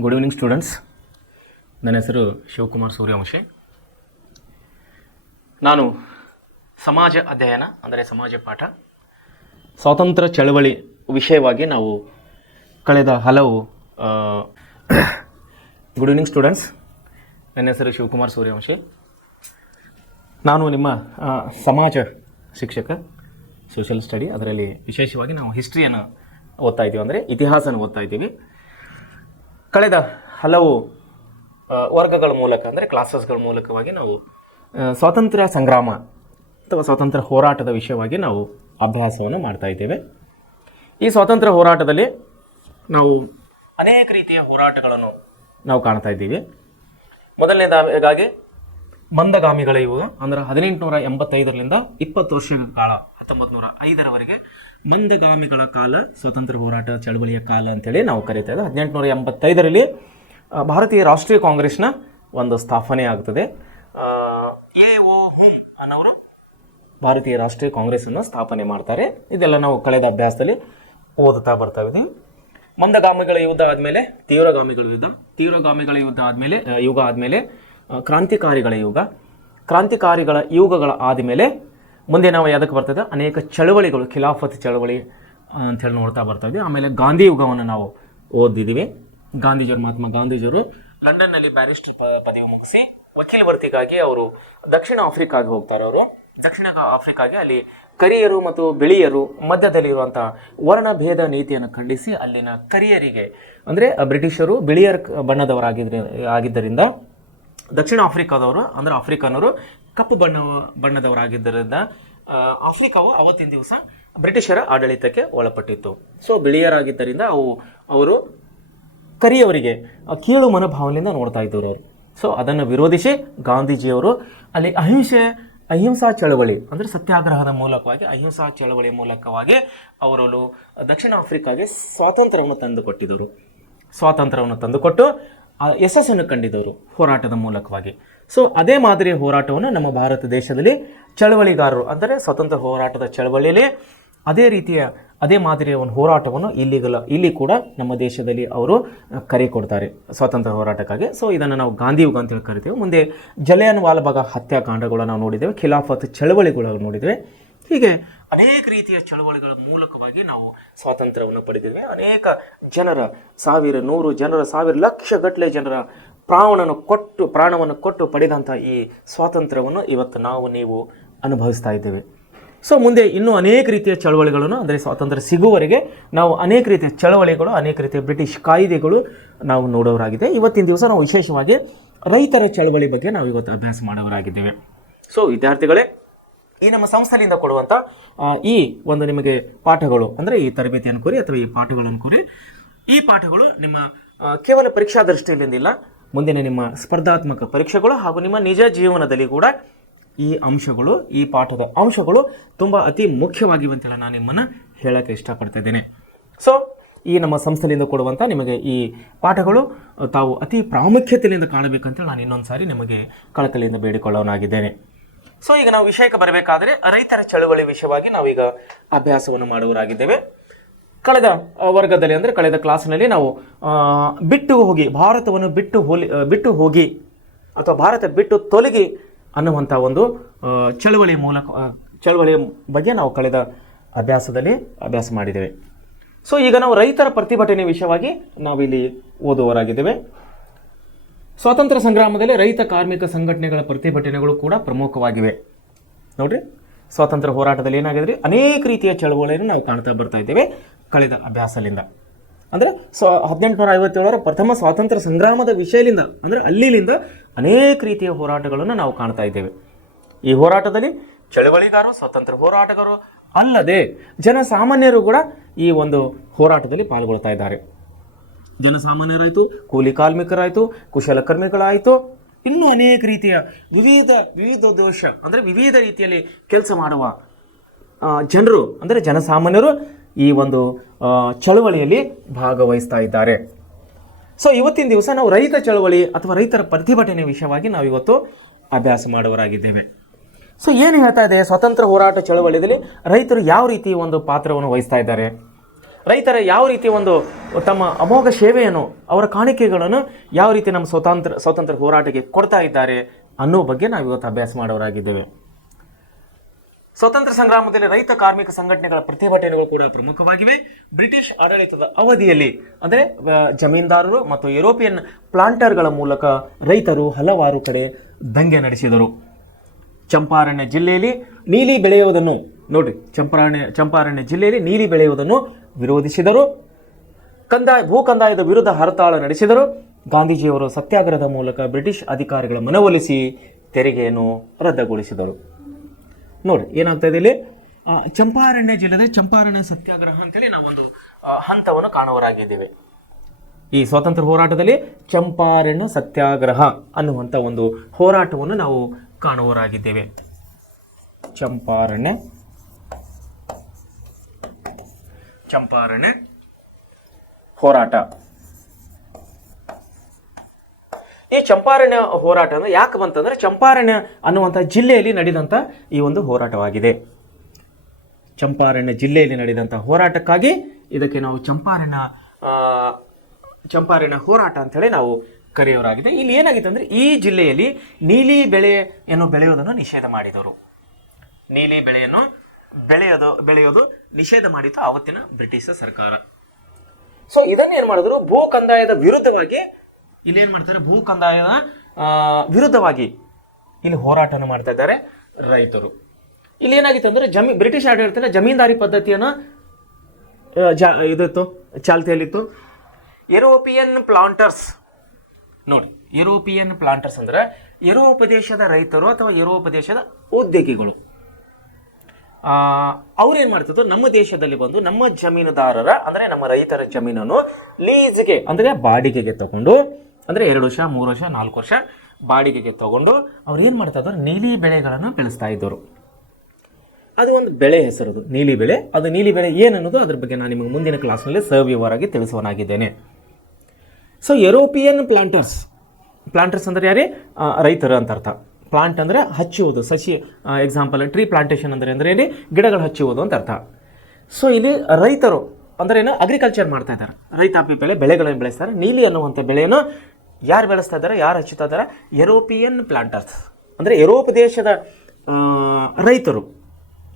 Good evening students. ನನ್ನ ಹೆಸರು ಶಿವಕುಮಾರ್ ಸೂರ್ಯವಂಶಿ. ನಾನು ಸಮಾಜ ಅಧ್ಯಯನ ಅಂದರೆ ಸಮಾಜ ಪಾಠ, ಸ್ವಾತಂತ್ರ್ಯ ಚಳವಳಿ ವಿಷಯವಾಗಿ ನಾವು ಕಳೆದ ಹಲವು ಗುಡ್ ಈವ್ನಿಂಗ್ ಸ್ಟೂಡೆಂಟ್ಸ್. ನನ್ನ ಹೆಸರು ಶಿವಕುಮಾರ್ ಸೂರ್ಯವಂಶಿ. ನಾನು ನಿಮ್ಮ ಸಮಾಜ ಶಿಕ್ಷಕ, ಸೋಷಿಯಲ್ ಸ್ಟಡಿ. ಅದರಲ್ಲಿ ವಿಶೇಷವಾಗಿ ನಾವು ಹಿಸ್ಟ್ರಿಯನ್ನು ಓದ್ತಾ ಇದ್ದೀವಿ, ಅಂದರೆ ಇತಿಹಾಸನ ಓದ್ತಾ ಇದ್ದೀವಿ. ಕಳೆದ ಹಲವು ವರ್ಗಗಳ ಮೂಲಕ ಅಂದರೆ ಕ್ಲಾಸಸ್ಗಳ ಮೂಲಕವಾಗಿ ನಾವು ಸ್ವಾತಂತ್ರ್ಯ ಸಂಗ್ರಾಮ ಅಥವಾ ಸ್ವಾತಂತ್ರ್ಯ ಹೋರಾಟದ ವಿಷಯವಾಗಿ ನಾವು ಅಭ್ಯಾಸವನ್ನು ಮಾಡ್ತಾ ಇದ್ದೇವೆ. ಈ ಸ್ವಾತಂತ್ರ್ಯ ಹೋರಾಟದಲ್ಲಿ ನಾವು ಅನೇಕ ರೀತಿಯ ಹೋರಾಟಗಳನ್ನು ನಾವು ಕಾಣ್ತಾ ಇದ್ದೀವಿ. ಮೊದಲನೇದಾಗಿ ಮಂದಗಾಮಿಗಳ ಯುಗ, ಅಂದರೆ 1885ರಿಂದ 20 ವರ್ಷಗಳ ಕಾಲ, 1905ರವರೆಗೆ ಮಂದಗಾಮಿಗಳ ಕಾಲ, ಸ್ವಾತಂತ್ರ್ಯ ಹೋರಾಟ ಚಳವಳಿಯ ಕಾಲ ಅಂತೇಳಿ ನಾವು ಕರೀತಾ ಇದ್ದೇವೆ. 1885ರಲ್ಲಿ ಭಾರತೀಯ ರಾಷ್ಟ್ರೀಯ ಕಾಂಗ್ರೆಸ್ನ ಒಂದು ಸ್ಥಾಪನೆ ಆಗ್ತದೆ. ಎ.ಓ. ಹುಮ್ ಅನ್ನೋರು ಭಾರತೀಯ ರಾಷ್ಟ್ರೀಯ ಕಾಂಗ್ರೆಸ್ಸನ್ನು ಸ್ಥಾಪನೆ ಮಾಡ್ತಾರೆ. ಇದೆಲ್ಲ ನಾವು ಕಳೆದ ಅಭ್ಯಾಸದಲ್ಲಿ ಓದುತ್ತಾ ಬರ್ತಾ ಇದ್ದೀವಿ. ಮಂದಗಾಮಿಗಳ ಯುದ್ಧ ಆದಮೇಲೆ ತೀವ್ರಗಾಮಿಗಳ ಯುಗ ಆದಮೇಲೆ ಕ್ರಾಂತಿಕಾರಿಗಳ ಯುಗಗಳ ಆದಮೇಲೆ ಮುಂದೆ ನಾವು ಯಾವುದಕ್ಕೆ ಬರ್ತದೆ, ಅನೇಕ ಚಳವಳಿಗಳು, ಖಿಲಾಫತ್ ಚಳವಳಿ ಅಂಥೇಳಿ ನೋಡ್ತಾ ಬರ್ತಾ ಇದ್ವಿ. ಆಮೇಲೆ ಗಾಂಧಿ ಯುಗವನ್ನು ನಾವು ಓದಿದ್ದೀವಿ. ಮಹಾತ್ಮ ಗಾಂಧೀಜಿಯವರು ಲಂಡನ್ನಲ್ಲಿ ಬ್ಯಾರಿಸ್ಟರ್ ಪದವಿ ಮುಗಿಸಿ ವಕೀಲ ವೃತ್ತಿಗಾಗಿ ಅವರು ದಕ್ಷಿಣ ಆಫ್ರಿಕಾಗೆ ಹೋಗ್ತಾರೆ. ಅವರು ದಕ್ಷಿಣ ಆಫ್ರಿಕಾಗೆ ಅಲ್ಲಿ ಕರಿಯರು ಮತ್ತು ಬಿಳಿಯರು ಮಧ್ಯದಲ್ಲಿರುವಂಥ ವರ್ಣಭೇದ ನೀತಿಯನ್ನು ಖಂಡಿಸಿ ಅಲ್ಲಿನ ಕರಿಯರಿಗೆ, ಅಂದರೆ ಬ್ರಿಟಿಷರು ಬಿಳಿಯರ ಆಗಿದ್ದರಿಂದ ದಕ್ಷಿಣ ಆಫ್ರಿಕಾದವರು, ಅಂದರೆ ಆಫ್ರಿಕನ್ನರು ಕಪ್ಪು ಬಣ್ಣದವರಾಗಿದ್ದರಿಂದ ಆಫ್ರಿಕಾವು ಅವತ್ತಿನ ದಿವಸ ಬ್ರಿಟಿಷರ ಆಡಳಿತಕ್ಕೆ ಒಳಪಟ್ಟಿತ್ತು. ಸೊ ಬಿಳಿಯರಾಗಿದ್ದರಿಂದ ಅವರು ಕರಿಯವರಿಗೆ ಕೀಳು ಮನೋಭಾವನೆಯಿಂದ ನೋಡ್ತಾ ಇದ್ದವರು ಅವರು. ಸೊ ಅದನ್ನು ವಿರೋಧಿಸಿ ಗಾಂಧೀಜಿಯವರು ಅಲ್ಲಿ ಅಹಿಂಸಾ ಚಳವಳಿ, ಅಂದರೆ ಸತ್ಯಾಗ್ರಹದ ಮೂಲಕವಾಗಿ, ಅಹಿಂಸಾ ಚಳವಳಿಯ ಮೂಲಕವಾಗಿ ಅವರು ದಕ್ಷಿಣ ಆಫ್ರಿಕಾಗೆ ಸ್ವಾತಂತ್ರ್ಯವನ್ನು ತಂದುಕೊಟ್ಟು ಯಶಸ್ಸನ್ನು ಕಂಡಿದ್ದವರು ಹೋರಾಟದ ಮೂಲಕವಾಗಿ. ಸೊ ಅದೇ ಮಾದರಿಯ ಹೋರಾಟವನ್ನು ನಮ್ಮ ಭಾರತ ದೇಶದಲ್ಲಿ ಚಳವಳಿಗಾರರು, ಅಂದರೆ ಸ್ವಾತಂತ್ರ್ಯ ಹೋರಾಟದ ಚಳವಳಿಯಲ್ಲಿ ಅದೇ ಮಾದರಿಯ ಒಂದು ಹೋರಾಟವನ್ನು ಇಲ್ಲಿ ಕೂಡ ನಮ್ಮ ದೇಶದಲ್ಲಿ ಅವರು ಕರೆ ಕೊಡ್ತಾರೆ ಸ್ವಾತಂತ್ರ್ಯ ಹೋರಾಟಕ್ಕಾಗಿ. ಸೊ ಇದನ್ನು ನಾವು ಗಾಂಧಿ ಯುಗ ಅಂತೇಳಿ ಕರಿತೇವೆ. ಮುಂದೆ ಜಲಿಯನ್ ವಾಲಾಬಾಗ್ ಹತ್ಯಾಕಾಂಡಗಳು ನಾವು ನೋಡಿದ್ದೇವೆ, ಖಿಲಾಫತ್ ಚಳವಳಿಗಳು ನೋಡಿದ್ದೇವೆ. ಹೀಗೆ ಅನೇಕ ರೀತಿಯ ಚಳವಳಿಗಳ ಮೂಲಕವಾಗಿ ನಾವು ಸ್ವಾತಂತ್ರ್ಯವನ್ನು ಪಡೆದಿದ್ದೇವೆ. ಅನೇಕ ಜನರ ಸಾವಿರ ಲಕ್ಷಗಟ್ಟಲೆ ಜನರ ಪ್ರಾಣವನ್ನು ಕೊಟ್ಟು ಪಡೆದಂಥ ಈ ಸ್ವಾತಂತ್ರ್ಯವನ್ನು ಇವತ್ತು ನೀವು ಅನುಭವಿಸ್ತಾ ಇದ್ದೇವೆ. ಸೊ ಮುಂದೆ ಇನ್ನೂ ಅನೇಕ ರೀತಿಯ ಚಳವಳಿಗಳನ್ನು, ಅಂದರೆ ಸ್ವಾತಂತ್ರ್ಯ ಸಿಗುವವರೆಗೆ ನಾವು ಅನೇಕ ರೀತಿಯ ಚಳವಳಿಗಳು, ಅನೇಕ ರೀತಿಯ ಬ್ರಿಟಿಷ್ ಕಾಯ್ದೆಗಳು ನಾವು ನೋಡೋರಾಗಿದೆ. ಇವತ್ತಿನ ದಿವಸ ನಾವು ವಿಶೇಷವಾಗಿ ರೈತರ ಚಳವಳಿ ಬಗ್ಗೆ ನಾವು ಇವತ್ತು ಅಭ್ಯಾಸ ಮಾಡೋರಾಗಿದ್ದೇವೆ. ಸೊ ವಿದ್ಯಾರ್ಥಿಗಳೇ, ಈ ನಮ್ಮ ಸಂಸ್ಥೆಯಿಂದ ಕೊಡುವಂಥ ಈ ಒಂದು ನಿಮಗೆ ಪಾಠಗಳು, ಅಂದರೆ ಈ ತರಬೇತಿಯನ್ನು ಕೋರಿ ಅಥವಾ ಈ ಪಾಠಗಳನ್ನು ಕೋರಿ, ಈ ಪಾಠಗಳು ನಿಮ್ಮ ಕೇವಲ ಪರೀಕ್ಷಾ ದೃಷ್ಟಿಯಿಂದಿಲ್ಲ, ಮುಂದಿನ ನಿಮ್ಮ ಸ್ಪರ್ಧಾತ್ಮಕ ಪರೀಕ್ಷೆಗಳು ಹಾಗೂ ನಿಮ್ಮ ನಿಜ ಜೀವನದಲ್ಲಿ ಕೂಡ ಈ ಪಾಠದ ಅಂಶಗಳು ತುಂಬ ಅತಿ ಮುಖ್ಯವಾಗಿವೆ ಅಂತೇಳಿ ನಾನು ನಿಮ್ಮನ್ನು ಹೇಳೋಕ್ಕೆ ಇಷ್ಟಪಡ್ತಾ ಇದ್ದೇನೆ. ಸೊ ಈ ನಮ್ಮ ಸಂಸ್ಥೆಯಿಂದ ಕೊಡುವಂಥ ನಿಮಗೆ ಈ ಪಾಠಗಳು ತಾವು ಅತಿ ಪ್ರಾಮುಖ್ಯತೆಯಿಂದ ಕಾಣಬೇಕಂತೇಳಿ ನಾನು ಇನ್ನೊಂದು ಸಾರಿ ನಿಮಗೆ ಕಳಕಳಿಯಿಂದ ಬೇಡಿಕೊಳ್ಳೋನಾಗಿದ್ದೇನೆ. ಸೊ ಈಗ ನಾವು ವಿಷಯಕ್ಕೆ ಬರಬೇಕಾದರೆ ರೈತರ ಚಳವಳಿ ವಿಷಯವಾಗಿ ನಾವೀಗ ಅಭ್ಯಾಸವನ್ನು ಮಾಡುವರಾಗಿದ್ದೇವೆ. ಕಳೆದ ವರ್ಗದಲ್ಲಿ, ಅಂದರೆ ಕಳೆದ ಕ್ಲಾಸ್ನಲ್ಲಿ ನಾವು ಭಾರತವನ್ನು ಬಿಟ್ಟು ಹೋಗಿ ಅಥವಾ ಭಾರತ ಬಿಟ್ಟು ತೊಲಗಿ ಅನ್ನುವಂಥ ಒಂದು ಚಳವಳಿಯ ಬಗ್ಗೆ ನಾವು ಕಳೆದ ಅಭ್ಯಾಸದಲ್ಲಿ ಅಭ್ಯಾಸ ಮಾಡಿದ್ದೇವೆ. ಸೊ ಈಗ ನಾವು ರೈತರ ಪ್ರತಿಭಟನೆ ವಿಷಯವಾಗಿ ನಾವಿಲ್ಲಿ ಓದುವರಾಗಿದ್ದೇವೆ. ಸ್ವಾತಂತ್ರ್ಯ ಸಂಗ್ರಾಮದಲ್ಲಿ ರೈತ ಕಾರ್ಮಿಕ ಸಂಘಟನೆಗಳ ಪ್ರತಿಭಟನೆಗಳು ಕೂಡ ಪ್ರಮುಖವಾಗಿವೆ. ನೋಡ್ರಿ, ಸ್ವಾತಂತ್ರ್ಯ ಹೋರಾಟದಲ್ಲಿ ಏನಾಗಿದ್ರಿ, ಅನೇಕ ರೀತಿಯ ಚಳವಳಿಯನ್ನು ನಾವು ಕಾಣ್ತಾ ಬರ್ತಾ ಇದ್ದೇವೆ ಕಳೆದ ಅಭ್ಯಾಸದಿಂದ. ಅಂದರೆ 1857ರ ಪ್ರಥಮ ಸ್ವಾತಂತ್ರ್ಯ ಸಂಗ್ರಾಮದ ವಿಷಯದಿಂದ, ಅಂದರೆ ಅಲ್ಲಿಂದ ಅನೇಕ ರೀತಿಯ ಹೋರಾಟಗಳನ್ನು ನಾವು ಕಾಣ್ತಾ ಇದ್ದೇವೆ. ಈ ಹೋರಾಟದಲ್ಲಿ ಚಳವಳಿಗಾರರು, ಸ್ವಾತಂತ್ರ್ಯ ಹೋರಾಟಗಾರರು ಅಲ್ಲದೆ ಜನಸಾಮಾನ್ಯರು ಕೂಡ ಈ ಒಂದು ಹೋರಾಟದಲ್ಲಿ ಪಾಲ್ಗೊಳ್ತಾ ಇದ್ದಾರೆ. ಜನಸಾಮಾನ್ಯರಾಯಿತು, ಕೂಲಿ ಕಾರ್ಮಿಕರಾಯಿತು, ಕುಶಲಕರ್ಮಿಗಳಾಯಿತು, ಇನ್ನೂ ಅನೇಕ ರೀತಿಯ ವಿವಿಧ ರೀತಿಯಲ್ಲಿ ಕೆಲಸ ಮಾಡುವ ಜನರು, ಅಂದರೆ ಜನಸಾಮಾನ್ಯರು ಈ ಒಂದು ಚಳವಳಿಯಲ್ಲಿ ಭಾಗವಹಿಸ್ತಾ ಇದ್ದಾರೆ. ಸೊ ಇವತ್ತಿನ ದಿವಸ ನಾವು ರೈತ ಚಳವಳಿ ಅಥವಾ ರೈತರ ಪ್ರತಿಭಟನೆ ವಿಷಯವಾಗಿ ನಾವು ಇವತ್ತು ಅಭ್ಯಾಸ ಮಾಡುವರಾಗಿದ್ದೇವೆ. ಸೊ ಏನು ಹೇಳ್ತಾ ಇದೆ, ಸ್ವಾತಂತ್ರ್ಯ ಹೋರಾಟ ಚಳವಳಿಯಲ್ಲಿ ರೈತರು ಯಾವ ರೀತಿ ಒಂದು ಪಾತ್ರವನ್ನು ವಹಿಸ್ತಾ ಇದ್ದಾರೆ, ರೈತರ ಯಾವ ರೀತಿ ಒಂದು ತಮ್ಮ ಅಮೋಘ ಸೇವೆಯನ್ನು, ಅವರ ಕಾಣಿಕೆಗಳನ್ನು ಯಾವ ರೀತಿ ನಮ್ಮ ಸ್ವಾತಂತ್ರ್ಯ ಹೋರಾಟಕ್ಕೆ ಕೊಡ್ತಾ ಇದ್ದಾರೆ ಅನ್ನೋ ಬಗ್ಗೆ ನಾವು ಇವತ್ತು ಅಭ್ಯಾಸ ಮಾಡೋರಾಗಿದ್ದೇವೆ. ಸ್ವಾತಂತ್ರ್ಯ ಸಂಗ್ರಾಮದಲ್ಲಿ ರೈತ ಕಾರ್ಮಿಕ ಸಂಘಟನೆಗಳ ಪ್ರತಿಭಟನೆಗಳು ಕೂಡ ಪ್ರಮುಖವಾಗಿವೆ. ಬ್ರಿಟಿಷ್ ಆಡಳಿತದ ಅವಧಿಯಲ್ಲಿ ಅಂದರೆ ಜಮೀನ್ದಾರರು ಮತ್ತು ಯುರೋಪಿಯನ್ ಪ್ಲಾಂಟರ್ಗಳ ಮೂಲಕ ರೈತರು ಹಲವಾರು ಕಡೆ ದಂಗೆ ನಡೆಸಿದರು. ಚಂಪಾರಣ್ಯ ಜಿಲ್ಲೆಯಲ್ಲಿ ನೀಲಿ ಬೆಳೆಯುವುದನ್ನು ನೋಡಿ, ಚಂಪಾರಣ್ಯ ಜಿಲ್ಲೆಯಲ್ಲಿ ನೀಲಿ ಬೆಳೆಯುವುದನ್ನು ವಿರೋಧಿಸಿದರು. ಭೂ ಕಂದಾಯದ ವಿರುದ್ಧ ಹರತಾಳ ನಡೆಸಿದರು. ಗಾಂಧೀಜಿಯವರು ಸತ್ಯಾಗ್ರಹದ ಮೂಲಕ ಬ್ರಿಟಿಷ್ ಅಧಿಕಾರಿಗಳ ಮನವೊಲಿಸಿ ತೆರಿಗೆಯನ್ನು ರದ್ದುಗೊಳಿಸಿದರು. ನೋಡಿ ಏನಾಗ್ತಾ ಇದೆ ಇಲ್ಲಿ, ಚಂಪಾರಣ್ಯ ಜಿಲ್ಲೆದ ಚಂಪಾರಣ್ಯ ಸತ್ಯಾಗ್ರಹ ಅಂತೇಳಿ ನಾವೊಂದು ಹಂತವನ್ನು ಕಾಣುವರಾಗಿದ್ದೇವೆ. ಈ ಸ್ವಾತಂತ್ರ್ಯ ಹೋರಾಟದಲ್ಲಿ ಚಂಪಾರಣ್ಯ ಸತ್ಯಾಗ್ರಹ ಅನ್ನುವಂಥ ಒಂದು ಹೋರಾಟವನ್ನು ನಾವು ಕಾಣುವರಾಗಿದ್ದೇವೆ. ಚಂಪಾರಣ್ಯ ಹೋರಾಟ. ಈ ಚಂಪಾರಣ್ಯ ಹೋರಾಟ ಅಂದ್ರೆ ಯಾಕೆ ಬಂತಂದ್ರೆ ಚಂಪಾರಣ್ಯ ಅನ್ನುವಂಥ ಜಿಲ್ಲೆಯಲ್ಲಿ ನಡೆದಂಥ ಈ ಒಂದು ಹೋರಾಟವಾಗಿದೆ. ಚಂಪಾರಣ್ಯ ಜಿಲ್ಲೆಯಲ್ಲಿ ನಡೆದಂಥ ಹೋರಾಟಕ್ಕಾಗಿ ಇದಕ್ಕೆ ನಾವು ಚಂಪಾರಣ್ಯ ಹೋರಾಟ ಅಂತೇಳಿ ನಾವು ಕರೆಯೋರಾಗಿದೆ. ಇಲ್ಲಿ ಏನಾಗಿತ್ತು ಅಂದ್ರೆ ಈ ಜಿಲ್ಲೆಯಲ್ಲಿ ನೀಲಿ ಬೆಳೆಯನ್ನು ಬೆಳೆಯುವುದನ್ನು ನಿಷೇಧ ಮಾಡಿದರು. ನೀಲಿ ಬೆಳೆಯನ್ನು ಬೆಳೆಯೋದು ನಿಷೇಧ ಮಾಡಿತ್ತು ಆವತ್ತಿನ ಬ್ರಿಟಿಷ್ ಸರ್ಕಾರ. ಸೊ ಇದನ್ನ ಏನ್ ಮಾಡಿದ್ರು, ಭೂ ಕಂದಾಯದ ವಿರುದ್ಧವಾಗಿ ಇಲ್ಲಿ ಏನ್ ಮಾಡ್ತಾರೆ, ಭೂ ಕಂದಾಯದ ವಿರುದ್ಧವಾಗಿ ಇಲ್ಲಿ ಹೋರಾಟನ ಮಾಡ್ತಾ ಇದ್ದಾರೆ ರೈತರು. ಇಲ್ಲಿ ಏನಾಗಿತ್ತು ಅಂದ್ರೆ ಬ್ರಿಟಿಷ್ ಆಡಳಿತ ಜಮೀನ್ದಾರಿ ಪದ್ಧತಿಯನ್ನು ಇದಿತ್ತು, ಚಾಲ್ತಿಯಲ್ಲಿತ್ತು. ಯುರೋಪಿಯನ್ ಪ್ಲಾಂಟರ್ಸ್ ನೋಡಿ, ಯುರೋಪಿಯನ್ ಪ್ಲಾಂಟರ್ಸ್ ಅಂದ್ರೆ ಯುರೋಪ್ ದೇಶದ ರೈತರು ಅಥವಾ ಯುರೋಪ್ ದೇಶದ ಉದ್ಯೋಗಿಗಳು. ಅವ್ರೇನ್ ಮಾಡ್ತಿದ್ರು, ನಮ್ಮ ದೇಶದಲ್ಲಿ ಬಂದು ನಮ್ಮ ಜಮೀನುದಾರರ ಅಂದ್ರೆ ನಮ್ಮ ರೈತರ ಜಮೀನನ್ನು ಲೀಸ್ಗೆ ಅಂದ್ರೆ ಬಾಡಿಗೆಗೆ ತಗೊಂಡು, ಅಂದ್ರೆ 2 ವರ್ಷ 3 ವರ್ಷ 4 ವರ್ಷ ಬಾಡಿಗೆಗೆ ತಗೊಂಡು ಅವ್ರು ಏನ್ ಮಾಡ್ತಾ ಇದ್ರು, ನೀಲಿ ಬೆಳೆಗಳನ್ನು ಬೆಳೆಸ್ತಾ ಇದ್ದರು. ಅದು ಒಂದು ಬೆಳೆ ಹೆಸರದು ನೀಲಿ ಬೆಳೆ. ಅದು ನೀಲಿ ಬೆಳೆ ಏನನ್ನೋದು ಅದ್ರ ಬಗ್ಗೆ ನಾನು ನಿಮಗೆ ಮುಂದಿನ ಕ್ಲಾಸ್ನಲ್ಲಿ ಸವಿವರವಾಗಿ ತಿಳಿಸುವನಾಗಿದ್ದೇನೆ. ಸೊ ಯುರೋಪಿಯನ್ ಪ್ಲಾಂಟರ್ಸ್ ಅಂದ್ರೆ ಯಾರೇ, ರೈತರು ಅಂತ ಅರ್ಥ. ಪ್ಲಾಂಟ್ ಅಂದ್ರೆ ಹಚ್ಚುವುದು, ಸಸಿ. ಎಕ್ಸಾಂಪಲ್ ಟ್ರೀ ಪ್ಲಾಂಟೇಶನ್ ಅಂದ್ರೆ ಏನು, ಗಿಡಗಳು ಹಚ್ಚುವುದು ಅಂತ ಅರ್ಥ. ಸೊ ಇಲ್ಲಿ ರೈತರು ಅಂದ್ರೆ ಏನು, ಅಗ್ರಿಕಲ್ಚರ್ ಮಾಡ್ತಾ ಇದ್ದಾರೆ, ರೈತಾಪಿ ಬೆಳೆಗಳನ್ನು ಬೆಳೆಸ್ತಾರೆ. ನೀಲಿ ಅನ್ನುವಂಥ ಬೆಳೆಯನ್ನು ಯಾರು ಬೆಳೆಸ್ತಾ ಇದ್ದಾರೆ, ಯಾರು ಹಚ್ಚುತ್ತಾ ಇದ್ದಾರೆ, ಯುರೋಪಿಯನ್ ಪ್ಲಾಂಟರ್ಸ್ ಅಂದ್ರೆ ಯುರೋಪ್ ದೇಶದ ರೈತರು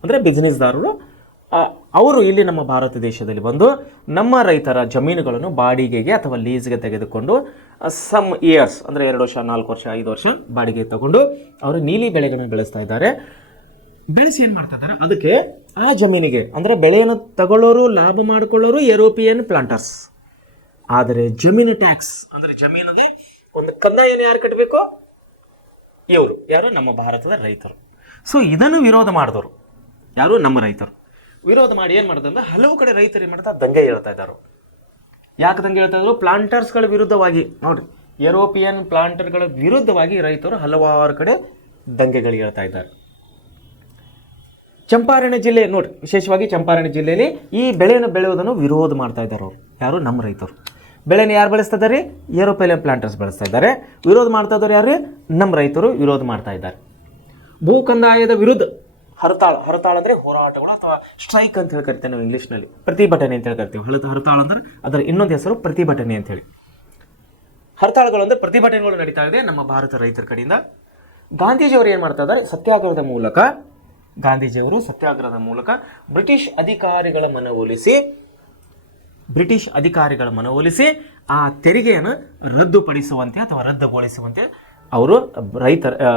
ಅಂದ್ರೆ ಬಿಸ್ನೆಸ್ದಾರರು. ಅವರು ಇಲ್ಲಿ ನಮ್ಮ ಭಾರತ ದೇಶದಲ್ಲಿ ಬಂದು ನಮ್ಮ ರೈತರ ಜಮೀನುಗಳನ್ನು ಬಾಡಿಗೆಗೆ ಅಥವಾ ಲೀಸ್ಗೆ ತೆಗೆದುಕೊಂಡು ಸಮ್ ಇಯರ್ಸ್ ಅಂದರೆ 2 ವರ್ಷ 4 ವರ್ಷ 5 ವರ್ಷ ಬಾಡಿಗೆ ತಗೊಂಡು ಅವರು ನೀಲಿ ಬೆಳೆಗಳನ್ನು ಬೆಳೆಸ್ತಾ ಇದ್ದಾರೆ. ಬೆಳೆಸಿ ಏನು ಮಾಡ್ತಾ ಇದ್ದಾರೆ, ಅದಕ್ಕೆ ಆ ಜಮೀನಿಗೆ ಅಂದರೆ ಬೆಳೆಯನ್ನು ತಗೊಳ್ಳೋರು, ಲಾಭ ಮಾಡಿಕೊಳ್ಳೋರು ಯುರೋಪಿಯನ್ ಪ್ಲಾಂಟರ್ಸ್. ಆದರೆ ಜಮೀನು ಟ್ಯಾಕ್ಸ್ ಅಂದರೆ ಜಮೀನಿಗೆ ಒಂದು ಕಂದಾಯನ ಯಾರು ಕಟ್ಟಬೇಕು, ಯಾರು ನಮ್ಮ ಭಾರತದ ರೈತರು. ಸೊ ಇದನ್ನು ವಿರೋಧ ಮಾಡಿದವರು ಯಾರು, ನಮ್ಮ ರೈತರು. ವಿರೋಧ ಮಾಡಿ ಏನು ಮಾಡ್ತಾರೆ ಅಂದ್ರೆ ಹಲವು ಕಡೆ ರೈತರು ಏನು ಮಾಡ್ತಾರೆ, ದಂಗೆ ಹೇಳ್ತಾ ಇದ್ದಾರೆ. ಯಾಕೆ ದಂಗೆ ಹೇಳ್ತಾ ಇದ್ರು, ಪ್ಲಾಂಟರ್ಸ್ಗಳ ವಿರುದ್ಧವಾಗಿ. ನೋಡಿ, ಯುರೋಪಿಯನ್ ಪ್ಲಾಂಟರ್ಗಳ ವಿರುದ್ಧವಾಗಿ ರೈತರು ಹಲವಾರು ಕಡೆ ದಂಗೆಗಳು ಹೇಳ್ತಾ ಇದ್ದಾರೆ. ಚಂಪಾರಣ್ಯ ಜಿಲ್ಲೆ ನೋಡಿ, ವಿಶೇಷವಾಗಿ ಚಂಪಾರಣ್ಯ ಜಿಲ್ಲೆಯಲ್ಲಿ ಈ ಬೆಳೆಯನ್ನು ಬೆಳೆಯುವುದನ್ನು ವಿರೋಧ ಮಾಡ್ತಾ ಇದ್ದಾರೆ ಅವರು ಯಾರು, ನಮ್ಮ ರೈತರು. ಬೆಳೆಯನ್ನು ಯಾರು ಬೆಳೆಸ್ತಾ ಇದ್ದಾರೆ, ಯುರೋಪಿಯನ್ ಪ್ಲಾಂಟರ್ಸ್ ಬೆಳೆಸ್ತಾ ಇದ್ದಾರೆ. ವಿರೋಧ ಮಾಡ್ತಾ ಇದ್ದಾರೆ ಯಾರು, ನಮ್ಮ ರೈತರು ವಿರೋಧ ಮಾಡ್ತಾ ಇದ್ದಾರೆ. ಭೂ ಕಂದಾಯದ ವಿರುದ್ಧ ಹರತಾಳ ಅಂದ್ರೆ ಹೋರಾಟಗಳು ಅಥವಾ ಸ್ಟ್ರೈಕ್ ಅಂತ ಹೇಳಿ ಕರಿತೇವೆ ನಾವು ಇಂಗ್ಲಿಷ್ನಲ್ಲಿ, ಪ್ರತಿಭಟನೆ ಅಂತ ಹೇಳಿ ಕರಿತೀವಿ. ಹರತಾಳ ಅಂದ್ರೆ ಅದರ ಇನ್ನೊಂದು ಹೆಸರು ಪ್ರತಿಭಟನೆ ಅಂತ ಹೇಳಿ. ಹರತಾಳಗಳು ಅಂದ್ರೆ ಪ್ರತಿಭಟನೆಗಳು ನಡೀತಾ ಇದೆ ನಮ್ಮ ಭಾರತ ರೈತರ ಕಡೆಯಿಂದ. ಗಾಂಧೀಜಿಯವರು ಏನು ಮಾಡ್ತಾ ಇದ್ದಾರೆ, ಸತ್ಯಾಗ್ರಹದ ಮೂಲಕ ಬ್ರಿಟಿಷ್ ಅಧಿಕಾರಿಗಳ ಮನವೊಲಿಸಿ ಆ ತೆರಿಗೆಯನ್ನು ರದ್ದುಪಡಿಸುವಂತೆ ಅಥವಾ ರದ್ದುಗೊಳಿಸುವಂತೆ ಅವರು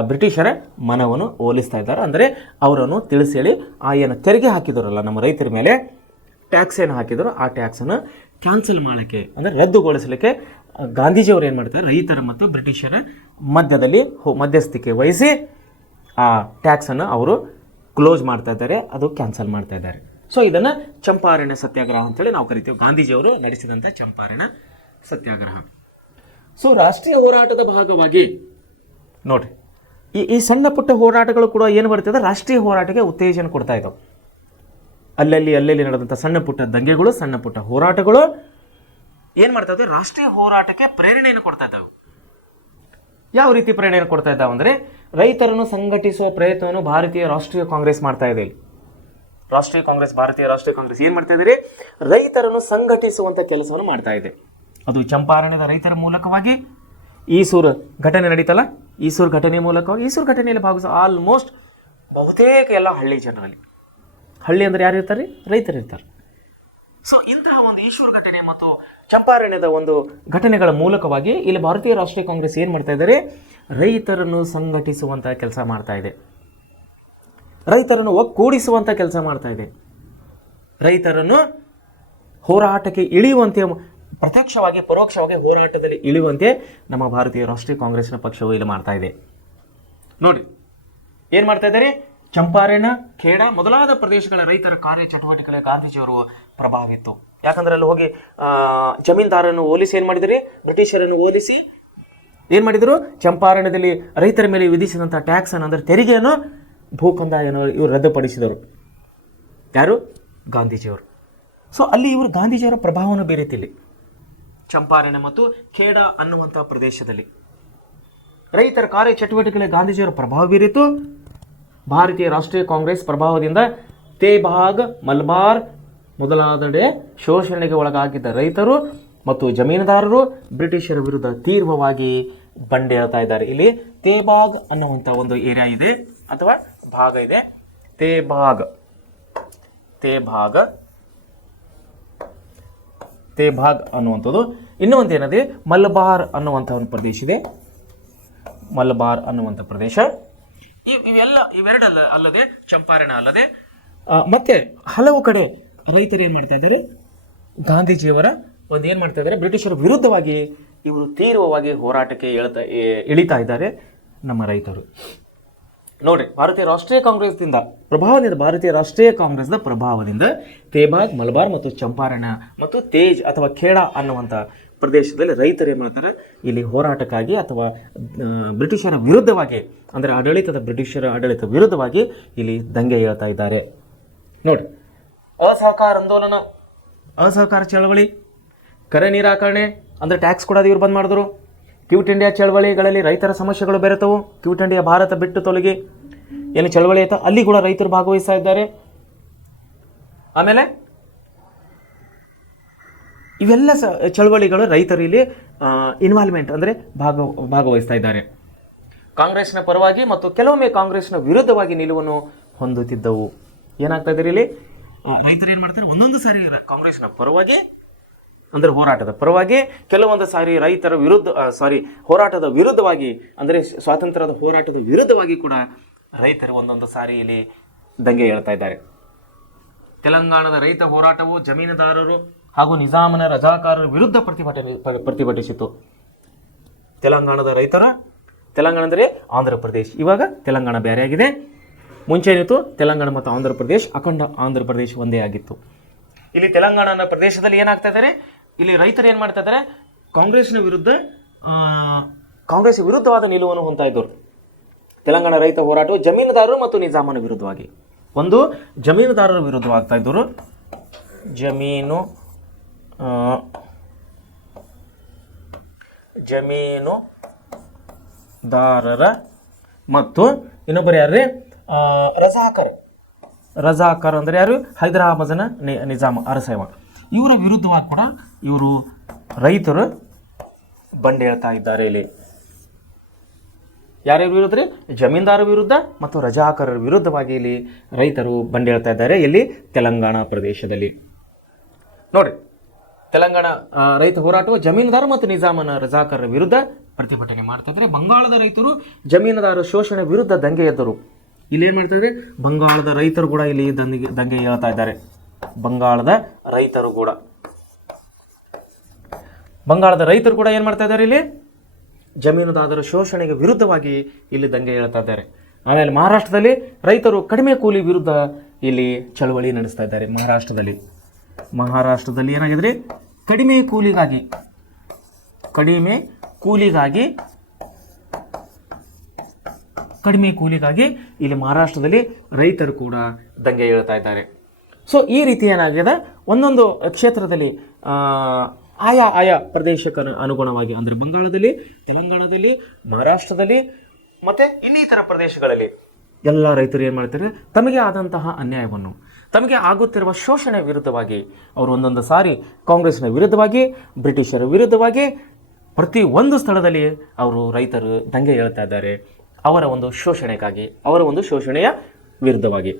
ಬ್ರಿಟಿಷರ ಮನವನ್ನು ಒಲಿಸ್ತಾ ಇದ್ದಾರೆ. ಅಂದರೆ ಅವರನ್ನು ತಿಳಿಸಿ ಹೇಳಿ ಆ ಏನು ತೆರಿಗೆ ಹಾಕಿದರಲ್ಲ ನಮ್ಮ ರೈತರ ಮೇಲೆ, ಟ್ಯಾಕ್ಸ್ ಏನು ಹಾಕಿದ್ರು ಆ ಟ್ಯಾಕ್ಸನ್ನು ಕ್ಯಾನ್ಸಲ್ ಮಾಡೋಕ್ಕೆ ಅಂದರೆ ರದ್ದುಗೊಳಿಸಲಿಕ್ಕೆ ಗಾಂಧೀಜಿಯವರು ಏನು ಮಾಡ್ತಾರೆ, ರೈತರ ಮತ್ತು ಬ್ರಿಟಿಷರ ಮಧ್ಯಸ್ಥಿಕೆ ವಹಿಸಿ ಆ ಟ್ಯಾಕ್ಸನ್ನು ಅವರು ಕ್ಲೋಸ್ ಮಾಡ್ತಾ ಇದ್ದಾರೆ, ಅದು ಕ್ಯಾನ್ಸಲ್ ಮಾಡ್ತಾ ಇದ್ದಾರೆ. ಸೊ ಇದನ್ನು ಚಂಪಾರಣ್ಯ ಸತ್ಯಾಗ್ರಹ ಅಂತೇಳಿ ನಾವು ಕರಿತೀವಿ, ಗಾಂಧೀಜಿಯವರು ನಡೆಸಿದಂಥ ಚಂಪಾರಣ್ಯ ಸತ್ಯಾಗ್ರಹ. ಸೊ ರಾಷ್ಟ್ರೀಯ ಹೋರಾಟದ ಭಾಗವಾಗಿ ನೋಡ್ರಿ, ಈ ಸಣ್ಣ ಪುಟ್ಟ ಹೋರಾಟಗಳು ಕೂಡ ಏನು ಬರ್ತದೆ, ರಾಷ್ಟ್ರೀಯ ಹೋರಾಟಕ್ಕೆ ಉತ್ತೇಜನ ಕೊಡ್ತಾ ಇದ್ದಾವೆ. ಅಲ್ಲಲ್ಲಿ ನಡೆದಂಥ ಸಣ್ಣ ಪುಟ್ಟ ದಂಗೆಗಳು, ಸಣ್ಣ ಪುಟ್ಟ ಹೋರಾಟಗಳು ಏನು ಮಾಡ್ತಾ ಇದ್ದಾವೆ, ರಾಷ್ಟ್ರೀಯ ಹೋರಾಟಕ್ಕೆ ಪ್ರೇರಣೆಯನ್ನು ಕೊಡ್ತಾ ಇದ್ದಾವೆ. ಯಾವ ರೀತಿ ಪ್ರೇರಣೆಯನ್ನು ಕೊಡ್ತಾ ಇದ್ದಾವೆ ಅಂದರೆ, ರೈತರನ್ನು ಸಂಘಟಿಸುವ ಪ್ರಯತ್ನವನ್ನು ಭಾರತೀಯ ರಾಷ್ಟ್ರೀಯ ಕಾಂಗ್ರೆಸ್ ಮಾಡ್ತಾ ಇದೆ. ರಾಷ್ಟ್ರೀಯ ಕಾಂಗ್ರೆಸ್, ಭಾರತೀಯ ರಾಷ್ಟ್ರೀಯ ಕಾಂಗ್ರೆಸ್ ಏನು ಮಾಡ್ತಾ ಇದ್ದಾರೆ? ರೈತರನ್ನು ಸಂಘಟಿಸುವಂಥ ಕೆಲಸವನ್ನು ಮಾಡ್ತಾ ಇದೆ. ಅದು ಚಂಪಾರಣ್ಯದ ರೈತರ ಮೂಲಕವಾಗಿ ಈಸೂರು ಘಟನೆ ನಡೀತಲ್ಲ, ಈಸೂರು ಘಟನೆ ಮೂಲಕವಾಗಿ, ಈಸೂರು ಘಟನೆಯಲ್ಲಿ ಭಾಗವಹಿಸೋ ಆಲ್ಮೋಸ್ಟ್ ಬಹುತೇಕ ಎಲ್ಲ ಹಳ್ಳಿ ಜನರಲ್ಲಿ, ಹಳ್ಳಿ ಅಂದರೆ ಯಾರು ಇರ್ತಾರೆ? ರೈತರು ಇರ್ತಾರೆ. ಸೊ ಇಂತಹ ಒಂದು ಈಸೂರು ಘಟನೆ ಮತ್ತು ಚಂಪಾರಣ್ಯದ ಒಂದು ಘಟನೆಗಳ ಮೂಲಕವಾಗಿ ಇಲ್ಲಿ ಭಾರತೀಯ ರಾಷ್ಟ್ರೀಯ ಕಾಂಗ್ರೆಸ್ ಏನು ಮಾಡ್ತಾ ಇದ್ದಾರೆ? ರೈತರನ್ನು ಸಂಘಟಿಸುವಂಥ ಕೆಲಸ ಮಾಡ್ತಾ ಇದೆ, ರೈತರನ್ನು ಒಗ್ಗೂಡಿಸುವಂಥ ಕೆಲಸ ಮಾಡ್ತಾ ಇದೆ, ರೈತರನ್ನು ಹೋರಾಟಕ್ಕೆ ಇಳಿಯುವಂತೆ, ಪ್ರತ್ಯಕ್ಷವಾಗಿ ಪರೋಕ್ಷವಾಗಿ ಹೋರಾಟದಲ್ಲಿ ಇಳಿಯುವಂತೆ ನಮ್ಮ ಭಾರತೀಯ ರಾಷ್ಟ್ರೀಯ ಕಾಂಗ್ರೆಸ್ನ ಪಕ್ಷವು ಇಲ್ಲಿ ಮಾಡ್ತಾ ಇದೆ. ನೋಡಿ ಏನು ಮಾಡ್ತಾ ಇದ್ದಾರೆ? ಚಂಪಾರಣ್ಯ, ಖೇಡಾ ಮೊದಲಾದ ಪ್ರದೇಶಗಳ ರೈತರ ಕಾರ್ಯಚಟುವಟಿಕೆಗಳ ಗಾಂಧೀಜಿಯವರು ಪ್ರಭಾವ ಇತ್ತು. ಯಾಕಂದ್ರೆ ಅಲ್ಲಿ ಹೋಗಿ ಜಮೀನ್ದಾರನ್ನು ಹೋಲಿಸಿ ಏನು ಮಾಡಿದರೆ, ಬ್ರಿಟಿಷರನ್ನು ಹೋಲಿಸಿ ಏನು ಮಾಡಿದರು? ಚಂಪಾರಣ್ಯದಲ್ಲಿ ರೈತರ ಮೇಲೆ ವಿಧಿಸಿದಂಥ ಟ್ಯಾಕ್ಸ್ ಅನ್ನು, ಅಂದರೆ ತೆರಿಗೆಯನ್ನು, ಭೂಕಂದಾಯವನ್ನು ಇವರು ರದ್ದುಪಡಿಸಿದರು. ಯಾರು? ಗಾಂಧೀಜಿಯವರು. ಸೊ ಅಲ್ಲಿ ಇವರು ಗಾಂಧೀಜಿಯವರ ಪ್ರಭಾವವನ್ನು ಬೀರಿತಿಲ್ಲಿ ಚಂಪಾರಣ್ಯ ಮತ್ತು ಖೇಡಾ ಅನ್ನುವಂಥ ಪ್ರದೇಶದಲ್ಲಿ ರೈತರ ಕಾರ್ಯಚಟುವಟಿಕೆಗಳಿಗೆ ಗಾಂಧೀಜಿಯವರ ಪ್ರಭಾವ ಬೀರಿತು. ಭಾರತೀಯ ರಾಷ್ಟ್ರೀಯ ಕಾಂಗ್ರೆಸ್ ಪ್ರಭಾವದಿಂದ ತೇಬಾಗ್, ಮಲಬಾರ್ ಮೊದಲಾದೆಡೆ ಶೋಷಣೆಗೆ ಒಳಗಾಗಿದ್ದ ರೈತರು ಮತ್ತು ಜಮೀನುದಾರರು ಬ್ರಿಟಿಷರ ವಿರುದ್ಧ ತೀವ್ರವಾಗಿ ಬಂಡೇಳ್ತಾ ಇದ್ದಾರೆ. ಇಲ್ಲಿ ತೇಬಾಗ್ ಅನ್ನುವಂಥ ಒಂದು ಏರಿಯಾ ಇದೆ ಅಥವಾ ಭಾಗ ಇದೆ. ತೇಬಾಗ್ ಅನ್ನುವಂಥದ್ದು. ಇನ್ನೊಂದು ಏನಿದೆ? ಮಲಬಾರ್ ಅನ್ನುವಂಥ ಒಂದು ಪ್ರದೇಶ ಇದೆ. ಮಲಬಾರ್ ಅನ್ನುವಂಥ ಪ್ರದೇಶ. ಇವೆರಡಲ್ಲ ಅಲ್ಲದೆ, ಚಂಪಾರಣ ಅಲ್ಲದೆ ಮತ್ತೆ ಹಲವು ಕಡೆ ರೈತರು ಏನು ಮಾಡ್ತಾ ಇದ್ದಾರೆ? ಗಾಂಧೀಜಿಯವರ ಒಂದು ಏನು ಮಾಡ್ತಾ ಇದ್ದಾರೆ? ಬ್ರಿಟಿಷರ ವಿರುದ್ಧವಾಗಿ ಇವರು ತೀವ್ರವಾಗಿ ಹೋರಾಟಕ್ಕೆ ಇಳಿತಾ ಇದ್ದಾರೆ ನಮ್ಮ ರೈತರು. ನೋಡಿ, ಭಾರತೀಯ ರಾಷ್ಟ್ರೀಯ ಕಾಂಗ್ರೆಸ್ದಿಂದ ಪ್ರಭಾವದಿಂದ, ಭಾರತೀಯ ರಾಷ್ಟ್ರೀಯ ಕಾಂಗ್ರೆಸ್ನ ಪ್ರಭಾವದಿಂದ ತೇಬಾಗ್, ಮಲಬಾರ್ ಮತ್ತು ಚಂಪಾರಣ ಮತ್ತು ತೇಜ್ ಅಥವಾ ಖೇಡಾ ಅನ್ನುವಂಥ ಪ್ರದೇಶದಲ್ಲಿ ರೈತರು ಏನು ಮಾಡ್ತಾರೆ? ಇಲ್ಲಿ ಹೋರಾಟಕ್ಕಾಗಿ ಅಥವಾ ಬ್ರಿಟಿಷರ ವಿರುದ್ಧವಾಗಿ, ಅಂದರೆ ಬ್ರಿಟಿಷರ ಆಡಳಿತ ವಿರುದ್ಧವಾಗಿ ಇಲ್ಲಿ ದಂಗೆ ಹೇಳ್ತಾ ಇದ್ದಾರೆ. ನೋಡಿ, ಅಸಹಕಾರ ಆಂದೋಲನ, ಅಸಹಕಾರ ಚಳವಳಿ, ಕರೆ ನಿರಾಕರಣೆ ಅಂದರೆ ಟ್ಯಾಕ್ಸ್ ಕೊಡೋದು ಇವ್ರು ಬಂದ್ ಮಾಡಿದ್ರು. ಕ್ವಿಟ್ ಇಂಡಿಯಾ ಚಳವಳಿಗಳಲ್ಲಿ ರೈತರ ಸಮಸ್ಯೆಗಳು ಬೆರೆತವು. ಕ್ವಿಟ್ ಇಂಡಿಯಾ, ಭಾರತ ಬಿಟ್ಟು ತೊಲಗಿ ಏನು ಚಳವಳಿ ಆಯ್ತಾ, ಅಲ್ಲಿ ಕೂಡ ರೈತರು ಭಾಗವಹಿಸ್ತಾ ಇದ್ದಾರೆ. ಆಮೇಲೆ ಇವೆಲ್ಲ ಚಳವಳಿಗಳು ರೈತರು ಇಲ್ಲಿ ಇನ್ವಾಲ್ವ್ಮೆಂಟ್ ಅಂದರೆ ಭಾಗವಹಿಸ್ತಾ ಇದ್ದಾರೆ. ಕಾಂಗ್ರೆಸ್ನ ಪರವಾಗಿ ಮತ್ತು ಕೆಲವೊಮ್ಮೆ ಕಾಂಗ್ರೆಸ್ನ ವಿರುದ್ಧವಾಗಿ ನಿಲುವನ್ನು ಹೊಂದುತ್ತಿದ್ದವು. ಏನಾಗ್ತಾ ಇದ್ದಾರೆ ಇಲ್ಲಿ? ರೈತರು ಏನು ಮಾಡ್ತಾರೆ? ಒಂದೊಂದು ಸಾರಿ ಕಾಂಗ್ರೆಸ್ನ ಪರವಾಗಿ ಅಂದರೆ ಹೋರಾಟದ ಪರವಾಗಿ, ಕೆಲವೊಂದು ಸಾರಿ ರೈತರ ಹೋರಾಟದ ವಿರುದ್ಧವಾಗಿ, ಅಂದರೆ ಸ್ವಾತಂತ್ರ್ಯದ ಹೋರಾಟದ ವಿರುದ್ಧವಾಗಿ ಕೂಡ ರೈತರು ಒಂದೊಂದು ಸಾರಿ ಇಲ್ಲಿ ದಂಗೆ ಹೇಳ್ತಾ ಇದ್ದಾರೆ. ತೆಲಂಗಾಣದ ರೈತ ಹೋರಾಟವು ಜಮೀನುದಾರರು ಹಾಗೂ ನಿಜಾಮನ ರಜಾಕಾರರ ವಿರುದ್ಧ ಪ್ರತಿಭಟಿಸಿತು. ತೆಲಂಗಾಣದ ರೈತರ, ತೆಲಂಗಾಣ ಅಂದರೆ ಆಂಧ್ರ ಪ್ರದೇಶ್, ಇವಾಗ ತೆಲಂಗಾಣ ಬೇರೆ ಆಗಿದೆ. ಮುಂಚೆ ಏನಿತ್ತು? ತೆಲಂಗಾಣ ಮತ್ತು ಆಂಧ್ರ ಪ್ರದೇಶ್, ಅಖಂಡ ಆಂಧ್ರ ಪ್ರದೇಶ್ ಒಂದೇ ಆಗಿತ್ತು. ಇಲ್ಲಿ ತೆಲಂಗಾಣ ಪ್ರದೇಶದಲ್ಲಿ ಏನಾಗ್ತಾ ಇದ್ದಾರೆ? ಇಲ್ಲಿ ರೈತರು ಏನು ಮಾಡ್ತಾ ಇದ್ದಾರೆ? ಕಾಂಗ್ರೆಸ್ ವಿರುದ್ಧವಾದ ನಿಲುವನ್ನು ಹೊಂದ್ತಾ ಇದ್ದರು. ತೆಲಂಗಾಣ ರೈತ ಹೋರಾಟವು ಜಮೀನುದಾರರು ಮತ್ತು ನಿಜಾಮನ ವಿರುದ್ಧವಾಗಿ, ಒಂದು ಜಮೀನುದಾರರ ವಿರುದ್ಧವಾಗ್ತಾ ಇದ್ದರು. ಜಮೀನುದಾರರ ಮತ್ತು ಇನ್ನೊಬ್ಬರು ಯಾರ್ರಿ? ರಜಾಕರ್ ಅಂದರೆ ಯಾರು? ಹೈದರಾಬಾದ್ನ ನಿಜಾಮ ಅರಸೇವ. ಇವರ ವಿರುದ್ಧವಾಗಿ ಕೂಡ ಇವರು ರೈತರು ಬಂಡೆ ಹೇಳ್ತಾ ಇದ್ದಾರೆ. ಇಲ್ಲಿ ಯಾರ್ಯಾರ ವಿರುದ್ಧ? ಜಮೀನ್ದಾರ ವಿರುದ್ಧ ಮತ್ತು ರಜಾಕರರ ವಿರುದ್ಧವಾಗಿ ಇಲ್ಲಿ ರೈತರು ಬಂಡೆ ಹೇಳ್ತಾ ಇದ್ದಾರೆ. ಇಲ್ಲಿ ತೆಲಂಗಾಣ ಪ್ರದೇಶದಲ್ಲಿ ನೋಡಿ, ತೆಲಂಗಾಣ ರೈತ ಹೋರಾಟವು ಜಮೀನುದಾರ ಮತ್ತು ನಿಜಾಮನ ರಜಾಕರರ ವಿರುದ್ಧ ಪ್ರತಿಭಟನೆ ಮಾಡ್ತಾ ಇದ್ದಾರೆ. ಬಂಗಾಳದ ರೈತರು ಜಮೀನುದಾರ ಶೋಷಣೆ ವಿರುದ್ಧ ದಂಗೆ ಎದ್ದರು. ಇಲ್ಲಿ ಏನು ಮಾಡ್ತಾ ಇದ್ದಾರೆ? ಬಂಗಾಳದ ರೈತರು ಕೂಡ ಇಲ್ಲಿ ದಂಗೆ ಹೇಳ್ತಾ ಇದ್ದಾರೆ. ಬಂಗಾಳದ ರೈತರು ಕೂಡ ಏನು ಮಾಡ್ತಾ ಇದ್ದಾರೆ? ಇಲ್ಲಿ ಜಮೀನುದಾರರ ಶೋಷಣೆಗೆ ವಿರುದ್ಧವಾಗಿ ಇಲ್ಲಿ ದಂಗೆ ಹೇಳ್ತಾ ಇದ್ದಾರೆ. ಆಮೇಲೆ ಮಹಾರಾಷ್ಟ್ರದಲ್ಲಿ ರೈತರು ಕಡಿಮೆ ಕೂಲಿ ವಿರುದ್ಧ ಇಲ್ಲಿ ಚಳವಳಿ ನಡೆಸ್ತಾ ಇದ್ದಾರೆ. ಮಹಾರಾಷ್ಟ್ರದಲ್ಲಿ ಏನಾಗಿದ್ರೆ? ಕಡಿಮೆ ಕೂಲಿಗಾಗಿ ಇಲ್ಲಿ ಮಹಾರಾಷ್ಟ್ರದಲ್ಲಿ ರೈತರು ಕೂಡ ದಂಗೆ ಹೇಳ್ತಾ ಇದ್ದಾರೆ. ಸೊ ಈ ರೀತಿ ಏನಾಗಿದೆ? ಒಂದೊಂದು ಕ್ಷೇತ್ರದಲ್ಲಿ ಆಯಾ ಪ್ರದೇಶಕ್ಕೆ ಅನುಗುಣವಾಗಿ, ಅಂದರೆ ಬಂಗಾಳದಲ್ಲಿ, ತೆಲಂಗಾಣದಲ್ಲಿ, ಮಹಾರಾಷ್ಟ್ರದಲ್ಲಿ ಮತ್ತು ಇನ್ನಿತರ ಪ್ರದೇಶಗಳಲ್ಲಿ ಎಲ್ಲ ರೈತರು ಏನು ಮಾಡ್ತಾರೆ? ತಮಗೆ ಆದಂತಹ ಅನ್ಯಾಯವನ್ನು, ತಮಗೆ ಆಗುತ್ತಿರುವ ಶೋಷಣೆ ವಿರುದ್ಧವಾಗಿ ಅವರು ಒಂದೊಂದು ಸಾರಿ ಕಾಂಗ್ರೆಸ್ನ ವಿರುದ್ಧವಾಗಿ, ಬ್ರಿಟಿಷರ ವಿರುದ್ಧವಾಗಿ ಪ್ರತಿ ಒಂದು ಸ್ಥಳದಲ್ಲಿ ಅವರು ರೈತರು ದಂಗೆ ಹೇಳ್ತಾ ಇದ್ದಾರೆ, ಅವರ ಒಂದು ಶೋಷಣೆಗಾಗಿ, ಅವರ ಒಂದು ಶೋಷಣೆಯ ವಿರುದ್ಧವಾಗಿ.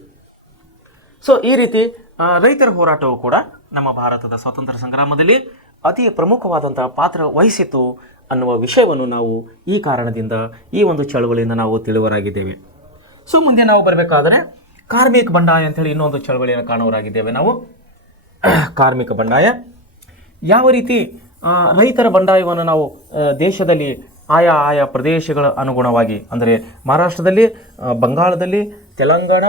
ಸೊ ಈ ರೀತಿ ರೈತರ ಹೋರಾಟವು ಕೂಡ ನಮ್ಮ ಭಾರತದ ಸ್ವಾತಂತ್ರ್ಯ ಸಂಗ್ರಾಮದಲ್ಲಿ ಅತಿ ಪ್ರಮುಖವಾದಂತಹ ಪಾತ್ರ ವಹಿಸಿತು ಅನ್ನುವ ವಿಷಯವನ್ನು ನಾವು ಈ ಕಾರಣದಿಂದ, ಈ ಒಂದು ಚಳವಳಿಯಿಂದ ನಾವು ತಿಳಿವರಾಗಿದ್ದೇವೆ. ಸೊ ಮುಂದೆ ನಾವು ಬರಬೇಕಾದರೆ ಕಾರ್ಮಿಕ ಬಂಡಾಯ ಅಂತೇಳಿ ಇನ್ನೊಂದು ಚಳವಳಿಯನ್ನು ಕಾಣುವರಾಗಿದ್ದೇವೆ ನಾವು. ಕಾರ್ಮಿಕ ಬಂಡಾಯ ಯಾವ ರೀತಿ ರೈತರ ಬಂಡಾಯವನ್ನು ನಾವು ದೇಶದಲ್ಲಿ ಆಯಾ ಪ್ರದೇಶಗಳ ಅನುಗುಣವಾಗಿ, ಅಂದರೆ ಮಹಾರಾಷ್ಟ್ರದಲ್ಲಿ, ಬಂಗಾಳದಲ್ಲಿ, ತೆಲಂಗಾಣ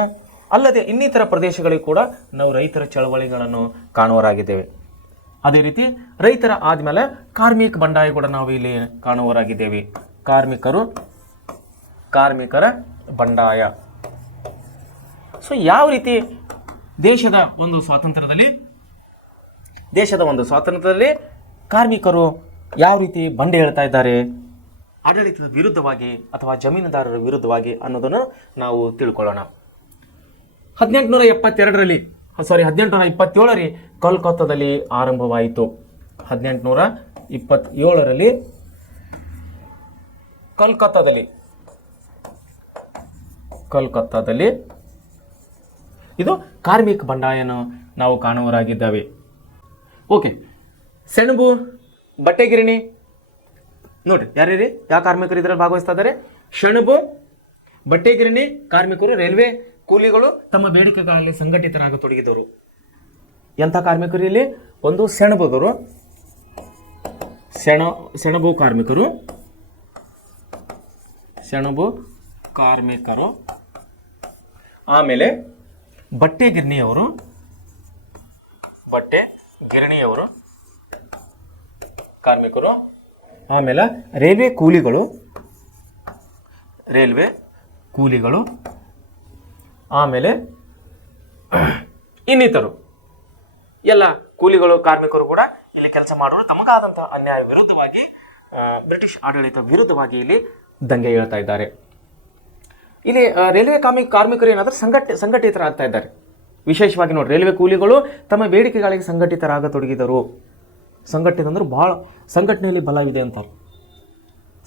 ಅಲ್ಲದೆ ಇನ್ನಿತರ ಪ್ರದೇಶಗಳಿಗೆ ಕೂಡ ನಾವು ರೈತರ ಚಳವಳಿಗಳನ್ನು ಕಾಣುವರಾಗಿದ್ದೇವೆ. ಅದೇ ರೀತಿ ರೈತರ ಆದಮೇಲೆ ಕಾರ್ಮಿಕ ಬಂಡಾಯ ಕೂಡ ನಾವು ಇಲ್ಲಿ ಕಾಣುವರಾಗಿದ್ದೇವೆ. ಕಾರ್ಮಿಕರ ಬಂಡಾಯ. ಸೊ ಯಾವ ರೀತಿ ದೇಶದ ಒಂದು ಸ್ವಾತಂತ್ರ್ಯದಲ್ಲಿ ಕಾರ್ಮಿಕರು ಯಾವ ರೀತಿ ಬಂಡೆ ಹೇಳ್ತಾ ಇದ್ದಾರೆ ಆಡಳಿತದ ವಿರುದ್ಧವಾಗಿ ಅಥವಾ ಜಮೀನುದಾರರ ವಿರುದ್ಧವಾಗಿ ಅನ್ನೋದನ್ನು ನಾವು ತಿಳ್ಕೊಳ್ಳೋಣ. 1827ರಲ್ಲಿ ಕೋಲ್ಕತ್ತಾದಲ್ಲಿ ಆರಂಭವಾಯಿತು. 1827ರಲ್ಲಿ ಕೋಲ್ಕತ್ತಾದಲ್ಲಿ ಇದು ಕಾರ್ಮಿಕ ಬಂಡಾಯನ ನಾವು ಕಾಣುವರಾಗಿದ್ದಾವೆ. ಓಕೆ, ಸೆಣಬು, ಬಟ್ಟೆಗಿರಣಿ ನೋಡ್ರಿ, ಯಾವ ಕಾರ್ಮಿಕರು ಇದರಲ್ಲಿ ಭಾಗವಹಿಸ್ತಾ ಇದ್ದಾರೆ? ಸೆಣಬು, ಬಟ್ಟೆಗಿರಣಿ ಕಾರ್ಮಿಕರು, ರೈಲ್ವೆ ಕೂಲಿಗಳು ತಮ್ಮ ಬೇಡಿಕೆಗಳಲ್ಲಿ ಸಂಘಟಿತರಾಗತೊಡಗಿದವರು. ಎಂಥ ಕಾರ್ಮಿಕರು ಇಲ್ಲಿ? ಒಂದು ಸೆಣಬುದವರು, ಸೆಣಬು ಕಾರ್ಮಿಕರು, ಆಮೇಲೆ ಬಟ್ಟೆ ಗಿರಣಿಯವರು ಕಾರ್ಮಿಕರು, ಆಮೇಲೆ ರೈಲ್ವೆ ಕೂಲಿಗಳು, ಆಮೇಲೆ ಇನ್ನಿತರು ಎಲ್ಲ ಕೂಲಿಗಳು, ಕಾರ್ಮಿಕರು ಕೂಡ ಇಲ್ಲಿ ಕೆಲಸ ಮಾಡೋರು ತಮಗಾದಂತಹ ಅನ್ಯಾಯ ವಿರುದ್ಧವಾಗಿ, ಬ್ರಿಟಿಷ್ ಆಡಳಿತ ವಿರುದ್ಧವಾಗಿ ಇಲ್ಲಿ ದಂಗೆ ಹೇಳ್ತಾ ಇದ್ದಾರೆ. ಇಲ್ಲಿ ರೈಲ್ವೆ ಕಾರ್ಮಿಕರು ಏನಾದರೂ ಸಂಘಟಿತರಾಗ್ತಾ ಇದ್ದಾರೆ. ವಿಶೇಷವಾಗಿ ನೋಡಿ, ರೈಲ್ವೆ ಕೂಲಿಗಳು ತಮ್ಮ ಬೇಡಿಕೆಗಳಿಗೆ ಸಂಘಟಿತರಾಗತೊಡಗಿದರು. ಸಂಘಟನೆ ಅಂದ್ರೆ ಭಾಳ ಸಂಘಟನೆಯಲ್ಲಿ ಬಲವಿದೆ ಅಂತಾರೆ.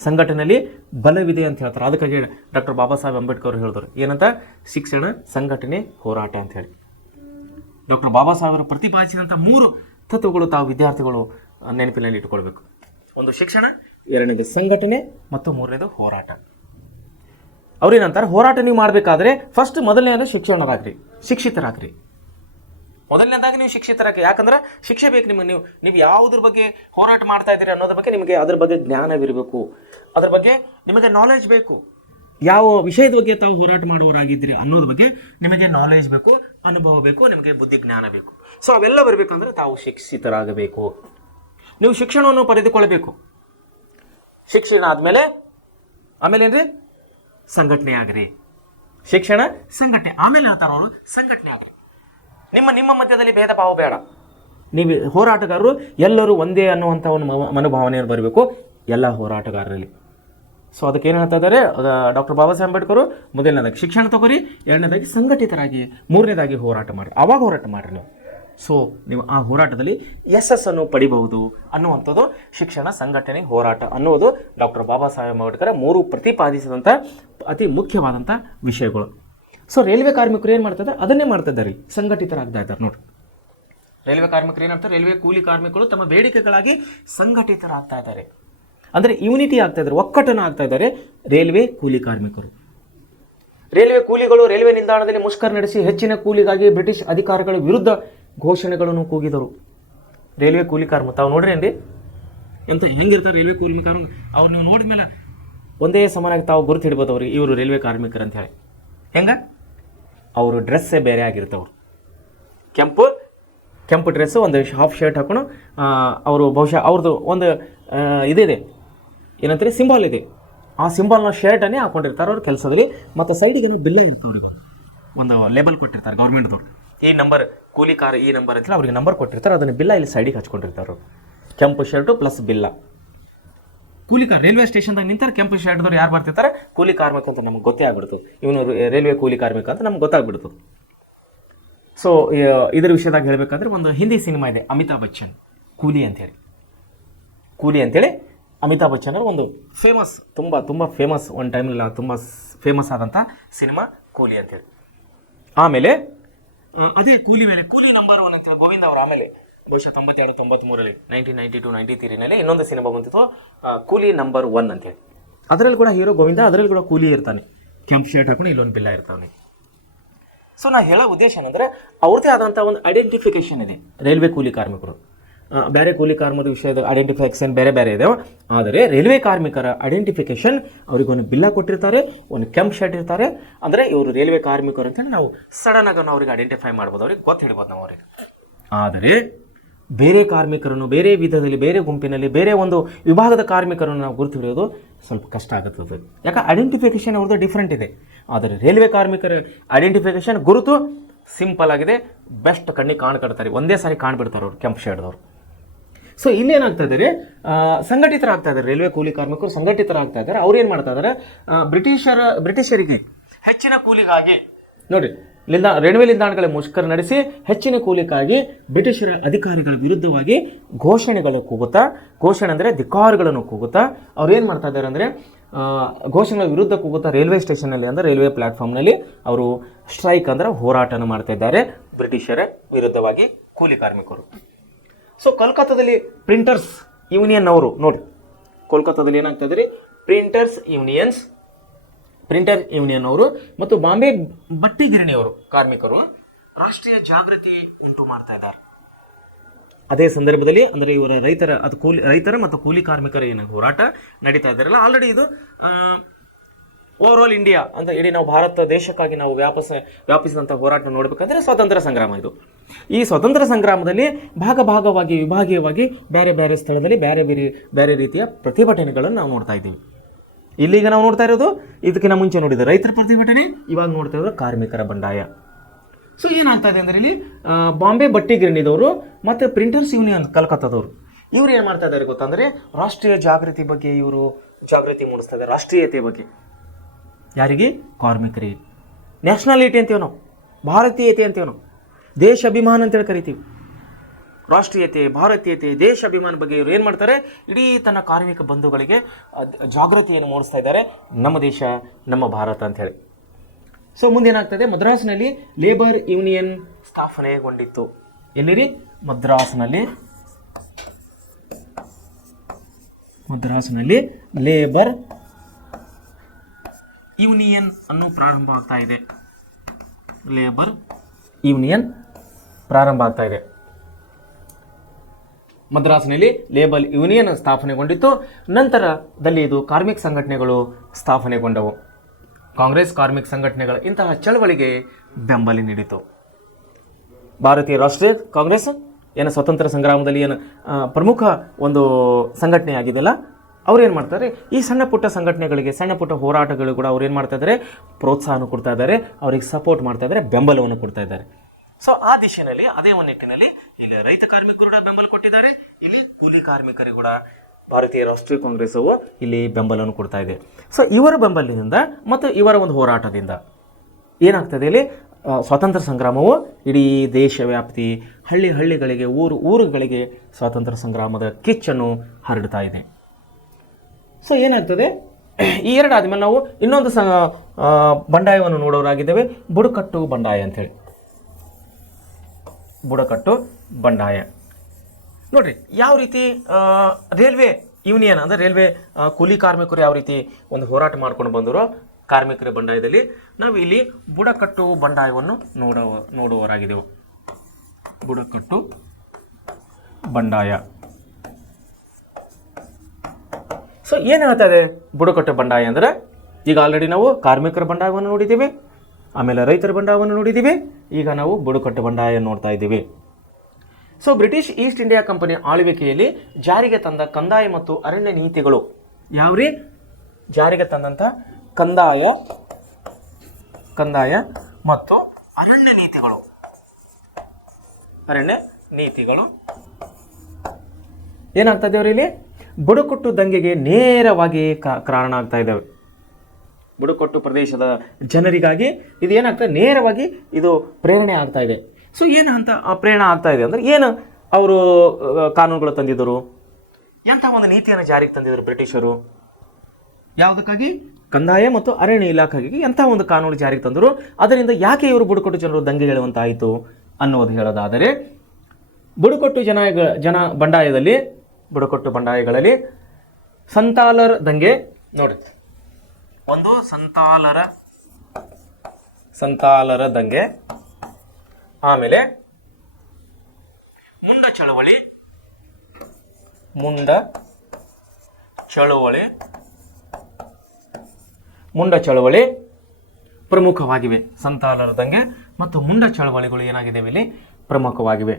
ಸಂಘಟನೆಯಲ್ಲಿ ಬಲವಿದೆ ಅಂತ ಹೇಳ್ತಾರೆ. ಅದಕ್ಕಾಗಿ ಡಾಕ್ಟರ್ ಬಾಬಾ ಸಾಹೇಬ್ ಅಂಬೇಡ್ಕರ್ ಹೇಳಿದ್ರು ಏನಂತ? ಶಿಕ್ಷಣ, ಸಂಘಟನೆ, ಹೋರಾಟ ಅಂತ ಹೇಳಿ. ಡಾಕ್ಟರ್ ಬಾಬಾ ಸಾಹೇಬರು ಪ್ರತಿಪಾದಿಸಿದಂಥ 3 ತತ್ವಗಳು ತಾವು ವಿದ್ಯಾರ್ಥಿಗಳು ನೆನಪಿನಲ್ಲಿ ಇಟ್ಕೊಳ್ಬೇಕು. ಒಂದು ಶಿಕ್ಷಣ, ಎರಡನೇದು ಸಂಘಟನೆ ಮತ್ತು ಮೂರನೇದು ಹೋರಾಟ. ಅವ್ರೇನಂತಾರೆ, ಹೋರಾಟ ನೀವು ಮಾಡಬೇಕಾದ್ರೆ ಫಸ್ಟ್ ಮೊದಲನೇದು ಶಿಕ್ಷಿತರಾಗ್ರಿ. ಮೊದಲನೇದಾಗಿ ನೀವು ಶಿಕ್ಷಿತರಾಗಿ. ಯಾಕಂದ್ರೆ ಶಿಕ್ಷೆ ಬೇಕು ನಿಮಗೆ. ನೀವು ಯಾವುದ್ರ ಬಗ್ಗೆ ಹೋರಾಟ ಮಾಡ್ತಾ ಇದ್ದೀರಿ ಅನ್ನೋದ್ರ ಬಗ್ಗೆ ನಿಮಗೆ ಅದ್ರ ಬಗ್ಗೆ ಜ್ಞಾನವಿರಬೇಕು. ಅದ್ರ ಬಗ್ಗೆ ನಿಮಗೆ ನಾಲೆಜ್ ಬೇಕು. ಯಾವ ವಿಷಯದ ಬಗ್ಗೆ ತಾವು ಹೋರಾಟ ಮಾಡುವವರಾಗಿದ್ದೀರಿ ಅನ್ನೋದ್ರ ಬಗ್ಗೆ ನಿಮಗೆ ನಾಲೆಜ್ ಬೇಕು, ಅನುಭವ ಬೇಕು, ನಿಮಗೆ ಬುದ್ಧಿ ಜ್ಞಾನ ಬೇಕು. ಸೊ ಅವೆಲ್ಲ ಬರಬೇಕಂದ್ರೆ ತಾವು ಶಿಕ್ಷಿತರಾಗಬೇಕು. ನೀವು ಶಿಕ್ಷಣವನ್ನು ಪಡೆದುಕೊಳ್ಳಬೇಕು. ಶಿಕ್ಷಣ ಆಮೇಲೆ ಏನ್ರಿ? ಸಂಘಟನೆ ಆಗ್ರಿ. ಶಿಕ್ಷಣ, ಸಂಘಟನೆ. ಆಮೇಲೆ ಹೇಳ್ತಾರ ಅವರು, ಸಂಘಟನೆ ಆಗ್ರಿ. ನಿಮ್ಮ ಮಧ್ಯದಲ್ಲಿ ಭೇದ ಭಾವ ಬೇಡ. ನೀವು ಹೋರಾಟಗಾರರು ಎಲ್ಲರೂ ಒಂದೇ ಅನ್ನುವಂಥ ಒಂದು ಮನೋಭಾವನೆಯನ್ನು ಬರಬೇಕು ಎಲ್ಲ ಹೋರಾಟಗಾರರಲ್ಲಿ. ಸೊ ಅದಕ್ಕೆ ಏನು ಹೇಳ್ತಾ ಇದ್ದಾರೆ ಡಾಕ್ಟರ್ ಬಾಬಾ ಸಾಹೇಬ್ ಅಂಬೇಡ್ಕರ್? ಮೊದಲನೇದಾಗಿ ಶಿಕ್ಷಣ ತಗೋರಿ, ಎರಡನೇದಾಗಿ ಸಂಘಟಿತರಾಗಿ, ಮೂರನೇದಾಗಿ ಹೋರಾಟ ಮಾಡಿ. ಆವಾಗ ಹೋರಾಟ ಮಾಡಿರಿ ನೀವು. ಸೊ ನೀವು ಆ ಹೋರಾಟದಲ್ಲಿ ಯಶಸ್ಸನ್ನು ಪಡಿಬಹುದು ಅನ್ನುವಂಥದ್ದು ಶಿಕ್ಷಣ, ಸಂಘಟನೆ, ಹೋರಾಟ ಅನ್ನುವುದು ಡಾಕ್ಟರ್ ಬಾಬಾ ಸಾಹೇಬ್ ಅಂಬೇಡ್ಕರ್ 3 ಪ್ರತಿಪಾದಿಸಿದಂಥ ಅತಿ ಮುಖ್ಯವಾದಂಥ ವಿಷಯಗಳು. ಸೊ ರೈಲ್ವೆ ಕಾರ್ಮಿಕರು ಏನು ಮಾಡ್ತಿದ್ದಾರೆ? ಅದನ್ನೇ ಮಾಡ್ತಾ ಇದ್ದಾರೆ, ಸಂಘಟಿತರಾಗ್ತಾ ಇದ್ದಾರೆ. ನೋಡಿ, ರೈಲ್ವೆ ಕಾರ್ಮಿಕರು ಏನಾಗ್ತಾರೆ? ರೈಲ್ವೆ ಕೂಲಿ ಕಾರ್ಮಿಕರು ತಮ್ಮ ಬೇಡಿಕೆಗಳಾಗಿ ಸಂಘಟಿತರಾಗ್ತಾ ಇದ್ದಾರೆ. ಅಂದರೆ ಯೂನಿಟಿ ಆಗ್ತಾ ಇದ್ದಾರೆ, ಒಕ್ಕಟ್ಟನ್ನು ಆಗ್ತಾ ಇದ್ದಾರೆ ರೈಲ್ವೆ ಕೂಲಿ ಕಾರ್ಮಿಕರು. ರೈಲ್ವೆ ಕೂಲಿಗಳು ರೈಲ್ವೆ ನಿಲ್ದಾಣದಲ್ಲಿ ಮುಷ್ಕರ ನಡೆಸಿ ಹೆಚ್ಚಿನ ಕೂಲಿಗಾಗಿ ಬ್ರಿಟಿಷ್ ಅಧಿಕಾರಿಗಳ ವಿರುದ್ಧ ಘೋಷಣೆಗಳನ್ನು ಕೂಗಿದರು. ರೈಲ್ವೆ ಕೂಲಿ ಕಾರ್ಮಿಕ ತಾವು ನೋಡ್ರಿ ಏನ್ರಿ ಎಂತ ಹೆಂಗಿರ್ತಾರೆ ರೈಲ್ವೆ ಕೂಲಿ ಕಾರ್ಮಿಕ. ಅವ್ರು ನೀವು ನೋಡಿದ ಮೇಲೆ ಒಂದೇ ಸಮನಾಗಿ ತಾವು ಗುರುತು ಹಿಡ್ಬೋದು ಅವ್ರಿಗೆ, ಇವರು ರೈಲ್ವೆ ಕಾರ್ಮಿಕರು ಅಂತ ಹೇಳಿ. ಹೆಂಗ? ಅವರು ಡ್ರೆಸ್ಸೇ ಬೇರೆ ಆಗಿರ್ತವ್ರು. ಕೆಂಪು ಡ್ರೆಸ್ಸು, ಒಂದು ಹಾಫ್ ಶರ್ಟ್ ಹಾಕೊಂಡು ಅವರು ಬಹುಶಃ ಅವ್ರದ್ದು ಒಂದು ಇದಿದೆ, ಏನಂತಾರೆ, ಸಿಂಬಾಲ್ ಇದೆ. ಆ ಸಿಂಬಾಲ್ನ ಶರ್ಟನ್ನೇ ಹಾಕೊಂಡಿರ್ತಾರೆ ಅವ್ರ ಕೆಲಸದಲ್ಲಿ. ಮತ್ತು ಸೈಡಿಗೆ ಬಿಲ್ಲ ಇರ್ತವ್ರಿಗೆ, ಒಂದು ಲೇಬಲ್ ಕೊಟ್ಟಿರ್ತಾರೆ ಗೌರ್ಮೆಂಟ್ದವ್ರು, ಈ ನಂಬರ್ ಕೂಲಿಕಾರ, ಈ ನಂಬರ್ ಅಂತ ಅವ್ರಿಗೆ ನಂಬರ್ ಕೊಟ್ಟಿರ್ತಾರೆ. ಅದನ್ನು ಬಿಲ್ಲ ಇಲ್ಲಿ ಸೈಡಿಗೆ ಹಚ್ಕೊಂಡಿರ್ತಾರೆ. ಕೆಂಪು ಶರ್ಟು ಪ್ಲಸ್ ಬಿಲ್ಲ. ಕೂಲಿಕಾರ ರೈಲ್ವೆ ಸ್ಟೇಷನ್ದಾಗ ನಿಂತಾರೆ, ಕೆಂಪು ಶರ್ಟ್ದವ್ರು ಯಾರು ಬರ್ತಿರ್ತಾರೆ? ಕೂಲಿ ಕಾರ್ಮಿಕ ಅಂತ ನಮ್ಗೆ ಗೊತ್ತೇ ಆಗ್ಬಿಡ್ತು. ಇವನು ರೈಲ್ವೆ ಕೂಲಿ ಕಾರ್ಮಿಕ ಅಂತ ನಮ್ಗೆ ಗೊತ್ತಾಗ್ಬಿಡ್ತು. ಸೊ ಇದರ ವಿಷಯದಾಗ ಹೇಳಬೇಕಾದ್ರೆ ಒಂದು ಹಿಂದಿ ಸಿನಿಮಾ ಇದೆ ಅಮಿತಾಬ್ ಬಚ್ಚನ್, ಕೂಲಿ ಅಂತೇಳಿ ಅಮಿತಾಬ್ ಬಚ್ಚನ್ ಅವರು ಒಂದು ಫೇಮಸ್, ತುಂಬ ಫೇಮಸ್, ಒಂದು ಟೈಮಲ್ಲಿ ತುಂಬ ಫೇಮಸ್ ಆದಂಥ ಸಿನಿಮಾ ಕೂಲಿ ಅಂತೇಳಿ. ಆಮೇಲೆ ಅದೇ ಕೂಲಿ ಮೇಲೆ ಕೂಲಿ ನಂಬರ್ 1 ಅಂತೇಳಿ ಗೋವಿಂದ ಅವರು ಆಮೇಲೆ ಬಹುಶಃ 92-93 1992-93 ಇನ್ನೊಂದು ಸಿನಿಮಾ ಬಂದಿತ್ತು ಕೂಲಿ ನಂಬರ್ 1 ಅಂತೇಳಿ. ಅದರಲ್ಲಿ ಕೂಡ ಹೀರೋ ಗೋವಿಂದ, ಅದರಲ್ಲಿ ಕೂಡ ಕೂಲಿ ಇರ್ತಾನೆ, ಕೆಂಪು ಶರ್ಟ್ ಹಾಕೊಂಡು ಇಲ್ಲೊಂದು ಬಿಲ್ಲ ಇರ್ತಾನೆ. ಸೊ ನಾ ಹೇಳೋ ಉದ್ದೇಶ ಏನಂದರೆ ಅವ್ರದ್ದೇ ಆದಂಥ ಒಂದು ಐಡೆಂಟಿಫಿಕೇಶನ್ ಇದೆ ರೈಲ್ವೆ ಕೂಲಿ ಕಾರ್ಮಿಕರು. ಬೇರೆ ಕೂಲಿ ಕಾರ್ಮಿಕರ ವಿಷಯದ ಐಡೆಂಟಿಫಿಕೇಶನ್ ಬೇರೆ ಇದಾವೆ. ಆದರೆ ರೈಲ್ವೆ ಕಾರ್ಮಿಕರ ಐಡೆಂಟಿಫಿಕೇಶನ್ ಅವ್ರಿಗೊಂದು ಬಿಲ್ಲ ಕೊಟ್ಟಿರ್ತಾರೆ, ಒಂದು ಕೆಂಪು ಶರ್ಟ್ ಇರ್ತಾರೆ, ಅಂದರೆ ಇವರು ರೈಲ್ವೆ ಕಾರ್ಮಿಕರು ಅಂತೇಳಿ ನಾವು ಸಡನ್ ಆಗಿ ಅವ್ರಿಗೆ ಐಡೆಂಟಿಫೈ ಮಾಡ್ಬೋದು, ಅವ್ರಿಗೆ ಗೊತ್ತು ಹಿಡ್ಬೋದು ನಾವು ಅವ್ರಿಗೆ. ಆದರೆ ಬೇರೆ ಕಾರ್ಮಿಕರನ್ನು ಬೇರೆ ವಿಧದಲ್ಲಿ, ಬೇರೆ ಗುಂಪಿನಲ್ಲಿ, ಬೇರೆ ಒಂದು ವಿಭಾಗದ ಕಾರ್ಮಿಕರನ್ನು ನಾವು ಗುರುತು ಹಿಡಿಯೋದು ಸ್ವಲ್ಪ ಕಷ್ಟ ಆಗುತ್ತದೆ. ಯಾಕೆ ಐಡೆಂಟಿಫಿಕೇಶನ್ ಅವ್ರದ್ದು ಡಿಫ್ರೆಂಟ್ ಇದೆ. ಆದರೆ ರೈಲ್ವೆ ಕಾರ್ಮಿಕರ ಐಡೆಂಟಿಫಿಕೇಶನ್ ಗುರುತು ಸಿಂಪಲ್ ಆಗಿದೆ, ಬೆಸ್ಟ್ ಕಣ್ಣಿಗೆ ಕಾಣ್ಕೊಡ್ತಾರೆ, ಒಂದೇ ಸಾರಿ ಕಾಣ್ಬಿಡ್ತಾರೆ ಅವರು ಕೆಂಪು ಶರ್ಟ್ದವ್ರು. ಸೊ ಇಲ್ಲೇನಾಗ್ತಾ ಇದ್ದಾರೆ, ಸಂಘಟಿತರಾಗ್ತಾ ಇದ್ದಾರೆ, ರೈಲ್ವೆ ಕೂಲಿ ಕಾರ್ಮಿಕರು ಸಂಘಟಿತರಾಗ್ತಾ ಇದ್ದಾರೆ. ಅವ್ರು ಏನು ಮಾಡ್ತಾ ಇದ್ದಾರೆ, ಬ್ರಿಟಿಷರಿಗೆ ಹೆಚ್ಚಿನ ಕೂಲಿಗಾಗಿ ನೋಡಿ ರೈಲ್ವೆ ನಿಲ್ದಾಣಗಳ ಮುಷ್ಕರ ನಡೆಸಿ ಹೆಚ್ಚಿನ ಕೂಲಿಗಾಗಿ ಬ್ರಿಟಿಷರ ಅಧಿಕಾರಿಗಳ ವಿರುದ್ಧವಾಗಿ ಘೋಷಣೆಗಳ ಘೋಷಣೆ ಅಂದರೆ ಧಿಕ್ಕಾರಗಳನ್ನು ಕೂಗುತ್ತಾ ಅವ್ರು ಏನು ಮಾಡ್ತಾ ಇದ್ದಾರೆ ಅಂದರೆ ಘೋಷಣೆಗಳ ವಿರುದ್ಧ ಕೂಗುತ್ತಾ ರೈಲ್ವೆ ಸ್ಟೇಷನ್ನಲ್ಲಿ ಅಂದರೆ ರೈಲ್ವೆ ಪ್ಲಾಟ್ಫಾರ್ಮ್ನಲ್ಲಿ ಅವರು ಸ್ಟ್ರೈಕ್ ಅಂದರೆ ಹೋರಾಟನ ಮಾಡ್ತಾ ಇದ್ದಾರೆ ಬ್ರಿಟಿಷರ ವಿರುದ್ಧವಾಗಿ ಕೂಲಿ ಕಾರ್ಮಿಕರು. ಸೊ ಕೋಲ್ಕತ್ತಾದಲ್ಲಿ ಪ್ರಿಂಟರ್ಸ್ ಯೂನಿಯನ್ ಅವರು ನೋಡಿ, ಕೋಲ್ಕತ್ತಾದಲ್ಲಿ ಏನಾಗ್ತಾ ಇದ್ದಾರೆ, ಪ್ರಿಂಟರ್ ಯೂನಿಯನ್ ಅವರು ಮತ್ತು ಬಾಂಬೆ ಬಟ್ಟಿ ಗಿರಣಿಯವರು ಕಾರ್ಮಿಕರು ರಾಷ್ಟ್ರೀಯ ಜಾಗೃತಿ ಉಂಟು ಮಾಡ್ತಾ ಇದ್ದಾರೆ. ಅದೇ ಸಂದರ್ಭದಲ್ಲಿ ಅಂದರೆ ಇವರ ರೈತರ ಮತ್ತು ಕೂಲಿ ಕಾರ್ಮಿಕರ ಏನು ಹೋರಾಟ ನಡೀತಾ ಇದ್ದಾರಲ್ಲ, ಆಲ್ರೆಡಿ ಇದು ಓವರ್ ಆಲ್ ಇಂಡಿಯಾ ಅಂತ ಇಡೀ ನಾವು ಭಾರತ ದೇಶಕ್ಕಾಗಿ ನಾವು ವ್ಯಾಪಿಸಿದಂಥ ಹೋರಾಟ ನೋಡಬೇಕಂದ್ರೆ ಸ್ವಾತಂತ್ರ್ಯ ಸಂಗ್ರಾಮ ಇದು. ಈ ಸ್ವಾತಂತ್ರ್ಯ ಸಂಗ್ರಾಮದಲ್ಲಿ ಭಾಗವಾಗಿ ವಿಭಾಗೀಯವಾಗಿ ಬೇರೆ ಸ್ಥಳದಲ್ಲಿ ಬೇರೆ ರೀತಿಯ ಪ್ರತಿಭಟನೆಗಳನ್ನು ನಾವು ನೋಡ್ತಾ ಇದ್ದೀವಿ. ಇಲ್ಲಿಗ ನಾವು ನೋಡ್ತಾ ಇರೋದು, ಇದಕ್ಕಿಂತ ಮುಂಚೆ ನೋಡಿದ ರೈತರ ಪ್ರತಿಭಟನೆ, ಇವಾಗ ನೋಡ್ತಾ ಇರೋದು ಕಾರ್ಮಿಕರ ಬಂಡಾಯ. ಸೊ ಏನಾಗ್ತಾ ಇದೆ ಅಂದರೆ ಇಲ್ಲಿ ಬಾಂಬೆ ಬಟ್ಟಿ ಗಿರಣಿದವರು ಮತ್ತು ಪ್ರಿಂಟರ್ಸ್ ಯೂನಿಯನ್ ಕಲ್ಕತ್ತಾದವರು ಇವ್ರು ಏನು ಮಾಡ್ತಾ ಇದ್ದಾರೆ ಗೊತ್ತಂದರೆ ರಾಷ್ಟ್ರೀಯ ಜಾಗೃತಿ ಬಗ್ಗೆ ಇವರು ಜಾಗೃತಿ ಮೂಡಿಸ್ತಾ ಇದ್ದಾರೆ. ರಾಷ್ಟ್ರೀಯತೆ ಬಗ್ಗೆ ಯಾರಿಗೆ? ಕಾರ್ಮಿಕರಿಗೆ. ನ್ಯಾಷನಾಲಿಟಿ ಅಂತೀವಿ ನಾವು, ಭಾರತೀಯತೆ ಅಂತೀವಿ ನಾವು, ದೇಶ ಅಭಿಮಾನ ಅಂತೇಳಿ ಕರಿತೀವಿ. ರಾಷ್ಟ್ರೀಯತೆ, ಭಾರತೀಯತೆ, ದೇಶ ಅಭಿಮಾನ ಬಗ್ಗೆ ಇವರು ಏನು ಮಾಡ್ತಾರೆ, ಇಡೀ ತನ್ನ ಕಾರ್ಮಿಕ ಬಂಧುಗಳಿಗೆ ಜಾಗೃತಿಯನ್ನು ಮೂಡಿಸ್ತಾ ಇದ್ದಾರೆ, ನಮ್ಮ ದೇಶ ನಮ್ಮ ಭಾರತ ಅಂಥೇಳಿ. ಸೊ ಮುಂದೇನಾಗ್ತದೆ, ಮದ್ರಾಸ್ನಲ್ಲಿ ಲೇಬರ್ ಯೂನಿಯನ್ ಸ್ಥಾಪನೆಗೊಂಡಿತ್ತು. ಎಲ್ಲಿರಿ? ಮದ್ರಾಸ್ನಲ್ಲಿ ಲೇಬರ್ ಯೂನಿಯನ್ ಅನ್ನು ಪ್ರಾರಂಭ ಆಗ್ತಾ ಇದೆ. ಲೇಬರ್ ಯೂನಿಯನ್ ಪ್ರಾರಂಭ ಆಗ್ತಾ ಇದೆ. ಮದ್ರಾಸ್ನಲ್ಲಿ ಲೇಬರ್ ಯೂನಿಯನ್ ಸ್ಥಾಪನೆಗೊಂಡಿತ್ತು. ನಂತರದಲ್ಲಿ ಇದು ಕಾರ್ಮಿಕ ಸಂಘಟನೆಗಳು ಸ್ಥಾಪನೆಗೊಂಡವು. ಕಾಂಗ್ರೆಸ್ ಕಾರ್ಮಿಕ ಸಂಘಟನೆಗಳ ಇಂತಹ ಚಳವಳಿಗೆ ಬೆಂಬಲ ನೀಡಿತು. ಭಾರತೀಯ ರಾಷ್ಟ್ರೀಯ ಕಾಂಗ್ರೆಸ್ ಏನು ಸ್ವತಂತ್ರ ಸಂಗ್ರಾಮದಲ್ಲಿ ಏನು ಪ್ರಮುಖ ಒಂದು ಸಂಘಟನೆ ಆಗಿದೆಯಲ್ಲ, ಅವ್ರು ಏನು ಮಾಡ್ತಾರೆ, ಈ ಸಣ್ಣ ಪುಟ್ಟ ಸಂಘಟನೆಗಳಿಗೆ, ಸಣ್ಣ ಪುಟ್ಟ ಹೋರಾಟಗಳು ಕೂಡ ಅವ್ರು ಏನು ಮಾಡ್ತಾ ಇದ್ದಾರೆ, ಪ್ರೋತ್ಸಾಹನ ಕೊಡ್ತಾ ಇದ್ದಾರೆ, ಅವ್ರಿಗೆ ಸಪೋರ್ಟ್ ಮಾಡ್ತಾ ಇದ್ದಾರೆ, ಬೆಂಬಲವನ್ನು ಕೊಡ್ತಾ ಇದ್ದಾರೆ. ಸೊ ಆ ದಿಶೆಯಲ್ಲಿ ಅದೇ ಒಂದು ನಿಟ್ಟಿನಲ್ಲಿ ಇಲ್ಲಿ ರೈತ ಕಾರ್ಮಿಕರು ಕೂಡ ಬೆಂಬಲ ಕೊಟ್ಟಿದ್ದಾರೆ, ಇಲ್ಲಿ ಕೂಲಿ ಕಾರ್ಮಿಕರಿಗೆ ಕೂಡ ಭಾರತೀಯ ರಾಷ್ಟ್ರೀಯ ಕಾಂಗ್ರೆಸ್ ಇಲ್ಲಿ ಬೆಂಬಲವನ್ನು ಕೊಡ್ತಾ ಇದೆ. ಸೊ ಇವರ ಬೆಂಬಲದಿಂದ ಮತ್ತು ಇವರ ಒಂದು ಹೋರಾಟದಿಂದ ಏನಾಗ್ತದೆ, ಇಲ್ಲಿ ಸ್ವಾತಂತ್ರ್ಯ ಸಂಗ್ರಾಮವು ಇಡೀ ದೇಶವ್ಯಾಪ್ತಿ ಹಳ್ಳಿಗಳಿಗೆ ಊರುಗಳಿಗೆ ಸ್ವಾತಂತ್ರ್ಯ ಸಂಗ್ರಾಮದ ಕಿಚ್ಚನ್ನು ಹರಡ್ತಾ ಇದೆ. ಸೊ ಏನಾಗ್ತದೆ, ಈ ಎರಡು ಆದಮೇಲೆ ನಾವು ಇನ್ನೊಂದು ಬಂಡಾಯವನ್ನು ನೋಡೋರಾಗಿದ್ದೇವೆ, ಬುಡಕಟ್ಟು ಬಂಡಾಯ ಅಂತೇಳಿ. ಬುಡಕಟ್ಟು ಬಂಡಾಯ ನೋಡ್ರಿ, ಯಾವ ರೀತಿ ರೈಲ್ವೆ ಯೂನಿಯನ್ ಅಂದರೆ ರೈಲ್ವೆ ಕೂಲಿ ಕಾರ್ಮಿಕರು ಯಾವ ರೀತಿ ಒಂದು ಹೋರಾಟ ಮಾಡ್ಕೊಂಡು ಬಂದರೋ ಕಾರ್ಮಿಕರ ಬಂಡಾಯದಲ್ಲಿ, ನಾವು ಇಲ್ಲಿ ಬುಡಕಟ್ಟು ಬಂಡಾಯವನ್ನು ನೋಡುವರಾಗಿದ್ದೆವು. ಬುಡಕಟ್ಟು ಬಂಡಾಯ. ಸೊ ಏನು ಹೇಳ್ತಾ ಇದೆ ಬುಡಕಟ್ಟು ಬಂಡಾಯ ಅಂದರೆ, ಈಗ ಆಲ್ರೆಡಿ ನಾವು ಕಾರ್ಮಿಕರ ಬಂಡಾಯವನ್ನು ನೋಡಿದ್ದೀವಿ, ಆಮೇಲೆ ರೈತರ ಬಂಡಾಯವನ್ನು ನೋಡಿದ್ದೀವಿ, ಈಗ ನಾವು ಬುಡಕಟ್ಟು ಬಂಡಾಯ ನೋಡ್ತಾ ಇದ್ದೀವಿ. So British East India company ಆಳ್ವಿಕೆಯಲ್ಲಿ ಜಾರಿಗೆ ತಂದ ಕಂದಾಯ ಮತ್ತು ಅರಣ್ಯ ನೀತಿಗಳು ಯಾವ್ರಿ? ಜಾರಿಗೆ ತಂದಂಥ ಕಂದಾಯ ಮತ್ತು ಅರಣ್ಯ ನೀತಿಗಳು ಏನಾಗ್ತಾ ಇದ್ದೇವ್ರಿ, ಇಲ್ಲಿ ಬುಡಕಟ್ಟು ದಂಗೆಗೆ ನೇರವಾಗಿ ಕಾರಣ ಆಗ್ತಾ ಇದ್ದಾವೆ. ಬುಡಕಟ್ಟು ಪ್ರದೇಶದ ಜನರಿಗಾಗಿ ಇದು ಏನಾಗ್ತದೆ, ನೇರವಾಗಿ ಇದು ಪ್ರೇರಣೆ ಆಗ್ತಾ ಇದೆ. ಸೊ ಏನು ಅಂತ ಪ್ರೇರಣೆ ಆಗ್ತಾ ಇದೆ ಅಂದರೆ ಏನು ಅವರು ಕಾನೂನುಗಳು ತಂದಿದ್ದರು, ಎಂಥ ಒಂದು ನೀತಿಯನ್ನು ಜಾರಿಗೆ ತಂದಿದ್ದರು ಬ್ರಿಟಿಷರು, ಯಾವುದಕ್ಕಾಗಿ? ಕಂದಾಯ ಮತ್ತು ಅರಣ್ಯ ಇಲಾಖೆಗೆ ಎಂಥ ಒಂದು ಕಾನೂನು ಜಾರಿಗೆ ತಂದರು, ಅದರಿಂದ ಯಾಕೆ ಇವರು ಬುಡಕಟ್ಟು ಜನರು ದಂಗೆ ಹೇಳುವಂತಾಯಿತು ಅನ್ನೋದು ಹೇಳೋದಾದರೆ, ಬುಡಕಟ್ಟು ಬಂಡಾಯಗಳಲ್ಲಿ ಸಂತಾಲರ ದಂಗೆ ನೋಡಿ, ಒಂದು ಸಂತಾಲರ ದಂಗೆ, ಆಮೇಲೆ ಮುಂಡ ಚಳವಳಿ ಪ್ರಮುಖವಾಗಿವೆ. ಸಂತಾಲರ ದಂಗೆ ಮತ್ತು ಮುಂಡ ಚಳವಳಿಗಳು ಏನಾಗಿವೆ ಇಲ್ಲಿ ಪ್ರಮುಖವಾಗಿವೆ.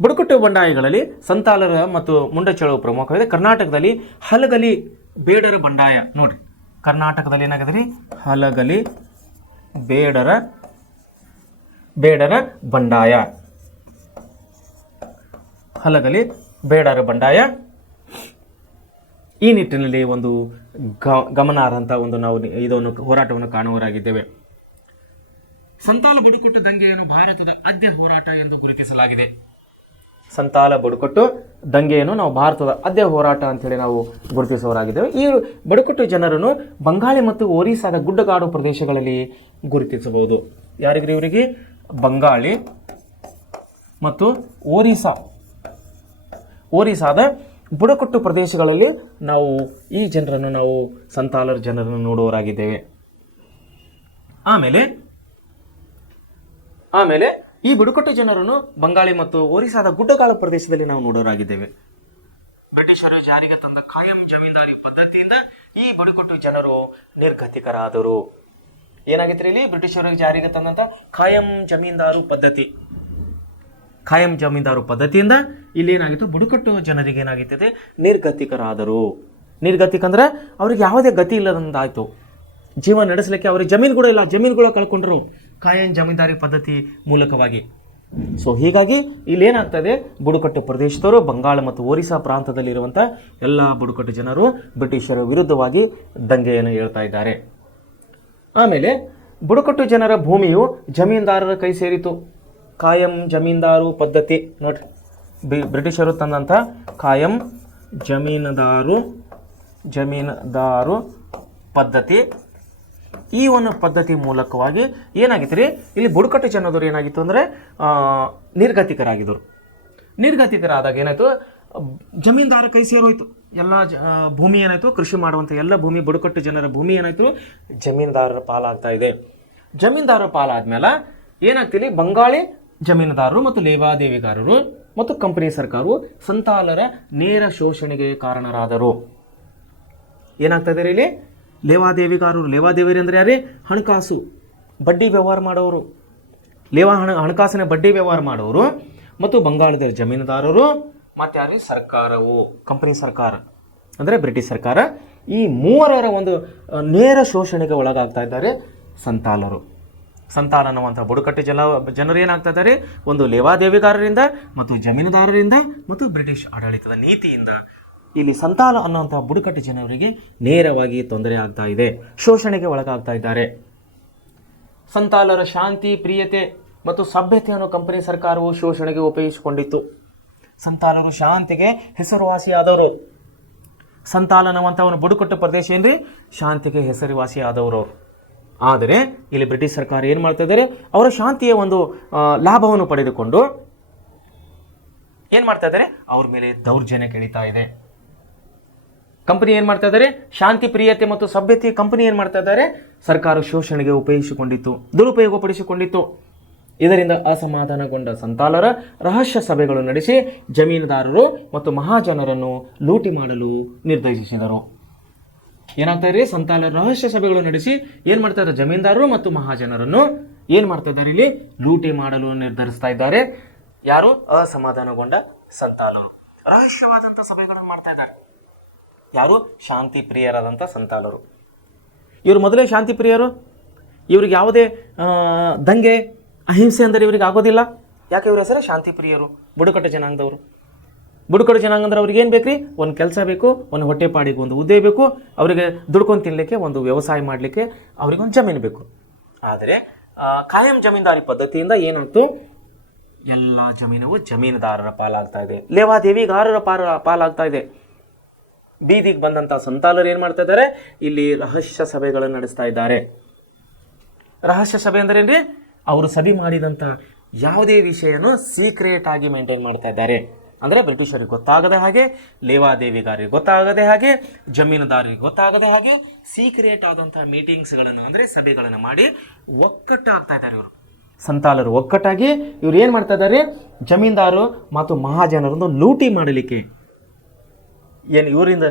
ಬುಡಕಟ್ಟು ಬಂಡಾಯಗಳಲ್ಲಿ ಸಂತಾಲರ ಮತ್ತು ಮುಂಡ ಚಳವಳಿ ಪ್ರಮುಖವಾಗಿದೆ. ಕರ್ನಾಟಕದಲ್ಲಿ ಹಲಗಲಿ ಬೇಡರ ಬಂಡಾಯ ನೋಡ್ರಿ, ಕರ್ನಾಟಕದಲ್ಲಿ ಏನಾಗಿದೆ? ಹಲಗಲಿ ಬೇಡರ ಬಂಡಾಯ, ಹಲಗಲಿ ಬೇಡರ ಬಂಡಾಯ. ಈ ನಿಟ್ಟಿನಲ್ಲಿ ಒಂದು ಗಮನಾರ್ಹಂತ ಒಂದು ನಾವು ಇದನ್ನು ಹೋರಾಟವನ್ನು ಕಾಣುವರಾಗಿದ್ದೇವೆ. ಸಂತಾಲ ಬುಡಕಟ್ಟು ದಂಗೆಯನ್ನು ಭಾರತದ ಆದ್ಯ ಹೋರಾಟ ಎಂದು ಗುರುತಿಸಲಾಗಿದೆ. ಸಂತಾಲ ಬುಡಕಟ್ಟು ದಂಗೆಯನ್ನು ನಾವು ಭಾರತದ ಆದ್ಯ ಹೋರಾಟ ಅಂತೇಳಿ ನಾವು ಗುರುತಿಸುವರಾಗಿದ್ದೇವೆ. ಈ ಬುಡಕಟ್ಟು ಜನರನ್ನು ಬಂಗಾಳಿ ಮತ್ತು ಒರಿಸ್ಸಾದ ಗುಡ್ಡಗಾಡು ಪ್ರದೇಶಗಳಲ್ಲಿ ಗುರುತಿಸಬಹುದು. ಯಾರಿಗ್ರಿ ಇವರಿಗೆ? ಬಂಗಾಳಿ ಮತ್ತು ಒರಿಸ್ಸಾದ ಬುಡಕಟ್ಟು ಪ್ರದೇಶಗಳಲ್ಲಿ ನಾವು ಈ ಜನರನ್ನು ನಾವು ಸಂತಾಲರ ಜನರನ್ನು ನೋಡುವರಾಗಿದ್ದೇವೆ. ಆಮೇಲೆ ಈ ಬುಡಕಟ್ಟು ಜನರನ್ನು ಬಂಗಾಳಿ ಮತ್ತು ಒರಿಸ್ಸಾದ ಗುಡ್ಡಗಾಡು ಪ್ರದೇಶದಲ್ಲಿ ನಾವು ನೋಡೋರಾಗಿದ್ದೇವೆ. ಬ್ರಿಟಿಷರು ಜಾರಿಗೆ ತಂದ ಖಾಯಂ ಜಮೀನ್ದಾರಿ ಪದ್ಧತಿಯಿಂದ ಈ ಬುಡಕಟ್ಟು ಜನರು ನಿರ್ಗತಿಕರಾದರು. ಏನಾಗಿತ್ತು ಇಲ್ಲಿ? ಬ್ರಿಟಿಷರು ಜಾರಿಗೆ ತಂದಂತ ಖಾಯಂ ಜಮೀನ್ದಾರು ಪದ್ಧತಿಯಿಂದ ಇಲ್ಲಿ ಏನಾಗಿತ್ತು? ಬುಡಕಟ್ಟು ಜನರಿಗೆ ಏನಾಗಿತ್ತದೆ? ನಿರ್ಗತಿಕರಾದರು. ನಿರ್ಗತಿಕಂದ್ರೆ ಅವ್ರಿಗೆ ಯಾವುದೇ ಗತಿ ಇಲ್ಲದಂತಾಯ್ತು. ಜೀವನ ನಡೆಸಲಿಕ್ಕೆ ಅವ್ರಿಗೆ ಜಮೀನುಗಳು ಇಲ್ಲ, ಜಮೀನುಗಳು ಕಳ್ಕೊಂಡ್ರು ಖಾಯಂ ಜಮೀನ್ದಾರಿ ಪದ್ಧತಿ ಮೂಲಕವಾಗಿ. ಸೊ ಹೀಗಾಗಿ ಇಲ್ಲೇನಾಗ್ತದೆ? ಬುಡಕಟ್ಟು ಪ್ರದೇಶದವರು ಬಂಗಾಳ ಮತ್ತು ಒರಿಸ್ಸಾ ಪ್ರಾಂತದಲ್ಲಿರುವಂಥ ಎಲ್ಲ ಬುಡಕಟ್ಟು ಜನರು ಬ್ರಿಟಿಷರ ವಿರುದ್ಧವಾಗಿ ದಂಗೆಯನ್ನು ಹೇಳ್ತಾ ಇದ್ದಾರೆ. ಆಮೇಲೆ ಬುಡಕಟ್ಟು ಜನರ ಭೂಮಿಯು ಜಮೀನ್ದಾರರ ಕೈ ಸೇರಿತು. ಖಾಯಂ ಜಮೀನ್ದಾರು ಪದ್ಧತಿ ನೋಡ್ರಿ, ಬ್ರಿಟಿಷರು ತಂದಂಥ ಖಾಯಂ ಜಮೀನ್ದಾರು ಪದ್ಧತಿ, ಈ ಒಂದು ಪದ್ಧತಿ ಮೂಲಕವಾಗಿ ಏನಾಗಿತ್ತು ರೀ? ಇಲ್ಲಿ ಬುಡಕಟ್ಟು ಜನದವರು ಏನಾಗಿತ್ತು ಅಂದರೆ ನಿರ್ಗತಿಕರಾದಾಗ ಏನಾಯಿತು? ಜಮೀನ್ದಾರ ಕೈ ಸೇರೋಯ್ತು. ಎಲ್ಲ ಭೂಮಿ ಏನಾಯಿತು? ಕೃಷಿ ಮಾಡುವಂಥ ಎಲ್ಲ ಭೂಮಿ, ಬುಡಕಟ್ಟು ಜನರ ಭೂಮಿ ಏನಾಯಿತು? ಜಮೀನ್ದಾರರ ಪಾಲಾಗ್ತಾ ಇದೆ. ಜಮೀನ್ದಾರರ ಪಾಲಾದ್ಮೇಲೆ ಏನಾಗ್ತಿಲ್ಲಿ? ಬಂಗಾಳಿ ಜಮೀನುದಾರರು ಮತ್ತು ಲೇವಾದೇವಿಗಾರರು ಮತ್ತು ಕಂಪನಿ ಸರ್ಕಾರವು ಸಂತಾಲರ ನೇರ ಶೋಷಣೆಗೆ ಕಾರಣರಾದರು. ಏನಾಗ್ತಾ ಇದ್ದಾರೆ ಇಲ್ಲಿ? ಲೇವಾದೇವಿಯರು ಅಂದರೆ ಯಾರೇ? ಹಣಕಾಸು ಬಡ್ಡಿ ವ್ಯವಹಾರ ಮಾಡೋರು, ಹಣಕಾಸಿನ ಬಡ್ಡಿ ವ್ಯವಹಾರ ಮಾಡೋರು ಮತ್ತು ಬಂಗಾಳದ ಜಮೀನುದಾರರು ಮತ್ತು ಯಾರು? ಸರ್ಕಾರವು, ಕಂಪನಿ ಸರ್ಕಾರ ಅಂದರೆ ಬ್ರಿಟಿಷ್ ಸರ್ಕಾರ. ಈ ಮೂವರ ಒಂದು ನೇರ ಶೋಷಣೆಗೆ ಒಳಗಾಗ್ತಾ ಇದ್ದಾರೆ ಸಂತಾಲರು. ಸಂತಾಲ ಅನ್ನುವಂಥ ಬುಡಕಟ್ಟು ಜನರು ಏನಾಗ್ತಾ ಇದ್ದಾರೆ? ಒಂದು ಲೇವಾದೇವಿಗಾರರಿಂದ ಮತ್ತು ಜಮೀನುದಾರರಿಂದ ಮತ್ತು ಬ್ರಿಟಿಷ್ ಆಡಳಿತದ ನೀತಿಯಿಂದ ಇಲ್ಲಿ ಸಂತಾಲ ಅನ್ನುವಂಥ ಬುಡಕಟ್ಟು ಜನರಿಗೆ ನೇರವಾಗಿ ತೊಂದರೆ ಆಗ್ತಾ ಇದೆ, ಶೋಷಣೆಗೆ ಒಳಗಾಗ್ತಾ ಇದ್ದಾರೆ. ಸಂತಾಲರ ಶಾಂತಿ, ಪ್ರಿಯತೆ ಮತ್ತು ಸಭ್ಯತೆಯನ್ನು ಕಂಪನಿ ಸರ್ಕಾರವು ಶೋಷಣೆಗೆ ಉಪಯೋಗಿಸಿಕೊಂಡಿತ್ತು. ಸಂತಾಲರು ಶಾಂತಿಗೆ ಹೆಸರುವಾಸಿಯಾದವರು. ಸಂತಾಲ ಅನ್ನುವಂಥ ಅವನು ಬುಡಕಟ್ಟು ಪ್ರದೇಶ ಏನ್ರಿ? ಶಾಂತಿಗೆ ಹೆಸರುವಾಸಿಯಾದವರು. ಆದರೆ ಇಲ್ಲಿ ಬ್ರಿಟಿಷ್ ಸರ್ಕಾರ ಏನು ಮಾಡ್ತಾ ಇದ್ದಾರೆ? ಅವರ ಶಾಂತಿಯ ಒಂದು ಲಾಭವನ್ನು ಪಡೆದುಕೊಂಡು ಏನು ಮಾಡ್ತಾ ಇದ್ದಾರೆ? ಅವ್ರ ಮೇಲೆ ದೌರ್ಜನ್ಯ ಕೆಳಿತಾ ಇದೆ. ಕಂಪನಿ ಏನು ಮಾಡ್ತಾ ಇದ್ದಾರೆ? ಶಾಂತಿ, ಪ್ರಿಯತೆ ಮತ್ತು ಸಭ್ಯತೆ ಕಂಪನಿ ಏನು ಮಾಡ್ತಾ ಇದ್ದಾರೆ? ಸರ್ಕಾರ ಶೋಷಣೆಗೆ ದುರುಪಯೋಗಪಡಿಸಿಕೊಂಡಿತ್ತು. ಇದರಿಂದ ಅಸಮಾಧಾನಗೊಂಡ ಸಂತಾಲರ ರಹಸ್ಯ ಸಭೆಗಳು ನಡೆಸಿ ಜಮೀನುದಾರರು ಮತ್ತು ಮಹಾಜನರನ್ನು ಲೂಟಿ ಮಾಡಲು ನಿರ್ದೇಶಿಸಿದರು. ಏನಾಗ್ತಾ ಇದೆ? ಸಂತಾಲರ ರಹಸ್ಯ ಸಭೆಗಳು ನಡೆಸಿ ಏನು ಮಾಡ್ತಾ ಇದ್ದಾರೆ? ಜಮೀನ್ದಾರರು ಮತ್ತು ಮಹಾಜನರನ್ನು ಏನು ಮಾಡ್ತಾ ಇದ್ದಾರೆ? ಇಲ್ಲಿ ಲೂಟಿ ಮಾಡಲು ನಿರ್ಧರಿಸ್ತಾ ಇದ್ದಾರೆ. ಯಾರು? ಅಸಮಾಧಾನಗೊಂಡ ಸಂತಾಲರು ರಹಸ್ಯವಾದಂಥ ಸಭೆಗಳನ್ನು ಮಾಡ್ತಾ ಇದ್ದಾರೆ. ಯಾರು? ಶಾಂತಿ ಪ್ರಿಯರಾದಂಥ ಸಂತಾಲರು. ಇವರು ಮೊದಲೇ ಶಾಂತಿ ಪ್ರಿಯರು. ಇವ್ರಿಗೆ ಯಾವುದೇ ದಂಗೆ, ಅಹಿಂಸೆ ಅಂದರೆ ಇವ್ರಿಗೆ ಆಗೋದಿಲ್ಲ. ಯಾಕೆ? ಇವ್ರ ಹೆಸರೇ ಶಾಂತಿ ಪ್ರಿಯರು, ಬುಡಕಟ್ಟು ಜನಾಂಗದವರು. ಬುಡಕಟ್ಟು ಜನಾಂಗ ಅಂದ್ರೆ ಅವ್ರಿಗೆ ಏನು ಬೇಕ್ರಿ? ಒಂದು ಕೆಲಸ ಬೇಕು, ಒಂದು ಹೊಟ್ಟೆಪಾಡಿಗೆ ಒಂದು ಹುದ್ದೆ ಬೇಕು, ಅವರಿಗೆ ದುಡ್ಕೊಂಡು ತಿನ್ನಲಿಕ್ಕೆ ಒಂದು ವ್ಯವಸಾಯ ಮಾಡಲಿಕ್ಕೆ ಅವ್ರಿಗೆ ಒಂದು ಜಮೀನು ಬೇಕು. ಆದರೆ ಖಾಯಂ ಜಮೀನ್ದಾರಿ ಪದ್ಧತಿಯಿಂದ ಏನಾಯ್ತು? ಎಲ್ಲ ಜಮೀನವು ಜಮೀನುದಾರರ ಪಾಲಾಗ್ತಾ ಇದೆ, ಲೇವಾದೇವಿಗಾರರ ಪಾಲಾಗ್ತಾ ಇದೆ. ಬೀದಿಗೆ ಬಂದಂತ ಸಂತಾಲರು ಏನ್ ಮಾಡ್ತಾ ಇದ್ದಾರೆ, ಇಲ್ಲಿ ರಹಸ್ಯ ಸಭೆಗಳನ್ನು ನಡೆಸ್ತಾ ಇದ್ದಾರೆ. ರಹಸ್ಯ ಸಭೆ ಅಂದ್ರೆ ಏನ್ರಿ, ಅವರು ಸಭೆ ಮಾಡಿದಂತ ಯಾವುದೇ ವಿಷಯನೂ ಸೀಕ್ರೆಟ್ ಆಗಿ ಮೇಂಟೈನ್ ಮಾಡ್ತಾ ಇದ್ದಾರೆ. ಅಂದ್ರೆ ಬ್ರಿಟಿಷರಿಗೆ ಗೊತ್ತಾಗದೆ ಹಾಗೆ, ಲೇವಾದೇವಿಗಾರಿಗೆ ಗೊತ್ತಾಗದೆ ಹಾಗೆ, ಜಮೀನುದಾರರಿಗೆ ಗೊತ್ತಾಗದೆ ಹಾಗೆ ಸೀಕ್ರೆಟ್ ಆದಂತಹ ಮೀಟಿಂಗ್ಸ್ಗಳನ್ನು ಅಂದ್ರೆ ಸಭೆಗಳನ್ನು ಮಾಡಿ ಒಕ್ಕಟ್ಟಾಗ್ತಾ ಇದ್ದಾರೆ ಇವರು. ಸಂತಾಲರು ಒಕ್ಕಟ್ಟಾಗಿ ಇವ್ರು ಏನ್ ಮಾಡ್ತಾ ಇದ್ದಾರೆ, ಜಮೀನ್ದಾರು ಮತ್ತು ಮಹಾಜನರನ್ನು ಲೂಟಿ ಮಾಡಲಿಕ್ಕೆ, ಏನು ಇವರಿಂದ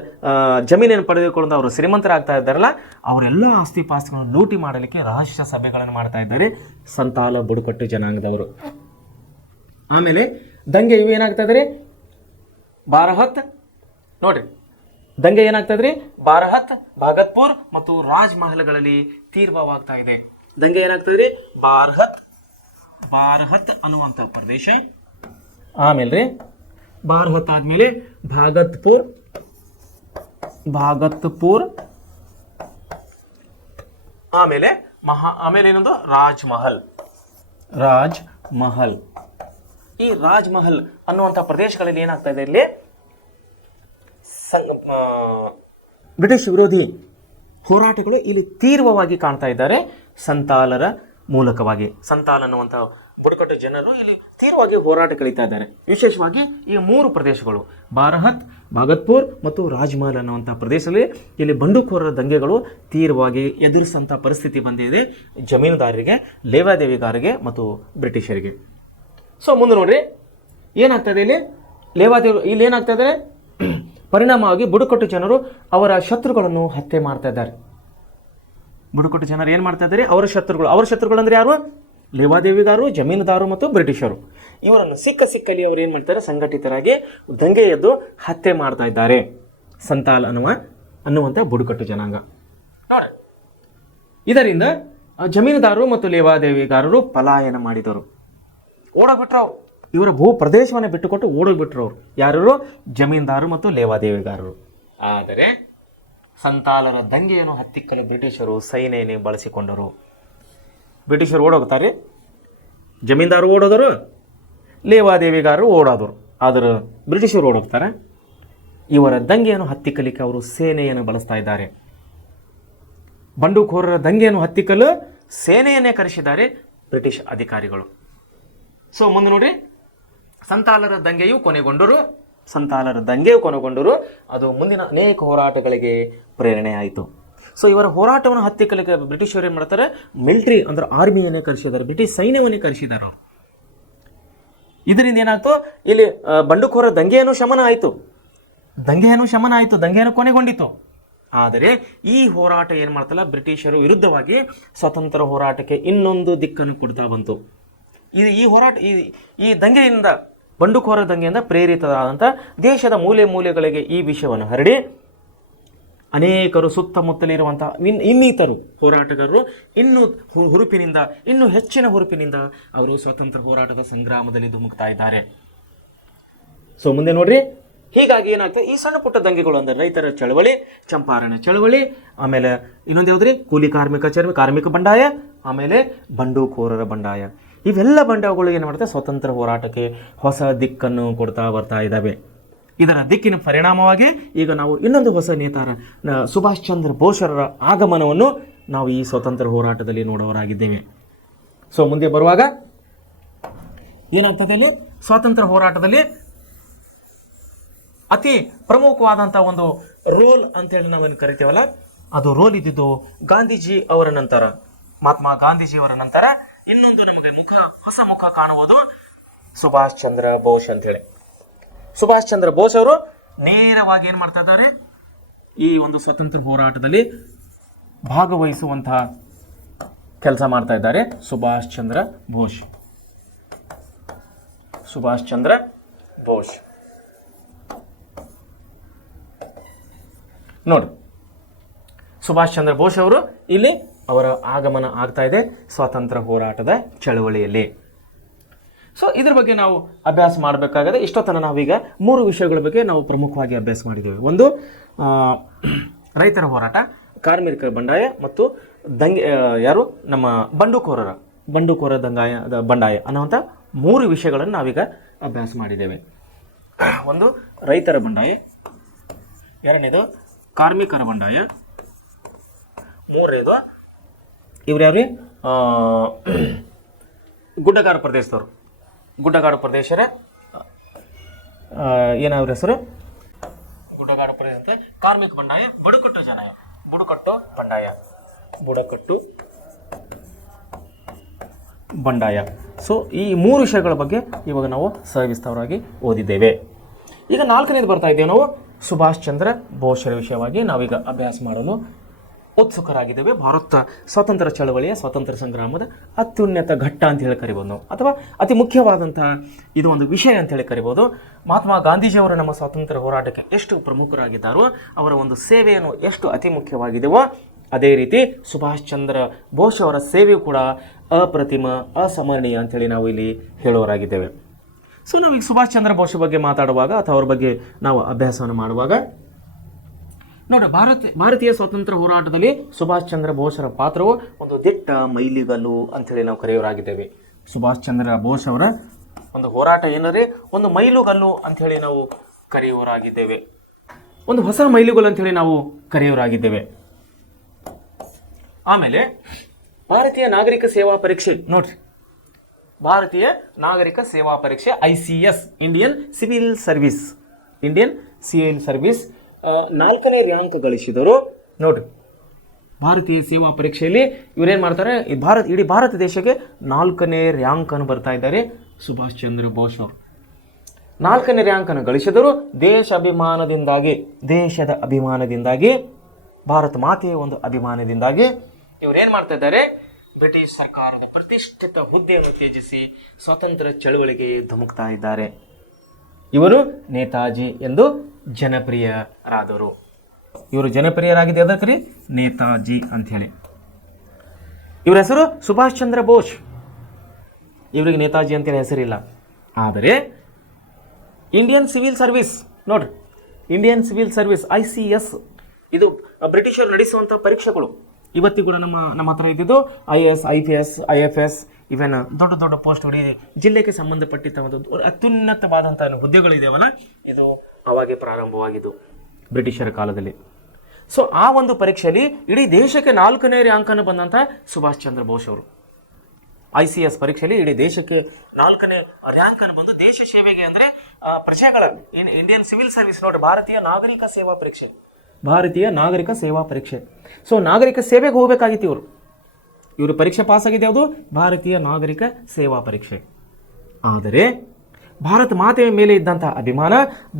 ಜಮೀನೇನು ಪಡೆದುಕೊಂಡು ಅವರು ಶ್ರೀಮಂತರಾಗ್ತಾ ಇದ್ದಾರಲ್ಲ, ಅವರೆಲ್ಲ ಆಸ್ತಿ ಪಾಸ್ತಿಗಳನ್ನು ಲೂಟಿ ಮಾಡಲಿಕ್ಕೆ ರಹಸ್ಯ ಸಭೆಗಳನ್ನು ಮಾಡ್ತಾ ಇದ್ದಾರೆ ಸಂತಾಲ ಬುಡಕಟ್ಟು ಜನಾಂಗದವರು. ಆಮೇಲೆ ದಂಗೆ ಇವು ಏನಾಗ್ತಾ ಇದ್ರಿ, ಬಾರಹತ್ ನೋಡ್ರಿ, ದಂಗೆ ಏನಾಗ್ತಾ ಇದ್ರಿ, ಬಾರಹತ್, ಭಾಗತ್ಪುರ್ ಮತ್ತು ರಾಜ್ ಮಹಲ್ಗಳಲ್ಲಿ ತೀವ್ರವಾಗ್ತಾ ಇದೆ. ದಂಗೆ ಏನಾಗ್ತಾ ಇದ್ರಿ, ಬಾರಹತ್ ಅನ್ನುವಂಥ ಪ್ರದೇಶ, ಆಮೇಲೆ ಬಾರಹತ್ ಆದ್ಮೇಲೆ ಭಾಗತ್ಪುರ್, ಆಮೇಲೆ ಏನೊಂದು ರಾಜ್ ಮಹಲ್. ಈ ರಾಜ್ ಮಹಲ್ ಅನ್ನುವಂಥ ಪ್ರದೇಶಗಳಲ್ಲಿ ಏನಾಗ್ತಾ ಇದೆ, ಇಲ್ಲಿ ಬ್ರಿಟಿಷ್ ವಿರೋಧಿ ಹೋರಾಟಗಳು ಇಲ್ಲಿ ತೀವ್ರವಾಗಿ ಕಾಣ್ತಾ ಇದ್ದಾರೆ ಸಂತಾಲರ ಮೂಲಕವಾಗಿ. ಸಂತಾಲ ಅನ್ನುವಂಥ ಬುಡಕಟ್ಟು ಜನರು ಇಲ್ಲಿ ತೀವ್ರವಾಗಿ ಹೋರಾಟ ಕಳೀತಾ ಇದ್ದಾರೆ. ವಿಶೇಷವಾಗಿ ಈ 3 ಪ್ರದೇಶಗಳು ಬಾರಹತ್, ಭಾಗತ್ಪುರ್ ಮತ್ತು ರಾಜ್ಮಹಲ್ ಅನ್ನುವಂಥ ಪ್ರದೇಶದಲ್ಲಿ ಇಲ್ಲಿ ಬಂಡುಕೋರರ ದಂಗೆಗಳು ತೀವ್ರವಾಗಿ ಎದುರಿಸಂಥ ಪರಿಸ್ಥಿತಿ ಬಂದಿದೆ ಜಮೀನುದಾರರಿಗೆ, ಲೇವಾದೇವಿಗಾರರಿಗೆ ಮತ್ತು ಬ್ರಿಟಿಷರಿಗೆ. ಸೊ ಮುಂದೆ ನೋಡ್ರಿ ಏನಾಗ್ತದೆ, ಇಲ್ಲಿ ಏನಾಗ್ತಾ ಇದೆ, ಪರಿಣಾಮವಾಗಿ ಬುಡಕಟ್ಟು ಜನರು ಅವರ ಶತ್ರುಗಳನ್ನು ಹತ್ಯೆ ಮಾಡ್ತಾ ಇದ್ದಾರೆ. ಬುಡಕಟ್ಟು ಜನರು ಏನ್ ಮಾಡ್ತಾ ಇದ್ದಾರೆ, ಅವರ ಶತ್ರುಗಳು ಅಂದ್ರೆ ಯಾರು, ಲೇವಾದೇವಿಗಾರರು, ಜಮೀನುದಾರರು ಮತ್ತು ಬ್ರಿಟಿಷರು. ಇವರನ್ನು ಸಿಕ್ಕಲ್ಲಿ ಅವರು ಏನ್ ಮಾಡ್ತಾರೆ, ಸಂಘಟಿತರಾಗಿ ದಂಗೆ ಎದ್ದು ಹತ್ಯೆ ಮಾಡ್ತಾ ಇದ್ದಾರೆ ಸಂತಾಲ್ ಅನ್ನುವಂಥ ಬುಡಕಟ್ಟು ಜನಾಂಗ. ಇದರಿಂದ ಜಮೀನುದಾರರು ಮತ್ತು ಲೇವಾದೇವಿಗಾರರು ಪಲಾಯನ ಮಾಡಿದರು, ಓಡೋಗ್ಬಿಟ್ರು. ಇವರ ಭೂ ಪ್ರದೇಶವನ್ನೇ ಬಿಟ್ಟುಕೊಟ್ಟು ಓಡೋಗ್ಬಿಟ್ರು ಅವರು. ಯಾರು, ಜಮೀನ್ದಾರರು ಮತ್ತು ಲೇವಾದೇವಿಗಾರರು. ಆದರೆ ಸಂತಾಲರ ದಂಗೆಯನ್ನು ಹತ್ತಿಕ್ಕಲು ಬ್ರಿಟಿಷರು ಸೈನ್ಯನೇ ಬಳಸಿಕೊಂಡರು. ಬ್ರಿಟಿಷರು ಓಡೋಗ್ತಾರೆ, ಜಮೀನ್ದಾರು ಓಡೋದರು, ಲೇವಾದೇವಿಗಾರರು ಓಡೋದರು. ಆದರೆ ಬ್ರಿಟಿಷರು ಓಡೋಗ್ತಾರೆ. ಇವರ ದಂಗೆಯನ್ನು ಹತ್ತಿಕ್ಕಲಿಕ್ಕೆ ಅವರು ಸೇನೆಯನ್ನು ಬಳಸ್ತಾ ಇದ್ದಾರೆ. ಬಂಡುಕೋರರ ದಂಗೆಯನ್ನು ಹತ್ತಿಕ್ಕಲು ಸೇನೆಯನ್ನೇ ಕರೆಸಿದ್ದಾರೆ ಬ್ರಿಟಿಷ್ ಅಧಿಕಾರಿಗಳು. ಸೊ ಮುಂದೆ ನೋಡ್ರಿ, ಸಂತಾಲರ ದಂಗೆಯು ಕೊನೆಗೊಂಡರು. ಅದು ಮುಂದಿನ ಅನೇಕ ಹೋರಾಟಗಳಿಗೆ ಪ್ರೇರಣೆ ಆಯಿತು. ಸೊ ಇವರ ಹೋರಾಟವನ್ನು ಹತ್ತಿಕ್ಕಲಿಕ್ಕೆ ಬ್ರಿಟಿಷರು ಏನು ಮಾಡ್ತಾರೆ, ಮಿಲಿಟರಿ ಅಂದ್ರೆ ಆರ್ಮಿಯನ್ನೇ ಕರೆಸಿದ್ದಾರೆ, ಬ್ರಿಟಿಷ್ ಸೈನ್ಯವನ್ನೇ ಕರೆಸಿದ್ದಾರೆ ಅವರು. ಇದರಿಂದ ಏನಾಯ್ತು, ಇಲ್ಲಿ ಬಂಡುಕೋರ ದಂಗೆಯನ್ನು ಶಮನ ಆಯಿತು, ದಂಗೆಯನ್ನು ಕೊನೆಗೊಂಡಿತು. ಆದರೆ ಈ ಹೋರಾಟ ಏನ್ ಮಾಡ್ತಲ್ಲ, ಬ್ರಿಟಿಷರು ವಿರುದ್ಧವಾಗಿ ಸ್ವತಂತ್ರ ಹೋರಾಟಕ್ಕೆ ಇನ್ನೊಂದು ದಿಕ್ಕನ್ನು ಕೊಡ್ತಾ ಬಂತು. ಈ ಹೋರಾಟ ಈ ದಂಗೆಯಿಂದ, ಬಂಡುಕೋರ ದಂಗೆಯಿಂದ ಪ್ರೇರಿತರಾದಂಥ ದೇಶದ ಮೂಲೆಗಳಿಗೆ ಈ ವಿಷಯವನ್ನು ಹರಡಿ ಅನೇಕರು ಸುತ್ತಮುತ್ತಲಿರುವಂತಹ ಇನ್ನಿತರು ಹೋರಾಟಗಾರರು ಇನ್ನೂ ಹೆಚ್ಚಿನ ಹುರುಪಿನಿಂದ ಅವರು ಸ್ವತಂತ್ರ ಹೋರಾಟದ ಸಂಗ್ರಾಮದಲ್ಲಿ ಧುಮುಕ್ತಾ ಇದ್ದಾರೆ. ಸೊ ಮುಂದೆ ನೋಡ್ರಿ, ಹೀಗಾಗಿ ಏನಾಗ್ತದೆ, ಈ ಸಣ್ಣ ಪುಟ್ಟ ದಂಗೆಗಳು ಅಂದ್ರೆ ರೈತರ ಚಳವಳಿ, ಚಂಪಾರಣ ಚಳವಳಿ, ಆಮೇಲೆ ಇನ್ನೊಂದು ಯಾವ್ದ್ರಿ, ಕೂಲಿ ಕಾರ್ಮಿಕ ಬಂಡಾಯ, ಆಮೇಲೆ ಬಂಡುಕೋರರ ಬಂಡಾಯ. ಇವೆಲ್ಲ ಬಂಡಾಯಗಳು ಏನು ಮಾಡ್ತಾರೆ, ಸ್ವತಂತ್ರ ಹೋರಾಟಕ್ಕೆ ಹೊಸ ದಿಕ್ಕನ್ನು ಕೊಡ್ತಾ ಬರ್ತಾ ಇದ್ದಾವೆ. ಇದರ ದಿಕ್ಕಿನ ಪರಿಣಾಮವಾಗಿ ಈಗ ನಾವು ಇನ್ನೊಂದು ಹೊಸ ನೇತಾರ ಸುಭಾಷ್ ಚಂದ್ರ ಬೋಸರ ಆಗಮನವನ್ನು ನಾವು ಈ ಸ್ವತಂತ್ರ ಹೋರಾಟದಲ್ಲಿ ನೋಡುವವರಾಗಿದ್ದೇವೆ. ಸೊ ಮುಂದೆ ಬರುವಾಗ ಏನಾಗ್ತದೆ, ಇಲ್ಲಿ ಸ್ವಾತಂತ್ರ್ಯ ಹೋರಾಟದಲ್ಲಿ ಅತಿ ಪ್ರಮುಖವಾದಂಥ ಒಂದು ರೋಲ್ ಅಂತೇಳಿ ನಾವೇನು ಕರಿತೇವಲ್ಲ, ಅದು ರೋಲ್ ಇದ್ದಿದ್ದು ಗಾಂಧೀಜಿ ಅವರ ನಂತರ, ಮಹಾತ್ಮ ಗಾಂಧೀಜಿಯವರ ನಂತರ ಇನ್ನೊಂದು ನಮಗೆ ಹೊಸ ಮುಖ ಕಾಣುವುದು ಸುಭಾಷ್ ಚಂದ್ರ ಬೋಸ್ ಅಂತೇಳಿ. ಸುಭಾಷ್ ಚಂದ್ರ ಬೋಸ್ ಅವರು ನೇರವಾಗಿ ಏನ್ ಮಾಡ್ತಾ ಇದ್ದಾರೆ, ಈ ಒಂದು ಸ್ವತಂತ್ರ ಹೋರಾಟದಲ್ಲಿ ಭಾಗವಹಿಸುವಂತಹ ಕೆಲಸ ಮಾಡ್ತಾ ಇದ್ದಾರೆ. ಸುಭಾಷ್ ಚಂದ್ರ ಬೋಸ್ ನೋಡಿ, ಸುಭಾಷ್ ಚಂದ್ರ ಬೋಸ್ ಅವರು ಇಲ್ಲಿ ಅವರ ಆಗಮನ ಆಗ್ತಾ ಇದೆ ಸ್ವಾತಂತ್ರ್ಯ ಹೋರಾಟದ ಚಳವಳಿಯಲ್ಲಿ. ಸೊ ಇದ್ರ ಬಗ್ಗೆ ನಾವು ಅಭ್ಯಾಸ ಮಾಡಬೇಕಾಗದೆ. ಇಷ್ಟೊತ್ತನ ನಾವೀಗ 3 ವಿಷಯಗಳ ಬಗ್ಗೆ ನಾವು ಪ್ರಮುಖವಾಗಿ ಅಭ್ಯಾಸ ಮಾಡಿದ್ದೇವೆ. ಒಂದು, ರೈತರ ಹೋರಾಟ, ಕಾರ್ಮಿಕ ಬಂಡಾಯ ಮತ್ತು ನಮ್ಮ ಬಂಡುಕೋರ ಬಂಡಾಯ ಅನ್ನುವಂಥ 3 ವಿಷಯಗಳನ್ನು ನಾವೀಗ ಅಭ್ಯಾಸ ಮಾಡಿದ್ದೇವೆ. ಒಂದು ರೈತರ ಬಂಡಾಯ, ಎರಡನೇದು ಕಾರ್ಮಿಕರ ಬಂಡಾಯ, ಮೂರನೇದು ಇವ್ರ್ಯಾವ್ರಿ ಗುಡ್ಡಗಾಡು ಪ್ರದೇಶದವರು. ಗುಡ್ಡಗಾಡು ಪ್ರದೇಶರ ಏನವ್ರ ಹೆಸರು? ಗುಡ್ಡಗಾಡು ಪ್ರದೇಶ ಕಾರ್ಮಿಕ ಬಂಡಾಯ, ಬುಡಕಟ್ಟು ಜನಾಂಗ, ಬುಡಕಟ್ಟು ಬಂಡಾಯ, ಬುಡಕಟ್ಟು ಬಂಡಾಯ. ಸೊ ಈ 3 ವಿಷಯಗಳ ಬಗ್ಗೆ ಇವಾಗ ನಾವು ಸವಿಸ್ತಾರವಾಗಿ ಓದಿದ್ದೇವೆ. ಈಗ 4ನೇದು ಬರ್ತಾ ಇದ್ದೇವೆ ನಾವು ಸುಭಾಷ್ ಚಂದ್ರ ಬೋಸ್ರ ವಿಷಯವಾಗಿ ನಾವೀಗ ಅಭ್ಯಾಸ ಮಾಡಲು ಉತ್ಸುಕರಾಗಿದ್ದೇವೆ. ಭಾರತ ಸ್ವಾತಂತ್ರ್ಯ ಚಳವಳಿಯ ಸ್ವಾತಂತ್ರ್ಯ ಸಂಗ್ರಾಮದ ಅತ್ಯುನ್ನತ ಘಟ್ಟ ಅಂತ ಹೇಳಿ ಕರಿಬೋದು ನಾವು, ಅಥವಾ ಅತಿ ಮುಖ್ಯವಾದಂತಹ ಇದು ಒಂದು ವಿಷಯ ಅಂತ ಹೇಳಿ ಕರಿಬೋದು. ಮಹಾತ್ಮ ಗಾಂಧೀಜಿಯವರು ನಮ್ಮ ಸ್ವಾತಂತ್ರ್ಯ ಹೋರಾಟಕ್ಕೆ ಎಷ್ಟು ಪ್ರಮುಖರಾಗಿದ್ದಾರೋ, ಅವರ ಒಂದು ಸೇವೆಯನ್ನು ಎಷ್ಟು ಅತಿ ಮುಖ್ಯವಾಗಿದೆಯೋ, ಅದೇ ರೀತಿ ಸುಭಾಷ್ ಚಂದ್ರ ಬೋಸ್ ಅವರ ಸೇವೆಯೂ ಕೂಡ ಅಪ್ರತಿಮ, ಅಸಮರಣೀಯ ಅಂತೇಳಿ ನಾವು ಇಲ್ಲಿ ಹೇಳೋರಾಗಿದ್ದೇವೆ. ಸೊ ನಾವೀಗ ಸುಭಾಷ್ ಚಂದ್ರ ಬೋಸ್ ಬಗ್ಗೆ ಮಾತಾಡುವಾಗ ಅಥವಾ ಅವ್ರ ಬಗ್ಗೆ ನಾವು ಅಭ್ಯಾಸವನ್ನು ಮಾಡುವಾಗ ನೋಡಿ, ಭಾರತೀಯ ಸ್ವಾತಂತ್ರ್ಯ ಹೋರಾಟದಲ್ಲಿ ಸುಭಾಷ್ ಚಂದ್ರ ಬೋಸ್ರ ಪಾತ್ರವು ಒಂದು ದಿಟ್ಟ ಮೈಲಿಗಲ್ಲು ಅಂತೇಳಿ ನಾವು ಕರೆಯೋರಾಗಿದ್ದೇವೆ. ಸುಭಾಷ್ ಚಂದ್ರ ಬೋಸ್ ಅವರ ಒಂದು ಹೋರಾಟ ಏನಂದರೆ ಒಂದು ಮೈಲುಗಲ್ಲು ಅಂಥೇಳಿ ನಾವು ಕರೆಯೋರಾಗಿದ್ದೇವೆ, ಒಂದು ಹೊಸ ಮೈಲುಗಲ್ಲು ಅಂಥೇಳಿ ನಾವು ಕರೆಯೋರಾಗಿದ್ದೇವೆ. ಆಮೇಲೆ ಭಾರತೀಯ ನಾಗರಿಕ ಸೇವಾ ಪರೀಕ್ಷೆ ನೋಡ್ರಿ, ಭಾರತೀಯ ನಾಗರಿಕ ಸೇವಾ ಪರೀಕ್ಷೆ ICS, ಇಂಡಿಯನ್ ಸಿವಿಲ್ ಸರ್ವಿಸ್, 4ನೇ ರ್ಯಾಂಕ್ ಗಳಿಸಿದರು. ನೋಡ್ರಿ, ಭಾರತೀಯ ಸೇವಾ ಪರೀಕ್ಷೆಯಲ್ಲಿ ಇವರೇನು ಮಾಡ್ತಾರೆ, ಇಡೀ ಭಾರತ ದೇಶಕ್ಕೆ 4ನೇ ರ್ಯಾಂಕ್ ಅನ್ನು ಬರ್ತಾ ಇದ್ದಾರೆ ಸುಭಾಷ್ ಚಂದ್ರ ಬೋಸ್ ಅವರು. 4ನೇ ರ್ಯಾಂಕ್ ಅನ್ನು ಗಳಿಸಿದರು. ದೇಶದ ಅಭಿಮಾನದಿಂದಾಗಿ, ಭಾರತ ಮಾತೆಯ ಒಂದು ಅಭಿಮಾನದಿಂದಾಗಿ ಇವರೇನು ಮಾಡ್ತಾ ಇದ್ದಾರೆ, ಬ್ರಿಟಿಷ್ ಸರ್ಕಾರದ ಪ್ರತಿಷ್ಠಿತ ಹುದ್ದೆಯನ್ನು ತ್ಯಜಿಸಿ ಸ್ವಾತಂತ್ರ್ಯ ಚಳವಳಿಗೆ ಧುಮುಕ್ತಾ ಇದ್ದಾರೆ. ಇವರು ನೇತಾಜಿ ಎಂದು ಜನಪ್ರಿಯರಾದರು. ಇವರು ಜನಪ್ರಿಯರಾಗಿದೆ ಅದಕ್ಕೆ ನೇತಾಜಿ ಅಂಥೇಳಿ. ಇವರ ಹೆಸರು ಸುಭಾಷ್ ಚಂದ್ರ ಬೋಸ್, ಇವರಿಗೆ ನೇತಾಜಿ ಅಂತೇಳಿ ಹೆಸರಿಲ್ಲ. ಆದರೆ ಇಂಡಿಯನ್ ಸಿವಿಲ್ ಸರ್ವಿಸ್ ನೋಡ್ರಿ, ಇಂಡಿಯನ್ ಸಿವಿಲ್ ಸರ್ವಿಸ್ ICS, ಇದು ಬ್ರಿಟಿಷರು ನಡೆಸುವಂಥ ಪರೀಕ್ಷೆಗಳು. ಇವತ್ತಿಗೂ ಕೂಡ ನಮ್ಮ ಹತ್ರ ಇದ್ದಿದ್ದು IAS, IPS, IFS, ಇವನ್ ದೊಡ್ಡ ದೊಡ್ಡ ಪೋಸ್ಟ್ಗಳು, ಜಿಲ್ಲೆಗೆ ಸಂಬಂಧಪಟ್ಟಿದ್ದ ಒಂದು ಅತ್ಯುನ್ನತವಾದಂಥ ಹುದ್ದೆಗಳಿದೆಯವಲ್ಲ, ಇದು ಅವಾಗೆ ಪ್ರಾರಂಭವಾಗಿದ್ದು ಬ್ರಿಟಿಷರ ಕಾಲದಲ್ಲಿ. ಸೊ ಆ ಒಂದು ಪರೀಕ್ಷೆಯಲ್ಲಿ ಇಡೀ ದೇಶಕ್ಕೆ 4ನೇ ರ್ಯಾಂಕನ್ನು ಬಂದಂಥ ಸುಭಾಷ್ ಚಂದ್ರ ಬೋಸ್ ಅವರು. ICS ಪರೀಕ್ಷೆಯಲ್ಲಿ ಇಡೀ ದೇಶಕ್ಕೆ 4ನೇ ರ್ಯಾಂಕನ್ನು ಬಂದು ದೇಶ ಸೇವೆಗೆ, ಅಂದರೆ ಪ್ರಜೆಗಳ ಇಂಡಿಯನ್ ಸಿವಿಲ್ ಸರ್ವಿಸ್ ನೋಡಿ, ಭಾರತೀಯ ನಾಗರಿಕ ಸೇವಾ ಪರೀಕ್ಷೆ, ಭಾರತೀಯ ನಾಗರಿಕ ಸೇವಾ ಪರೀಕ್ಷೆ. ಸೊ ನಾಗರಿಕ ಸೇವೆಗೆ ಹೋಗಬೇಕಾಗಿತ್ತು ಇವರು ಪರೀಕ್ಷೆ ಪಾಸ್ ಆಗಿದೆ ಯಾವುದು, ಭಾರತೀಯ ನಾಗರಿಕ ಸೇವಾ ಪರೀಕ್ಷೆ. ಆದರೆ ಭಾರತ ಮಾತೆಯ ಮೇಲೆ ಇದ್ದಂಥ ಅಭಿಮಾನ,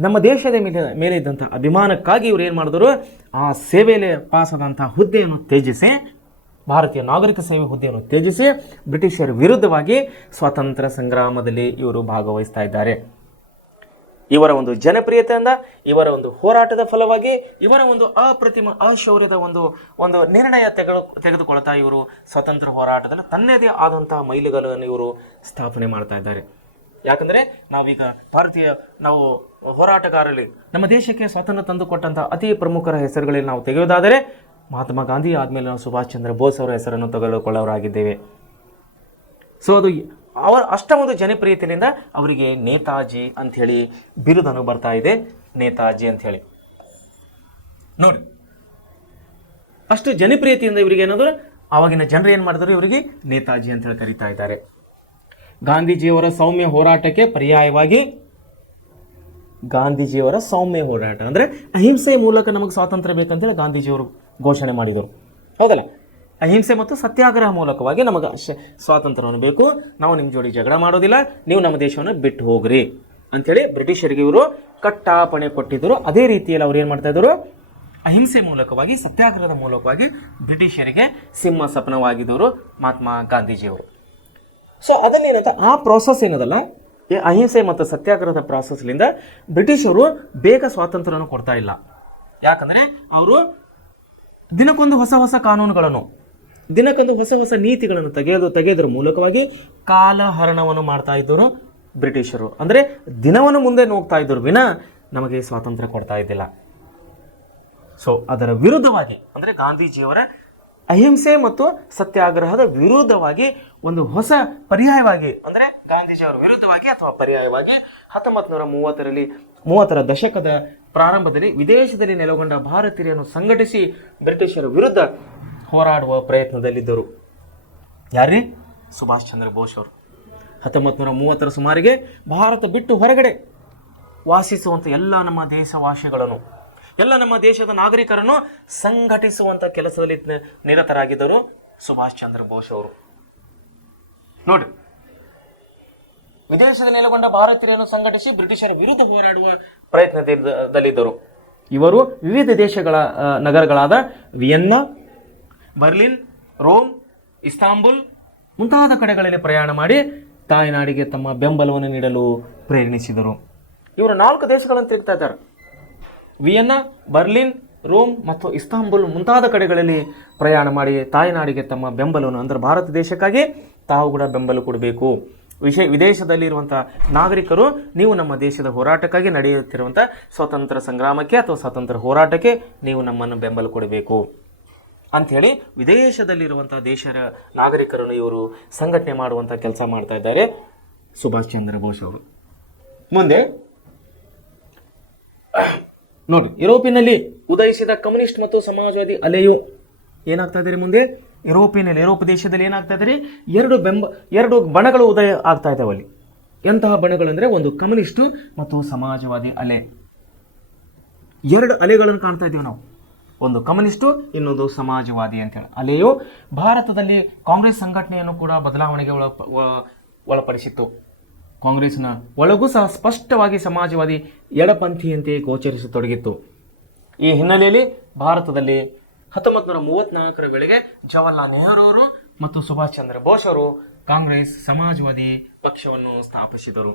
ನಮ್ಮ ದೇಶದ ಮೇಲೆ ಇದ್ದಂಥ ಅಭಿಮಾನಕ್ಕಾಗಿ ಇವರು ಏನು ಮಾಡಿದ್ರು, ಆ ಸೇವೆಯಲ್ಲಿ ಪಾಸಾದಂಥ ಹುದ್ದೆಯನ್ನು ತ್ಯಜಿಸಿ, ಭಾರತೀಯ ನಾಗರಿಕ ಸೇವೆ ಹುದ್ದೆಯನ್ನು ತ್ಯಜಿಸಿ ಬ್ರಿಟಿಷರ ವಿರುದ್ಧವಾಗಿ ಸ್ವಾತಂತ್ರ್ಯ ಸಂಗ್ರಾಮದಲ್ಲಿ ಇವರು ಭಾಗವಹಿಸ್ತಾ ಇದ್ದಾರೆ. ಇವರ ಒಂದು ಜನಪ್ರಿಯತೆಯಿಂದ, ಇವರ ಒಂದು ಹೋರಾಟದ ಫಲವಾಗಿ, ಇವರ ಒಂದು ಅಪ್ರತಿಮ ಶೌರ್ಯದ ಒಂದು ನಿರ್ಣಯ ತೆಗೆದುಕೊಳ್ತಾ ಇವರು ಸ್ವಾತಂತ್ರ್ಯ ಹೋರಾಟದಲ್ಲಿ ತನ್ನದೇ ಆದಂತಹ ಮೈಲಿಗಲ್ಲನ್ನು ಇವರು ಸ್ಥಾಪನೆ ಮಾಡ್ತಾ ಇದ್ದಾರೆ. ಯಾಕಂದರೆ ನಾವೀಗ ನಾವು ಹೋರಾಟಗಾರರಲ್ಲಿ ನಮ್ಮ ದೇಶಕ್ಕೆ ಸ್ವಾತಂತ್ರ್ಯ ತಂದುಕೊಟ್ಟಂಥ ಅತಿ ಪ್ರಮುಖರ ಹೆಸರುಗಳಲ್ಲಿ ನಾವು ತೆಗೆಯುವುದಾದರೆ ಮಹಾತ್ಮ ಗಾಂಧಿ ಆದಮೇಲೆ ನಾವು ಸುಭಾಷ್ ಚಂದ್ರ ಬೋಸ್ ಅವರ ಹೆಸರನ್ನು ತೆಗೆದುಕೊಳ್ಳೋರಾಗಿದ್ದೇವೆ. ಸೊ ಅದು ಅಷ್ಟ ಒಂದು ಜನಪ್ರಿಯತೆಯಿಂದ ಅವರಿಗೆ ನೇತಾಜಿ ಅಂಥೇಳಿ ಬಿರುದನ್ನು ಬರ್ತಾ ಇದೆ, ನೇತಾಜಿ ಅಂಥೇಳಿ ನೋಡಿ. ಅಷ್ಟು ಜನಪ್ರಿಯತೆಯಿಂದ ಇವರಿಗೆ ಏನಾದ್ರು ಆವಾಗಿನ ಜನರು ಏನು ಮಾಡಿದ್ರು, ಇವರಿಗೆ ನೇತಾಜಿ ಅಂತೇಳಿ ಕರೀತಾ ಇದ್ದಾರೆ. ಗಾಂಧೀಜಿಯವರ ಸೌಮ್ಯ ಹೋರಾಟಕ್ಕೆ ಪರ್ಯಾಯವಾಗಿ, ಗಾಂಧೀಜಿಯವರ ಸೌಮ್ಯ ಹೋರಾಟ ಅಂದರೆ ಅಹಿಂಸೆಯ ಮೂಲಕ ನಮಗೆ ಸ್ವಾತಂತ್ರ್ಯ ಬೇಕಂತೇಳಿ ಗಾಂಧೀಜಿಯವರು ಘೋಷಣೆ ಮಾಡಿದರು, ಹೌದಲ್ಲ. ಅಹಿಂಸೆ ಮತ್ತು ಸತ್ಯಾಗ್ರಹ ಮೂಲಕವಾಗಿ ನಮಗೆ ಸ್ವಾತಂತ್ರ್ಯವನ್ನು ಬೇಕು, ನಾವು ನಿಮ್ಮ ಜೋಡಿ ಜಗಳ ಮಾಡೋದಿಲ್ಲ, ನೀವು ನಮ್ಮ ದೇಶವನ್ನು ಬಿಟ್ಟು ಹೋಗ್ರಿ ಅಂಥೇಳಿ ಬ್ರಿಟಿಷರಿಗೆ ಇವರು ಕಟ್ಟಾಪಣೆ ಕೊಟ್ಟಿದ್ದರು. ಅದೇ ರೀತಿಯಲ್ಲಿ ಅವ್ರು ಏನು ಮಾಡ್ತಾ ಇದ್ರು, ಅಹಿಂಸೆ ಮೂಲಕವಾಗಿ, ಸತ್ಯಾಗ್ರಹದ ಮೂಲಕವಾಗಿ ಬ್ರಿಟಿಷರಿಗೆ ಸಿಂಹ ಸಪನವಾಗಿದ್ದವರು ಮಹಾತ್ಮ ಗಾಂಧೀಜಿಯವರು. ಸೊ ಅದನ್ನೇನಂತ ಆ ಪ್ರೋಸೆಸ್ ಏನದಲ್ಲ, ಈ ಅಹಿಂಸೆ ಮತ್ತು ಸತ್ಯಾಗ್ರಹದ ಪ್ರಾಸೆಸ್ಲಿಂದ ಬ್ರಿಟಿಷರು ಬೇಗ ಸ್ವಾತಂತ್ರ್ಯವನ್ನು ಕೊಡ್ತಾ ಇಲ್ಲ. ಯಾಕಂದರೆ ಅವರು ದಿನಕ್ಕೊಂದು ಹೊಸ ಹೊಸ ಕಾನೂನುಗಳನ್ನು, ದಿನಕ್ಕೊಂದು ಹೊಸ ಹೊಸ ನೀತಿಗಳನ್ನು ತೆಗೆಯೋದ್ರ ಮೂಲಕವಾಗಿ ಕಾಲಹರಣವನ್ನು ಮಾಡ್ತಾ ಇದ್ದರು ಬ್ರಿಟಿಷರು. ಅಂದರೆ ದಿನವನ್ನು ಮುಂದೆ ಹೋಗ್ತಾ ಇದ್ದರು ವಿನ ನಮಗೆ ಸ್ವಾತಂತ್ರ್ಯ ಕೊಡ್ತಾ ಇದ್ದಿಲ್ಲ. ಸೊ ಅದರ ವಿರುದ್ಧವಾಗಿ, ಅಂದರೆ ಗಾಂಧೀಜಿಯವರ ಅಹಿಂಸೆ ಮತ್ತು ಸತ್ಯಾಗ್ರಹದ ವಿರುದ್ಧವಾಗಿ ಒಂದು ಹೊಸ ಪರ್ಯಾಯವಾಗಿ, ಅಂದರೆ ಗಾಂಧೀಜಿಯವರ ವಿರುದ್ಧವಾಗಿ ಅಥವಾ ಪರ್ಯಾಯವಾಗಿ 1930ರ ದಶಕದ ಪ್ರಾರಂಭದಲ್ಲಿ ವಿದೇಶದಲ್ಲಿ ನೆಲೆಗೊಂಡ ಭಾರತೀಯರನ್ನು ಸಂಘಟಿಸಿ ಬ್ರಿಟಿಷರ ವಿರುದ್ಧ ಹೋರಾಡುವ ಪ್ರಯತ್ನದಲ್ಲಿದ್ದರು. ಯಾರ್ರೀ? ಸುಭಾಷ್ ಚಂದ್ರ ಬೋಸ್ ಅವರು. 1930ರ ಸುಮಾರಿಗೆ ಭಾರತ ಬಿಟ್ಟು ಹೊರಗಡೆ ವಾಸಿಸುವಂಥ ಎಲ್ಲ ನಮ್ಮ ದೇಶವಾಸಿಗಳನ್ನು, ಎಲ್ಲ ನಮ್ಮ ದೇಶದ ನಾಗರಿಕರನ್ನು ಸಂಘಟಿಸುವಂಥ ಕೆಲಸದಲ್ಲಿ ನಿರತರಾಗಿದ್ದರು ಸುಭಾಷ್ ಚಂದ್ರ ಬೋಸ್ ಅವರು. ನೋಡಿ, ವಿದೇಶದಲ್ಲಿ ನೆಲೆಗೊಂಡ ಭಾರತೀಯರನ್ನು ಸಂಘಟಿಸಿ ಬ್ರಿಟಿಷರ ವಿರುದ್ಧ ಹೋರಾಡುವ ಪ್ರಯತ್ನದಲ್ಲಿದ್ದರು. ಇವರು ವಿವಿಧ ದೇಶಗಳ ನಗರಗಳಾದ ವಿಯೆನ್ನಾ, ಬರ್ಲಿನ್, ರೋಮ್, ಇಸ್ತಾಂಬುಲ್ ಮುಂತಾದ ಕಡೆಗಳಲ್ಲಿ ಪ್ರಯಾಣ ಮಾಡಿ ತಾಯ್ನಾಡಿಗೆ ತಮ್ಮ ಬೆಂಬಲವನ್ನು ನೀಡಲು ಪ್ರೇರೇಪಿಸಿದರು. ಇವರು 4 ದೇಶಗಳನ್ನು ತಿರುಗ್ತಾ ಇದ್ದಾರೆ. ವಿಯೆನ್ನಾ, ಬರ್ಲಿನ್, ರೋಮ್ ಮತ್ತು ಇಸ್ತಾಂಬುಲ್ ಮುಂತಾದ ಕಡೆಗಳಲ್ಲಿ ಪ್ರಯಾಣ ಮಾಡಿ ತಾಯ್ನಾಡಿಗೆ ತಮ್ಮ ಬೆಂಬಲವನ್ನು, ಅಂದರೆ ಭಾರತ ದೇಶಕ್ಕಾಗಿ ತಾವು ಕೂಡ ಬೆಂಬಲ ಕೊಡಬೇಕು. ವಿದೇಶದಲ್ಲಿರುವಂಥ ನಾಗರಿಕರು, ನೀವು ನಮ್ಮ ದೇಶದ ಹೋರಾಟಕ್ಕಾಗಿ ನಡೆಯುತ್ತಿರುವಂಥ ಸ್ವಾತಂತ್ರ್ಯ ಸಂಗ್ರಾಮಕ್ಕೆ ಅಥವಾ ಸ್ವಾತಂತ್ರ್ಯ ಹೋರಾಟಕ್ಕೆ ನೀವು ನಮ್ಮನ್ನು ಬೆಂಬಲ ಕೊಡಬೇಕು ಅಂಥೇಳಿ ವಿದೇಶದಲ್ಲಿರುವಂಥ ದೇಶದ ನಾಗರಿಕರನ್ನು ಇವರು ಸಂಘಟನೆ ಮಾಡುವಂಥ ಕೆಲಸ ಮಾಡ್ತಾ ಇದ್ದಾರೆ ಸುಭಾಷ್ ಚಂದ್ರ ಬೋಸ್ ಅವರು. ಮುಂದೆ ನೋಡಿ, ಯುರೋಪಿನಲ್ಲಿ ಉದಯಿಸಿದ ಕಮ್ಯುನಿಸ್ಟ್ ಮತ್ತು ಸಮಾಜವಾದಿ ಅಲೆಯು ಏನಾಗ್ತಾ ಇದ್ದಾರೆ ಮುಂದೆ ಯುರೋಪ್ ದೇಶದಲ್ಲಿ ಏನಾಗ್ತಾ ಇದ್ದಾರೆ, ಎರಡು ಬಣಗಳು ಉದಯ ಆಗ್ತಾ ಇದ್ದಾವೆ ಅಲ್ಲಿ. ಎಂತಹ ಬಣಗಳು ಅಂದರೆ ಒಂದು ಕಮ್ಯುನಿಸ್ಟು ಮತ್ತು ಸಮಾಜವಾದಿ ಅಲೆ. 2 ಅಲೆಗಳನ್ನು ಕಾಣ್ತಾ ಇದ್ದೀವಿ ನಾವು, ಒಂದು ಕಮ್ಯುನಿಸ್ಟು, ಇನ್ನೊಂದು ಸಮಾಜವಾದಿ ಅಂತೇಳಿ. ಅಲೆಯು ಭಾರತದಲ್ಲಿ ಕಾಂಗ್ರೆಸ್ ಸಂಘಟನೆಯನ್ನು ಕೂಡ ಬದಲಾವಣೆಗೆ ಒಳಪಡಿಸಿತ್ತು. ಕಾಂಗ್ರೆಸ್ನ ಒಳಗೂ ಸಹ ಸ್ಪಷ್ಟವಾಗಿ ಸಮಾಜವಾದಿ ಎಡಪಂಥೀಯಂತೆ ಗೋಚರಿಸತೊಡಗಿತ್ತು. ಈ ಹಿನ್ನೆಲೆಯಲ್ಲಿ ಭಾರತದಲ್ಲಿ 1934ರ ವೇಳೆಗೆ ಜವಾಹರ್ಲಾಲ್ ನೆಹರು ಅವರು ಮತ್ತು ಸುಭಾಷ್ ಚಂದ್ರ ಬೋಸ್ ಅವರು ಕಾಂಗ್ರೆಸ್ ಸಮಾಜವಾದಿ ಪಕ್ಷವನ್ನು ಸ್ಥಾಪಿಸಿದರು.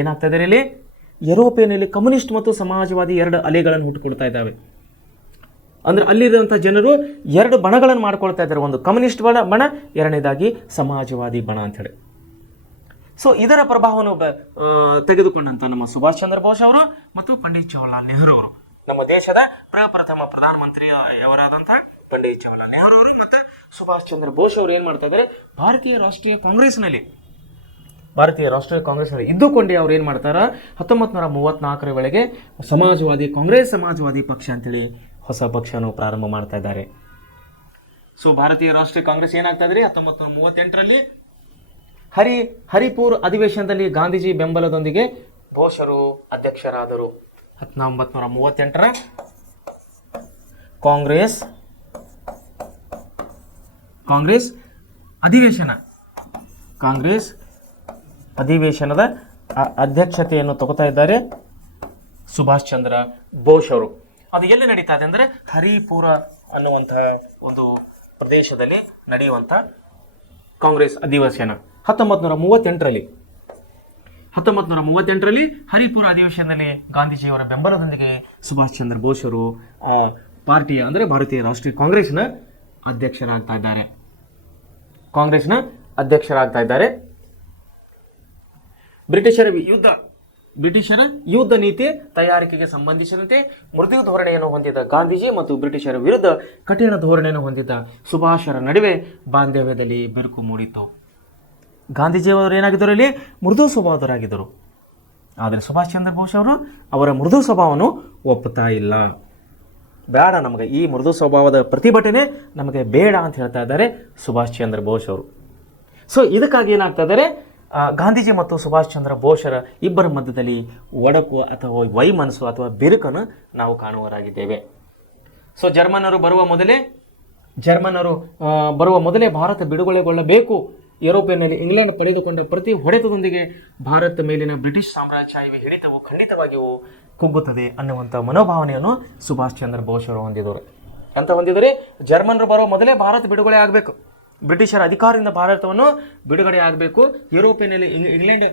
ಏನಾಗ್ತಾ ಇದ್ದಾರೆ ಇಲ್ಲಿ, ಯುರೋಪಿನಲ್ಲಿ ಕಮ್ಯುನಿಸ್ಟ್ ಮತ್ತು ಸಮಾಜವಾದಿ 2 ಅಲೆಗಳನ್ನು ಹುಟ್ಟುಕೊಡ್ತಾ ಇದ್ದಾವೆ. ಅಂದ್ರೆ ಅಲ್ಲಿರುವಂಥ ಜನರು 2 ಬಣಗಳನ್ನು ಮಾಡ್ಕೊಳ್ತಾ ಇದ್ದಾರೆ, ಒಂದು ಕಮ್ಯುನಿಸ್ಟ್ ಬಣ, ಎರಡನೇದಾಗಿ ಸಮಾಜವಾದಿ ಬಣ ಅಂತೇಳಿ. ಸೊ ಇದರ ಪ್ರಭಾವವನ್ನು ತೆಗೆದುಕೊಂಡಂತ ನಮ್ಮ ಸುಭಾಷ್ ಚಂದ್ರ ಬೋಸ್ ಅವರು ಮತ್ತು ಪಂಡಿತ್ ಜವಾಹರ್ಲಾಲ್ ನೆಹರು ಅವರು, ನಮ್ಮ ದೇಶದ ಪ್ರಥಮ ಪ್ರಧಾನಮಂತ್ರಿಯವರಾದಂಥ ಪಂಡಿತ್ ಜವಾಹರ್ಲಾಲ್ ನೆಹರು ಅವರು ಮತ್ತು ಸುಭಾಷ್ ಚಂದ್ರ ಬೋಸ್ ಅವರು ಏನ್ ಮಾಡ್ತಾ ಇದ್ದಾರೆ, ಭಾರತೀಯ ರಾಷ್ಟ್ರೀಯ ಕಾಂಗ್ರೆಸ್ನಲ್ಲಿ ಇದ್ದುಕೊಂಡೇ ಅವ್ರು ಏನ್ ಮಾಡ್ತಾರ, 1934ರ ವೇಳೆಗೆ ಕಾಂಗ್ರೆಸ್ ಸಮಾಜವಾದಿ ಪಕ್ಷ ಅಂತೇಳಿ ಹೊಸ ಪಕ್ಷವನ್ನು ಪ್ರಾರಂಭ ಮಾಡ್ತಾ ಇದ್ದಾರೆ. ಸೊ ಭಾರತೀಯ ರಾಷ್ಟ್ರೀಯ ಕಾಂಗ್ರೆಸ್ ಏನಾಗ್ತಾ ಇದ್ರಿ, 1938ರಲ್ಲಿ ಹರಿಪುರ್ ಅಧಿವೇಶನದಲ್ಲಿ ಗಾಂಧೀಜಿ ಬೆಂಬಲದೊಂದಿಗೆ ಬೋಸರು ಅಧ್ಯಕ್ಷರಾದರು. 1938ರ ಕಾಂಗ್ರೆಸ್ ಅಧಿವೇಶನದ ಅಧ್ಯಕ್ಷತೆಯನ್ನು ತಗೋತಾ ಇದ್ದಾರೆ ಸುಭಾಷ್ ಚಂದ್ರ ಬೋಸ್ ಅವರು. ಅದು ಎಲ್ಲಿ ನಡೀತಾ ಇದೆ ಅಂದರೆ ಹರಿಪುರ ಅನ್ನುವಂತಹ ಒಂದು ಪ್ರದೇಶದಲ್ಲಿ ನಡೆಯುವಂಥ ಕಾಂಗ್ರೆಸ್ ಅಧಿವೇಶನ 1938ರಲ್ಲಿ ಹರಿಪುರ ಅಧಿವೇಶನದಲ್ಲಿ ಗಾಂಧೀಜಿಯವರ ಬೆಂಬಲದೊಂದಿಗೆ ಸುಭಾಷ್ ಚಂದ್ರ ಬೋಸ್ ಅವರು ಪಾರ್ಟಿಯ ಅಂದರೆ ಭಾರತೀಯ ರಾಷ್ಟ್ರೀಯ ಕಾಂಗ್ರೆಸ್ನ ಅಧ್ಯಕ್ಷರಾಗ್ತಾ ಇದ್ದಾರೆ. ಬ್ರಿಟಿಷರ ಯುದ್ಧ ನೀತಿ ತಯಾರಿಕೆಗೆ ಸಂಬಂಧಿಸಿದಂತೆ ಮೃದು ಧೋರಣೆಯನ್ನು ಹೊಂದಿದ್ದ ಗಾಂಧೀಜಿ ಮತ್ತು ಬ್ರಿಟಿಷರ ವಿರುದ್ಧ ಕಠಿಣ ಧೋರಣೆಯನ್ನು ಹೊಂದಿದ್ದ ಸುಭಾಷರ ನಡುವೆ ಬಾಂಧವ್ಯದಲ್ಲಿ ಬಿರುಕು ಮೂಡಿತ್ತು. ಗಾಂಧೀಜಿಯವರು ಏನಾಗಿದ್ದರು, ಇಲ್ಲಿ ಮೃದು ಸ್ವಭಾವದವರಾಗಿದ್ದರು. ಆದರೆ ಸುಭಾಷ್ ಚಂದ್ರ ಬೋಸ್ ಅವರು ಅವರ ಮೃದು ಸ್ವಭಾವವನ್ನು ಒಪ್ಪುತ್ತಾ ಇಲ್ಲ. ಬೇಡ, ನಮಗೆ ಈ ಮೃದು ಸ್ವಭಾವದ ಪ್ರತಿಭಟನೆ ನಮಗೆ ಬೇಡ ಅಂತ ಹೇಳ್ತಾ ಇದ್ದಾರೆ ಸುಭಾಷ್ ಚಂದ್ರ ಬೋಸ್ ಅವರು. ಸೊ ಇದಕ್ಕಾಗಿ ಏನಾಗ್ತಾ ಇದ್ದಾರೆ, ಗಾಂಧೀಜಿ ಮತ್ತು ಸುಭಾಷ್ ಚಂದ್ರ ಬೋಸರ ಇಬ್ಬರ ಮಧ್ಯದಲ್ಲಿ ಒಡಕು ಅಥವಾ ವೈಮನಸ್ಸು ಅಥವಾ ಬಿರುಕನ್ನು ನಾವು ಕಾಣುವರಾಗಿದ್ದೇವೆ. ಸೊ ಜರ್ಮನರು ಬರುವ ಮೊದಲೇ ಭಾರತ ಬಿಡುಗಡೆಗೊಳ್ಳಬೇಕು, ಯುರೋಪಿನಲ್ಲಿ ಇಂಗ್ಲೆಂಡ್ ಪಡೆದುಕೊಂಡ ಪ್ರತಿ ಹೊಡೆತದೊಂದಿಗೆ ಭಾರತ ಮೇಲಿನ ಬ್ರಿಟಿಷ್ ಸಾಮ್ರಾಜ್ಯಶಾಹಿ ಹಿಡಿತವು ಖಂಡಿತವಾಗಿಯೂ ಕುಗ್ಗುತ್ತದೆ ಅನ್ನುವಂಥ ಮನೋಭಾವನೆಯನ್ನು ಸುಭಾಷ್ ಚಂದ್ರ ಬೋಸ್ ಅವರು ಹೊಂದಿದ್ದಾರೆ. ಜರ್ಮನರು ಬರುವ ಮೊದಲೇ ಭಾರತ ಬಿಡುಗಡೆ ಆಗಬೇಕು, ಬ್ರಿಟಿಷರ ಅಧಿಕಾರದಿಂದ ಭಾರತವನ್ನು ಬಿಡುಗಡೆ ಆಗಬೇಕು, ಯುರೋಪಿನಲ್ಲಿ ಇಂಗ್ಲೆಂಡ್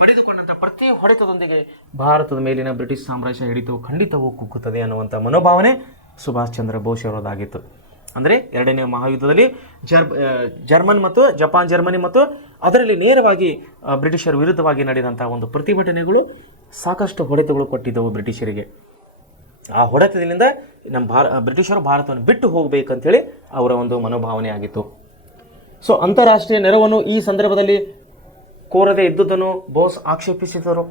ಪಡೆದುಕೊಂಡಂಥ ಪ್ರತಿ ಹೊಡೆತದೊಂದಿಗೆ ಭಾರತದ ಮೇಲಿನ ಬ್ರಿಟಿಷ್ ಸಾಮ್ರಾಜ್ಯ ಹಿಡಿತವು ಖಂಡಿತವೂ ಕುಗ್ಗುತ್ತದೆ ಅನ್ನುವಂಥ ಮನೋಭಾವನೆ ಸುಭಾಷ್ ಚಂದ್ರ ಬೋಸ್ ಅವರದಾಗಿತ್ತು. ಅಂದರೆ 2ನೇ ಮಹಾಯುದ್ಧದಲ್ಲಿ ಜರ್ಮನ್ ಮತ್ತು ಜರ್ಮನಿ ಮತ್ತು ಅದರಲ್ಲಿ ನೇರವಾಗಿ ಬ್ರಿಟಿಷರ ವಿರುದ್ಧವಾಗಿ ನಡೆದಂಥ ಒಂದು ಪ್ರತಿಭಟನೆಗಳು ಸಾಕಷ್ಟು ಹೊಡೆತಗಳು ಕೊಟ್ಟಿದ್ದವು ಬ್ರಿಟಿಷರಿಗೆ. ಆ ಹೊಡೆತದಿಂದ ಬ್ರಿಟಿಷರು ಭಾರತವನ್ನು ಬಿಟ್ಟು ಹೋಗಬೇಕಂತೇಳಿ ಅವರ ಒಂದು ಮನೋಭಾವನೆ ಆಗಿತ್ತು. ಸೊ ಅಂತಾರಾಷ್ಟ್ರೀಯ ನೆರವನ್ನು ಈ ಸಂದರ್ಭದಲ್ಲಿ ಕೋರದೆ ಇದ್ದುದನ್ನು ಬೋಸ್ ಆಕ್ಷೇಪಿಸಿದರು.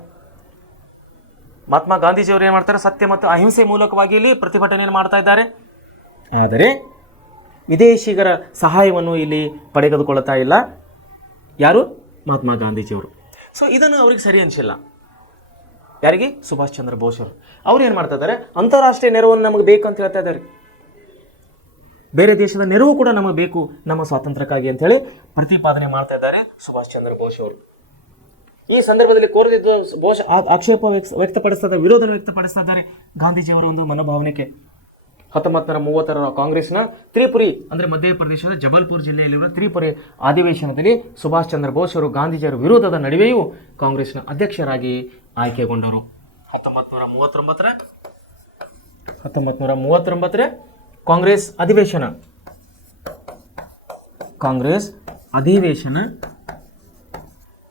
ಮಹಾತ್ಮ ಗಾಂಧೀಜಿಯವರು ಏನು ಮಾಡ್ತಾರೆ, ಸತ್ಯ ಮತ್ತು ಅಹಿಂಸೆ ಮೂಲಕವಾಗಿ ಇಲ್ಲಿ ಪ್ರತಿಭಟನೆಯನ್ನು ಮಾಡ್ತಾ ಇದ್ದಾರೆ. ಆದರೆ ವಿದೇಶಿಗರ ಸಹಾಯವನ್ನು ಇಲ್ಲಿ ಪಡೆದುಕೊಳ್ಳುತ್ತಾ ಇಲ್ಲ ಯಾರು, ಮಹಾತ್ಮ ಗಾಂಧೀಜಿಯವರು. ಸೊ ಇದನ್ನು ಅವ್ರಿಗೆ ಸರಿ ಅನಿಸಿಲ್ಲ. ಯಾರಿಗೆ, ಸುಭಾಷ್ ಚಂದ್ರ ಬೋಸ್ ಅವರು. ಅವ್ರು ಏನು ಮಾಡ್ತಾ ಇದ್ದಾರೆ, ಅಂತಾರಾಷ್ಟ್ರೀಯ ನೆರವನ್ನು ನಮಗೆ ಬೇಕು ಅಂತ ಹೇಳ್ತಾ ಇದ್ದಾರೆ. ಬೇರೆ ದೇಶದ ನೆರವು ಕೂಡ ನಮಗೆ ಬೇಕು ನಮ್ಮ ಸ್ವಾತಂತ್ರ್ಯಕ್ಕಾಗಿ ಅಂತೇಳಿ ಪ್ರತಿಪಾದನೆ ಮಾಡ್ತಾ ಇದ್ದಾರೆ ಸುಭಾಷ್ ಚಂದ್ರ ಬೋಸ್ ಅವರು. ಈ ಸಂದರ್ಭದಲ್ಲಿ ಕೋರದಿದ್ದ ಬೋಸ್ ಆಕ್ಷೇಪ ವ್ಯಕ್ತಪಡಿಸ್ತಾ ಇದ್ದಾರೆ, ವಿರೋಧ ವ್ಯಕ್ತಪಡಿಸ್ತಾ ಇದ್ದಾರೆ ಗಾಂಧೀಜಿಯವರ ಒಂದು ಮನೋಭಾವನೆಗೆ. 1930 ಕಾಂಗ್ರೆಸ್ನ ತ್ರಿಪುರಿ ಅಂದರೆ ಮಧ್ಯಪ್ರದೇಶದ ಜಬಲ್ಪುರ್ ಜಿಲ್ಲೆಯಲ್ಲಿರುವ ತ್ರಿಪುರಿ ಅಧಿವೇಶನದಲ್ಲಿ ಸುಭಾಷ್ ಚಂದ್ರ ಬೋಸ್ ಅವರು ಗಾಂಧೀಜಿಯವರ ವಿರೋಧದ ನಡುವೆಯೂ ಕಾಂಗ್ರೆಸ್ನ ಅಧ್ಯಕ್ಷರಾಗಿ ಆಯ್ಕೆಗೊಂಡರು. 1939 ಕಾಂಗ್ರೆಸ್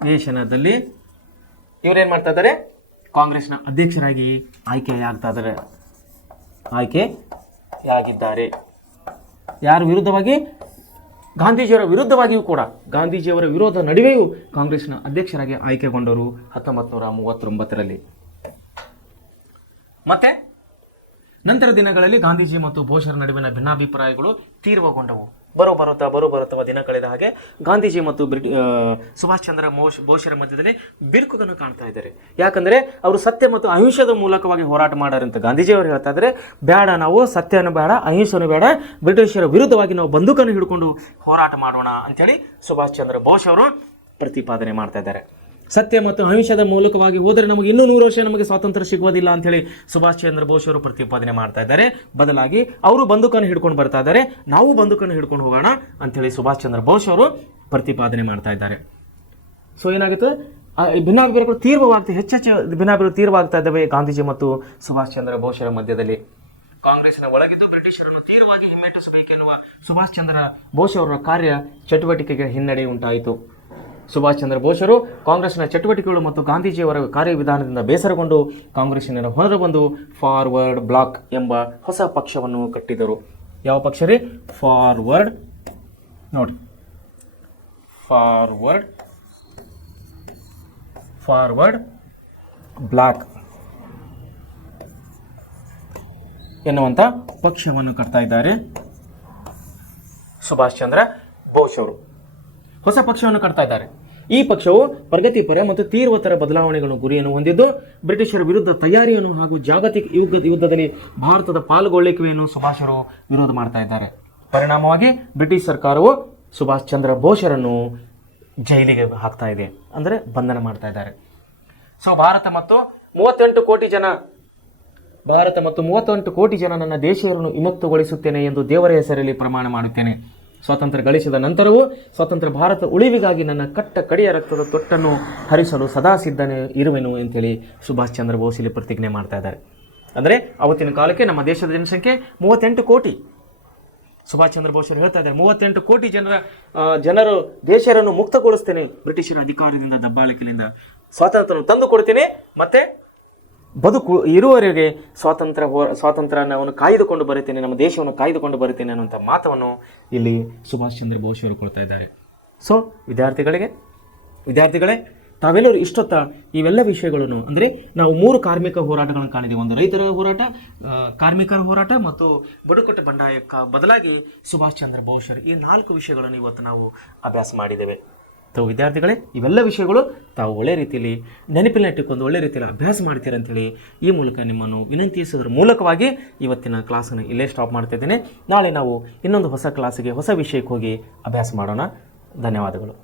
ಅಧಿವೇಶನದಲ್ಲಿ ಇವರೇನು ಮಾಡ್ತಾ ಇದ್ದಾರೆ, ಕಾಂಗ್ರೆಸ್ನ ಅಧ್ಯಕ್ಷರಾಗಿ ಆಯ್ಕೆಯಾಗಿದ್ದಾರೆ. ಯಾರ ವಿರುದ್ಧವಾಗಿ, ಗಾಂಧೀಜಿಯವರ ವಿರುದ್ಧವಾಗಿಯೂ ಕೂಡ, ಗಾಂಧೀಜಿಯವರ ವಿರೋಧ ನಡುವೆಯೂ ಕಾಂಗ್ರೆಸ್ನ ಅಧ್ಯಕ್ಷರಾಗಿ ಆಯ್ಕೆಗೊಂಡರು 1939ರಲ್ಲಿ. ಮತ್ತೆ ನಂತರ ದಿನಗಳಲ್ಲಿ ಗಾಂಧೀಜಿ ಮತ್ತು ಬೋಸರ ನಡುವಿನ ಭಿನ್ನಾಭಿಪ್ರಾಯಗಳು ತೀವ್ರಗೊಂಡವು. ಬರುತ್ತಾ ದಿನ ಕಳೆದ ಹಾಗೆ ಗಾಂಧೀಜಿ ಮತ್ತು ಸುಭಾಷ್ ಚಂದ್ರ ಬೋಸರ ಮಧ್ಯದಲ್ಲಿ ಬಿರುಕುಗಳನ್ನು ಕಾಣ್ತಾ ಇದ್ದಾರೆ. ಯಾಕಂದ್ರೆ ಅವರು ಸತ್ಯ ಮತ್ತು ಅಹಿಂಸದ ಮೂಲಕವಾಗಿ ಹೋರಾಟ ಮಾಡಾರಂತ ಗಾಂಧೀಜಿಯವರು ಹೇಳ್ತಾ ಇದ್ದಾರೆ, ಬೇಡ, ನಾವು ಸತ್ಯನೂ ಬೇಡ, ಅಹಿಂಸನೂ ಬೇಡ, ಬ್ರಿಟಿಷರ ವಿರುದ್ಧವಾಗಿ ನಾವು ಬಂದೂಕನ್ನು ಹಿಡ್ಕೊಂಡು ಹೋರಾಟ ಮಾಡೋಣ ಅಂತೇಳಿ ಸುಭಾಷ್ ಚಂದ್ರ ಬೋಸ್ ಅವರು ಪ್ರತಿಪಾದನೆ ಮಾಡ್ತಾ ಇದ್ದಾರೆ. ಸತ್ಯ ಮತ್ತು ಅಹಿಂಸದ ಮೂಲಕವಾಗಿ ಹೋದರೆ ನಮಗೆ ಇನ್ನೂ 100 ವರ್ಷ ನಮಗೆ ಸ್ವಾತಂತ್ರ್ಯ ಸಿಗುವುದಿಲ್ಲ ಅಂತೇಳಿ ಸುಭಾಷ್ ಚಂದ್ರ ಬೋಸ್ ಅವರು ಪ್ರತಿಪಾದನೆ ಮಾಡ್ತಾ ಇದ್ದಾರೆ. ಬದಲಾಗಿ ಅವರು ಬಂದೂಕನ್ನು ಹಿಡ್ಕೊಂಡು ಬರ್ತಾ ಇದ್ದಾರೆ, ನಾವು ಬಂದೂಕನ್ನು ಹಿಡ್ಕೊಂಡು ಹೋಗೋಣ ಅಂತೇಳಿ ಸುಭಾಷ್ ಚಂದ್ರ ಬೋಸ್ ಅವರು ಪ್ರತಿಪಾದನೆ ಮಾಡ್ತಾ ಇದ್ದಾರೆ. ಸೊ ಏನಾಗುತ್ತೆ, ಭಿನ್ನಾಭಿಪ್ರಾಯಗಳು ಹೆಚ್ಚೆಚ್ಚು ಭಿನ್ನಾಭಿಪ್ರಾಯ ತೀವ್ರವಾಗ್ತಾ ಇದ್ದಾವೆ ಗಾಂಧೀಜಿ ಮತ್ತು ಸುಭಾಷ್ ಚಂದ್ರ ಬೋಸರ ಮಧ್ಯದಲ್ಲಿ. ಕಾಂಗ್ರೆಸ್ನ ಒಳಗಿದ್ದು ಬ್ರಿಟಿಷರನ್ನು ತೀವ್ರವಾಗಿ ಹಿಮ್ಮೆಟ್ಟಿಸಬೇಕೆನ್ನುವ ಸುಭಾಷ್ ಚಂದ್ರ ಬೋಸ್ ಅವರ ಕಾರ್ಯ ಚಟುವಟಿಕೆಗೆ ಹಿನ್ನಡೆ ಉಂಟಾಯಿತು. ಸುಭಾಷ್ ಚಂದ್ರ ಬೋಸರು ಕಾಂಗ್ರೆಸ್ನ ಚಟುವಟಿಕೆಗಳು ಮತ್ತು ಗಾಂಧೀಜಿಯವರ ಕಾರ್ಯವಿಧಾನದಿಂದ ಬೇಸರಗೊಂಡು ಕಾಂಗ್ರೆಸ್ಸಿನ ಹೊರಬಂದು ಫಾರ್ವರ್ಡ್ ಬ್ಲಾಕ್ ಎಂಬ ಹೊಸ ಪಕ್ಷವನ್ನು ಕಟ್ಟಿದರು. ಯಾವ ಪಕ್ಷ ರೀ? ಫಾರ್ವರ್ಡ್ ಬ್ಲಾಕ್ ಎನ್ನುವಂಥ ಪಕ್ಷವನ್ನು ಕಟ್ತಾ ಇದ್ದಾರೆ ಸುಭಾಷ್ ಚಂದ್ರ ಬೋಸ್ ಅವರು. ಹೊಸ ಪಕ್ಷವನ್ನು ಕಟ್ತಾ ಇದ್ದಾರೆ. ಈ ಪಕ್ಷವು ಪ್ರಗತಿಪರ ಮತ್ತು ತೀವ್ರತರ ಬದಲಾವಣೆಗಳ ಗುರಿಯನ್ನು ಹೊಂದಿದ್ದು ಬ್ರಿಟಿಷರ ವಿರುದ್ಧ ತಯಾರಿಯನ್ನು ಹಾಗೂ ಜಾಗತಿಕ ಯುದ್ಧದಲ್ಲಿ ಭಾರತದ ಪಾಲ್ಗೊಳ್ಳುವಿಕೆಯನ್ನು ಸುಭಾಷರು ವಿರೋಧ ಮಾಡ್ತಾ ಇದ್ದಾರೆ. ಪರಿಣಾಮವಾಗಿ ಬ್ರಿಟಿಷ್ ಸರ್ಕಾರವು ಸುಭಾಷ್ ಚಂದ್ರ ಬೋಸರನ್ನು ಜೈಲಿಗೆ ಹಾಕ್ತಾ ಇದೆ, ಅಂದರೆ ಬಂಧನ ಮಾಡ್ತಾ ಇದ್ದಾರೆ. ಸೊ ಭಾರತ ಮತ್ತು 38 ಕೋಟಿ ಜನ ನನ್ನ ದೇಶವನ್ನು ವಿಮುಕ್ತಗೊಳಿಸುತ್ತೇನೆ ಎಂದು ದೇವರ ಹೆಸರಲ್ಲಿ ಪ್ರಮಾಣ ಮಾಡುತ್ತೇನೆ. ಸ್ವಾತಂತ್ರ್ಯ ಗಳಿಸಿದ ನಂತರವೂ ಸ್ವತಂತ್ರ ಭಾರತ ಉಳಿವಿಗಾಗಿ ನನ್ನ ಕಡೆಯ ರಕ್ತದ ತೊಟ್ಟನ್ನು ಹರಿಸಲು ಸದಾ ಸಿದ್ಧನೇ ಇರುವೆನು ಅಂತೇಳಿ ಸುಭಾಷ್ ಚಂದ್ರ ಬೋಸ್ ಇಲ್ಲಿ ಪ್ರತಿಜ್ಞೆ ಮಾಡ್ತಾ ಇದ್ದಾರೆ. ಅಂದರೆ ಅವತ್ತಿನ ಕಾಲಕ್ಕೆ ನಮ್ಮ ದೇಶದ ಜನಸಂಖ್ಯೆ 38 ಕೋಟಿ. ಸುಭಾಷ್ ಚಂದ್ರ ಬೋಸ್ ಹೇಳ್ತಾ ಇದ್ದಾರೆ, 38 ಕೋಟಿ ಜನರು ದೇಶವನ್ನು ಮುಕ್ತಗೊಳಿಸ್ತೇನೆ, ಬ್ರಿಟಿಷರ ಅಧಿಕಾರದಿಂದ, ದಬ್ಬಾಳಿಕೆಯಿಂದ ಸ್ವಾತಂತ್ರ್ಯ ತಂದು ಕೊಡ್ತೇನೆ, ಮತ್ತೆ ಬದುಕು ಇರುವವರೆಗೆ ಸ್ವಾತಂತ್ರ್ಯವನ್ನು ಕಾಯ್ದುಕೊಂಡು ಬರುತ್ತೇನೆ, ನಮ್ಮ ದೇಶವನ್ನು ಕಾಯ್ದುಕೊಂಡು ಬರುತ್ತೇನೆ ಅನ್ನುವಂಥ ಮಾತನ್ನು ಇಲ್ಲಿ ಸುಭಾಷ್ ಚಂದ್ರ ಬೋಸ್ ಅವರು ಕೊಡ್ತಾ ಇದ್ದಾರೆ. ಸೊ ವಿದ್ಯಾರ್ಥಿಗಳೇ ತಾವೆಲ್ಲರೂ ಇಷ್ಟೊತ್ತ ಇವೆಲ್ಲ ವಿಷಯಗಳನ್ನು, ಅಂದರೆ ನಾವು 3 ಕಾರ್ಮಿಕ ಹೋರಾಟಗಳನ್ನು ಕಾಣಿದ್ದೀವಿ. ಒಂದು ರೈತರ ಹೋರಾಟ, ಕಾರ್ಮಿಕರ ಹೋರಾಟ ಮತ್ತು ಬುಡಕಟ್ಟು ಬಂಡಾಯಕ್ಕೆ ಬದಲಾಗಿ ಸುಭಾಷ್ ಚಂದ್ರ ಬೋಸ್ ಅವರು, ಈ 4 ವಿಷಯಗಳನ್ನು ಇವತ್ತು ನಾವು ಅಭ್ಯಾಸ ಮಾಡಿದ್ದೇವೆ. ತಾವು ವಿದ್ಯಾರ್ಥಿಗಳೇ ಇವೆಲ್ಲ ವಿಷಯಗಳು ತಾವು ಒಳ್ಳೆ ರೀತಿಯಲ್ಲಿ ನೆನಪಿನಟ್ಟಿಕೊಂಡು ಒಳ್ಳೆ ರೀತಿಯಲ್ಲಿ ಅಭ್ಯಾಸ ಮಾಡ್ತೀರ ಅಂತೇಳಿ ಈ ಮೂಲಕ ನಿಮ್ಮನ್ನು ವಿನಂತಿಸೋದ್ರ ಮೂಲಕವಾಗಿ ಇವತ್ತಿನ ಕ್ಲಾಸನ್ನು ಇಲ್ಲೇ ಸ್ಟಾಪ್ ಮಾಡ್ತಾ ಇದ್ದೇನೆ. ನಾಳೆ ನಾವು ಇನ್ನೊಂದು ಹೊಸ ಕ್ಲಾಸಿಗೆ, ಹೊಸ ವಿಷಯಕ್ಕೆ ಹೋಗಿ ಅಭ್ಯಾಸ ಮಾಡೋಣ. ಧನ್ಯವಾದಗಳು.